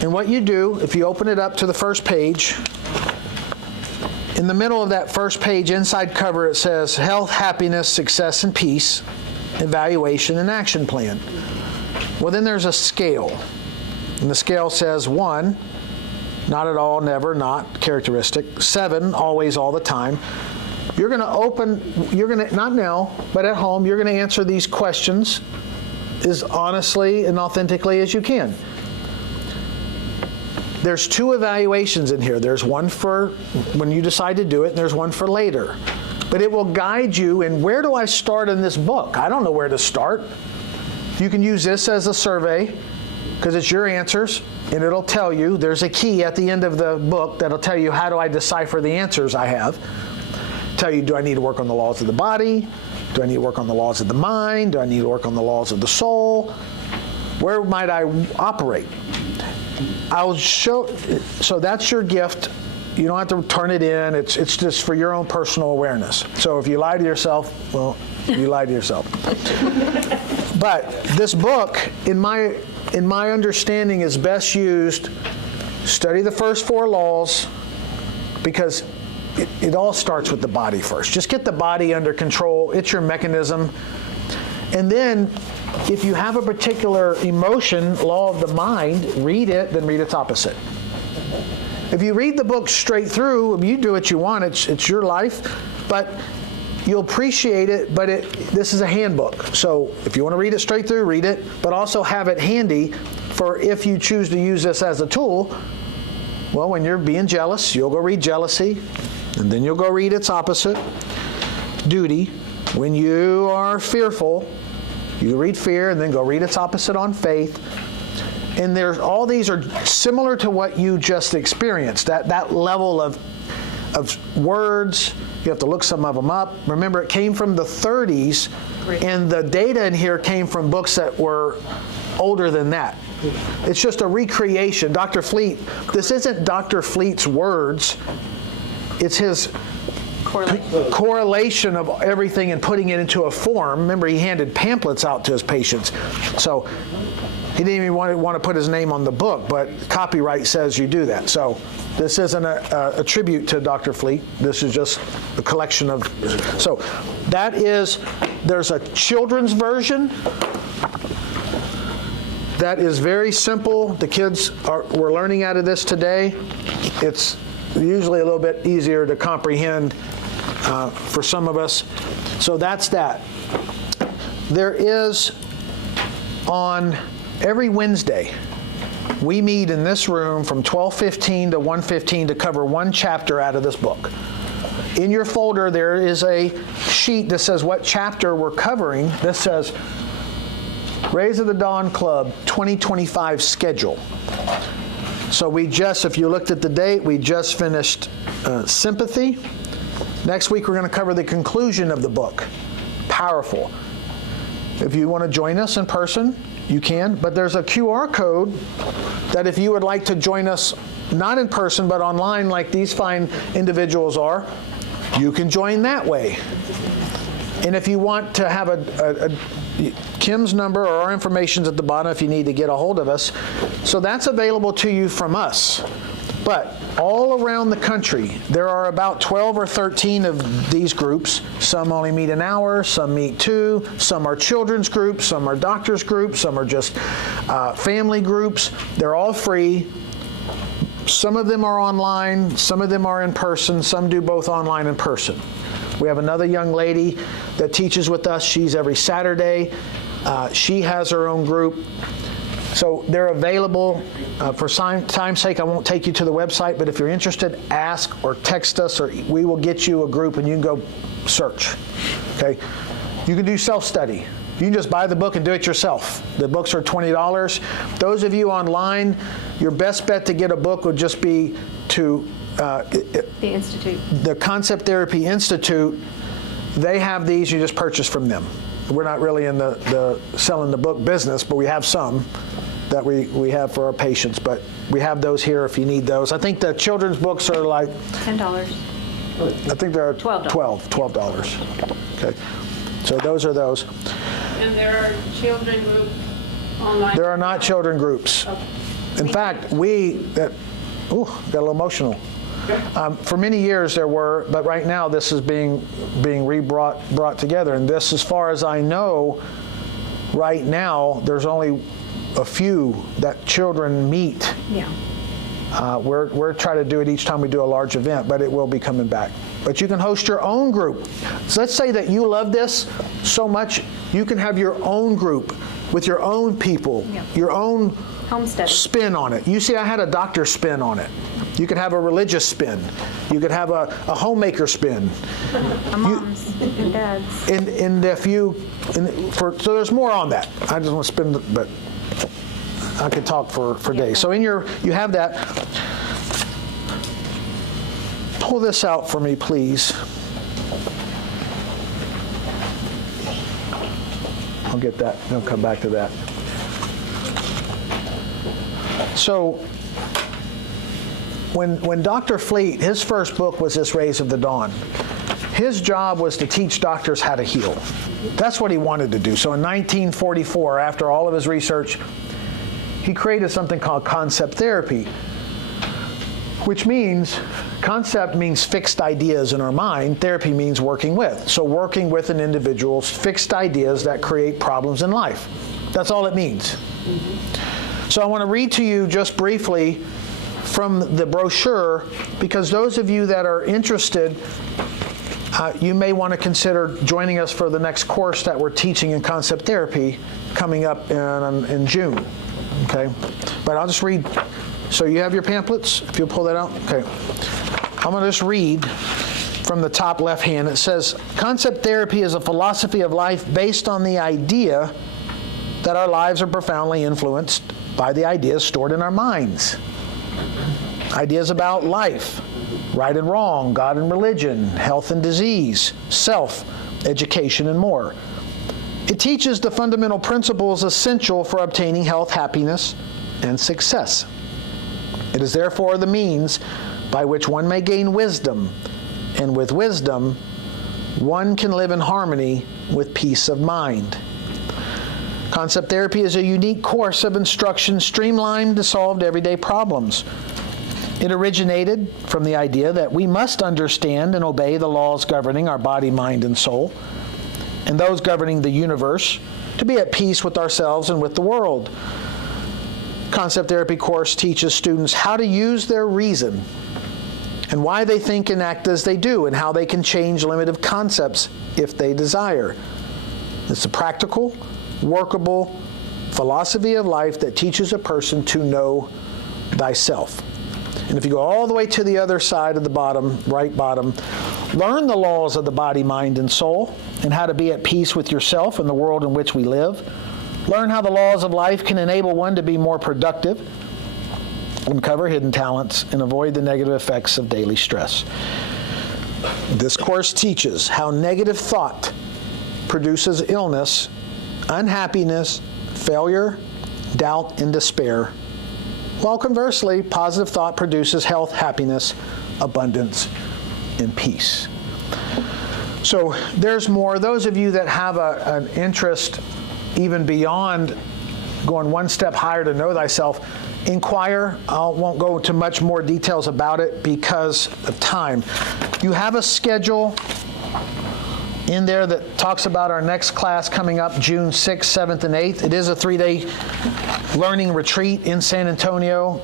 And what you do, if you open it up to the first page, in the middle of that first page, inside cover, it says Health, Happiness, Success, and Peace, Evaluation and Action Plan. Well, then there's a scale. And the scale says 1, not at all, never, not, characteristic. 7, always, all the time. You're going to not now, but at home, you're going to answer these questions as honestly and authentically as you can. There's 2 evaluations in here. There's one for when you decide to do it, and there's one for later. But it will guide you in where do I start in this book? I don't know where to start. You can use this as a survey because it's your answers, and it'll tell you. There's a key at the end of the book that'll tell you how do I decipher the answers I have. Tell you, do I need to work on the laws of the body? Do I need to work on the laws of the mind? Do I need to work on the laws of the soul? Where might I operate? I'll show, so that's your gift. You don't have to turn it in. It's just for your own personal awareness. So if you lie to yourself, well, you lie to yourself. But this book, in my understanding, is best used, study the first 4 laws, because it all starts with the body first. Just get the body under control. It's your mechanism. And then if you have a particular emotion, law of the mind, read it, then read its opposite. If you read the book straight through, you do what you want. It's your life. But you'll appreciate it, but this is a handbook. So if you want to read it straight through, read it, but also have it handy for if you choose to use this as a tool. Well, when you're being jealous, you'll go read jealousy, and then you'll go read its opposite, duty. When you are fearful, you read fear, and then go read its opposite on faith. And all these are similar to what you just experienced, that level of words. You have to look some of them up. Remember, it came from the 30s, and the data in here came from books that were older than that. It's just a recreation. Dr. Fleet, this isn't Dr. Fleet's words. It's his correlation of everything and putting it into a form. Remember, he handed pamphlets out to his patients. So He didn't even want to put his name on the book, but copyright says you do that. So this isn't a tribute to Dr. Fleet. This is just a collection of, so that is, there's a children's version that is very simple. The kids we're learning out of this today. It's usually a little bit easier to comprehend for some of us. So that's that. There is, on every Wednesday, we meet in this room from 12:15 to 1:15 to cover one chapter out of this book. In your folder, there is a sheet that says what chapter we're covering. This says Rays of the Dawn Club 2025 schedule. So we just, if you looked at the date, we just finished sympathy. Next week, we're going to cover the conclusion of the book. Powerful. If you want to join us in person, you can, but there's a QR code that if you would like to join us, not in person, but online like these fine individuals are, you can join that way. And if you want to have Kim's number or our information's at the bottom if you need to get a hold of us. So that's available to you from us. But all around the country, there are about 12 or 13 of these groups. Some only meet an hour, some meet 2, some are children's groups, some are doctors' groups, some are just family groups. They're all free. Some of them are online, some of them are in person, some do both online and person. We have another young lady that teaches with us. She's every Saturday. She has her own group. So they're available. For time's sake, I won't take you to the website, but if you're interested, ask or text us, or we will get you a group and you can go search. Okay? You can do self-study. You can just buy the book and do it yourself. The books are $20. Those of you online, your best bet to get a book would just be to The Institute. The Concept Therapy Institute. They have these. You just purchase from them. We're not really in the selling the book business, but we have some that we have for our patients. But we have those here if you need those. I think the children's books are like $10. I think they're $12. Okay. So those are those. And there are children groups online? There are not children groups. Okay. In fact, got a little emotional. For many years there were, but right now this is being brought together. And this, as far as I know, right now there's only a few that children meet. Yeah. We're trying to do it each time we do a large event, but it will be coming back. But you can host your own group. So let's say that you love this so much, you can have your own group with your own people, your own spin on it. You see, I had a doctor spin on it. You could have a religious spin. You could have a homemaker spin. A mom's and dad's. And if you, so there's more on that. I just want to spin, but I could talk for days. So you have that. Pull this out for me, please. I'll get that. I'll come back to that. So when Dr. Fleet, his first book was this Rays of the Dawn. His job was to teach doctors how to heal. That's what he wanted to do. So in 1944, after all of his research, he created something called concept therapy, which means concept means fixed ideas in our mind. Therapy means working with. So working with an individual's fixed ideas that create problems in life. That's all it means. So I want to read to you just briefly from the brochure, because those of you that are interested, you may want to consider joining us for the next course that we're teaching in concept therapy coming up in June. Okay, but I'll just read. So you have your pamphlets, if you'll pull that out. Okay, I'm going to just read from the top left hand. It says, concept therapy is a philosophy of life based on the idea that our lives are profoundly influenced by the ideas stored in our minds. Ideas about life, right and wrong, God and religion, health and disease, self, education, and more. It teaches the fundamental principles essential for obtaining health, happiness, and success. It is therefore the means by which one may gain wisdom, and with wisdom, one can live in harmony with peace of mind. Concept therapy is a unique course of instruction streamlined to solve everyday problems. It originated from the idea that we must understand and obey the laws governing our body, mind, and soul, and those governing the universe, to be at peace with ourselves and with the world. Concept therapy course teaches students how to use their reason and why they think and act as they do, and how they can change limited concepts if they desire. It's a practical, workable philosophy of life that teaches a person to know thyself. And if you go all the way to the other side of the bottom, right bottom, learn the laws of the body, mind, and soul, and how to be at peace with yourself and the world in which we live. Learn how the laws of life can enable one to be more productive, uncover hidden talents, and avoid the negative effects of daily stress. This course teaches how negative thought produces illness, unhappiness, failure, doubt, and despair, while conversely, positive thought produces health, happiness, abundance, and peace. So there's more. Those of you that have an interest even beyond going one step higher to know thyself, inquire. I won't go into much more details about it because of time. You have a schedule in there that talks about our next class coming up June 6th, 7th, and 8th. It is a 3-day learning retreat in San Antonio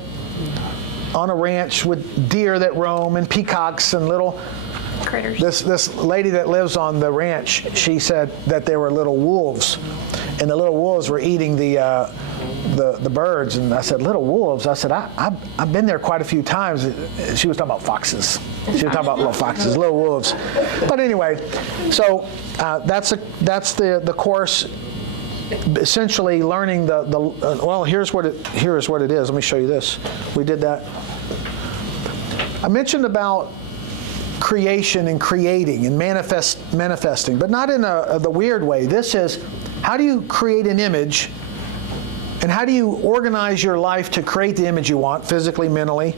on a ranch with deer that roam and peacocks and little critters. This lady that lives on the ranch, she said that there were little wolves, and the little wolves were eating the birds. And I said, little wolves? I said, I've been there quite a few times. She was talking about foxes. She was talking about little foxes, little wolves. But anyway, so that's the course. Essentially learning well, here's what it is. Let me show you this. We did that. I mentioned about creation and creating and manifesting, but not in the weird way. This is, how do you create an image, and how do you organize your life to create the image you want, physically, mentally?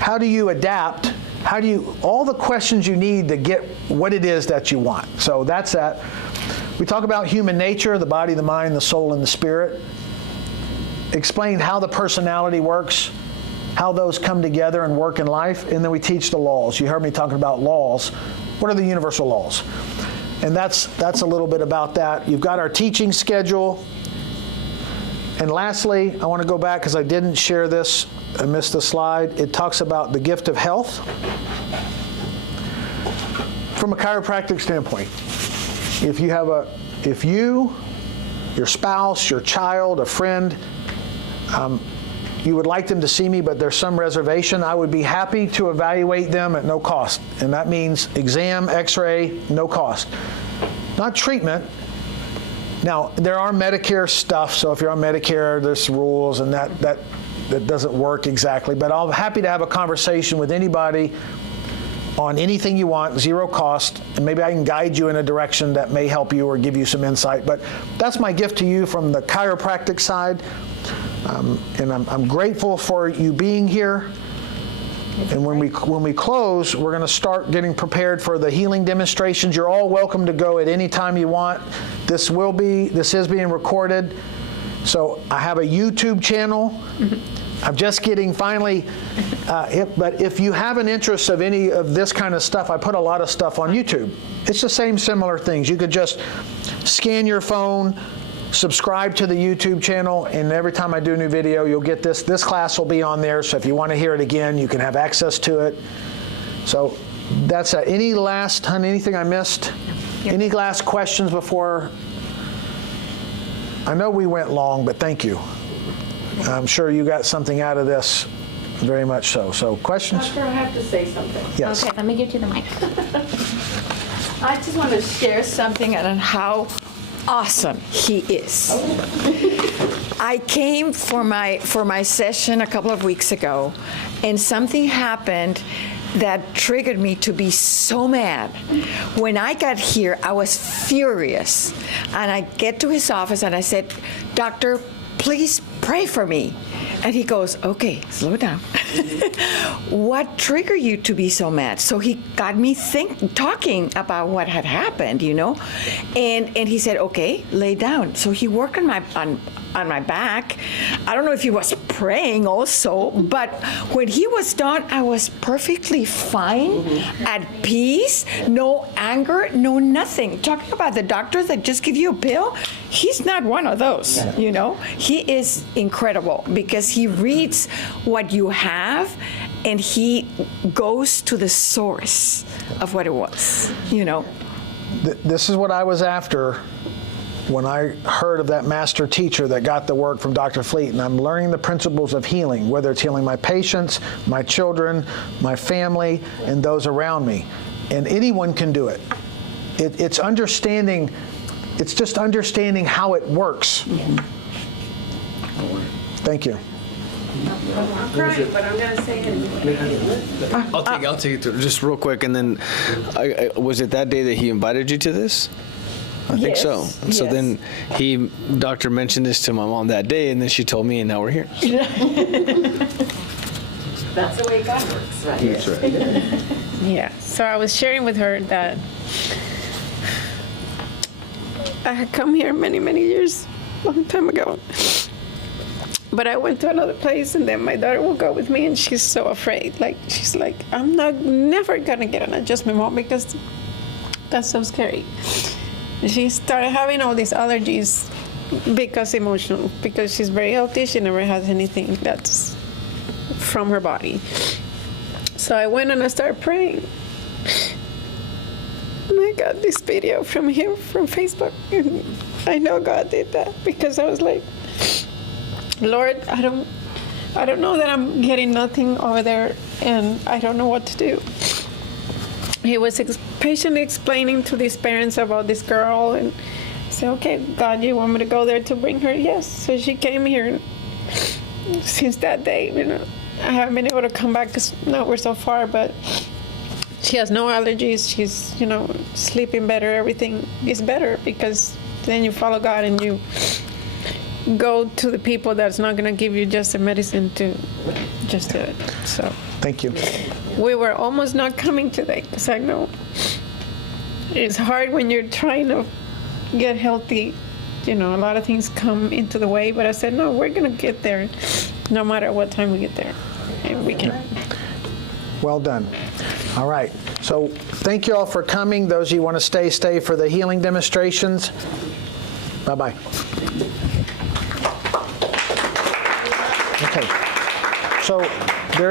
How do you adapt? All the questions you need to get what it is that you want. So that's that. We talk about human nature, the body, the mind, the soul, and the spirit. Explain how the personality works, how those come together and work in life, and then we teach the laws. You heard me talking about laws. What are the universal laws? And that's a little bit about that. You've got our teaching schedule. And lastly, I want to go back because I didn't share this. I missed the slide. It talks about the gift of health. From a chiropractic standpoint, if you, your spouse, your child, a friend, you would like them to see me, but there's some reservation, I would be happy to evaluate them at no cost. And that means exam, x-ray, no cost. Not treatment. Now, there are Medicare stuff, so if you're on Medicare, there's rules, and that doesn't work exactly. But I'm happy to have a conversation with anybody on anything you want, zero cost, and maybe I can guide you in a direction that may help you or give you some insight. But that's my gift to you from the chiropractic side. And I'm grateful for you being here. And when we close, we're going to start getting prepared for the healing demonstrations. You're all welcome to go at any time you want. This is being recorded. So I have a YouTube channel. I'm just getting finally, but if you have an interest of any of this kind of stuff, I put a lot of stuff on YouTube. It's the same similar things. You could just scan your phone, subscribe to the YouTube channel, and every time I do a new video, you'll get this. This class will be on there, so if you want to hear it again, you can have access to it. So that's anything I missed? Any last questions before? I know we went long, but thank you. I'm sure you got something out of this, very much so. So questions? Doctor, I have to say something. Yes. Okay, let me get you the mic. I just want to share something on how awesome he is. I came for my session a couple of weeks ago, and something happened that triggered me to be so mad. When I got here, I was furious, and I get to his office and I said, "Doctor, please pray for me, And he goes, okay, slow down. What triggered you to be so mad? So he got me talking about what had happened, you know? And he said, okay, lay down. So he worked on my back. I don't know if he was praying also, but when he was done, I was perfectly fine, at peace, no anger, no nothing. Talking about the doctors that just give you a pill, he's not one of those, you know? He is incredible because he reads what you have and he goes to the source of what it was, you know? This is what I was after when I heard of that master teacher that got the work from Dr. Fleet, and I'm learning the principles of healing, whether it's healing my patients, my children, my family, and those around me. And anyone can do it. It's understanding, it's just understanding how it works. Thank you. I'm crying, but I'm going to say it. I'll take it just real quick. And then, was it that day that he invited you to this? I think so. So then doctor mentioned this to my mom that day, and then she told me, and now we're here. That's the way God works, right? That's right. Yeah. So I was sharing with her that I had come here many, many years, long time ago. But I went to another place, and then my daughter will go with me, and she's so afraid. Like, she's like, I'm never gonna get an adjustment, Mom, because that's so scary. She started having all these allergies because emotional, because she's very healthy. She never has anything that's from her body. So I went and I started praying. And I got this video from him from Facebook. And I know God did that because I was like, Lord, I don't know that I'm getting nothing over there, and I don't know what to do. He was patiently explaining to these parents about this girl, and I said, okay, God, you want me to go there to bring her? Yes. So she came here, and since that day, you know, I haven't been able to come back because now we're so far, but she has no allergies. She's, you know, sleeping better. Everything is better because then you follow God and you go to the people that's not going to give you just the medicine to just do it. So thank you. We were almost not coming today because I know it's hard when you're trying to get healthy. You know, a lot of things come into the way, but I said, no, we're going to get there no matter what time we get there. And we can. Well done. All right. So thank you all for coming. Those of you who want to stay for the healing demonstrations. Bye-bye. Okay. So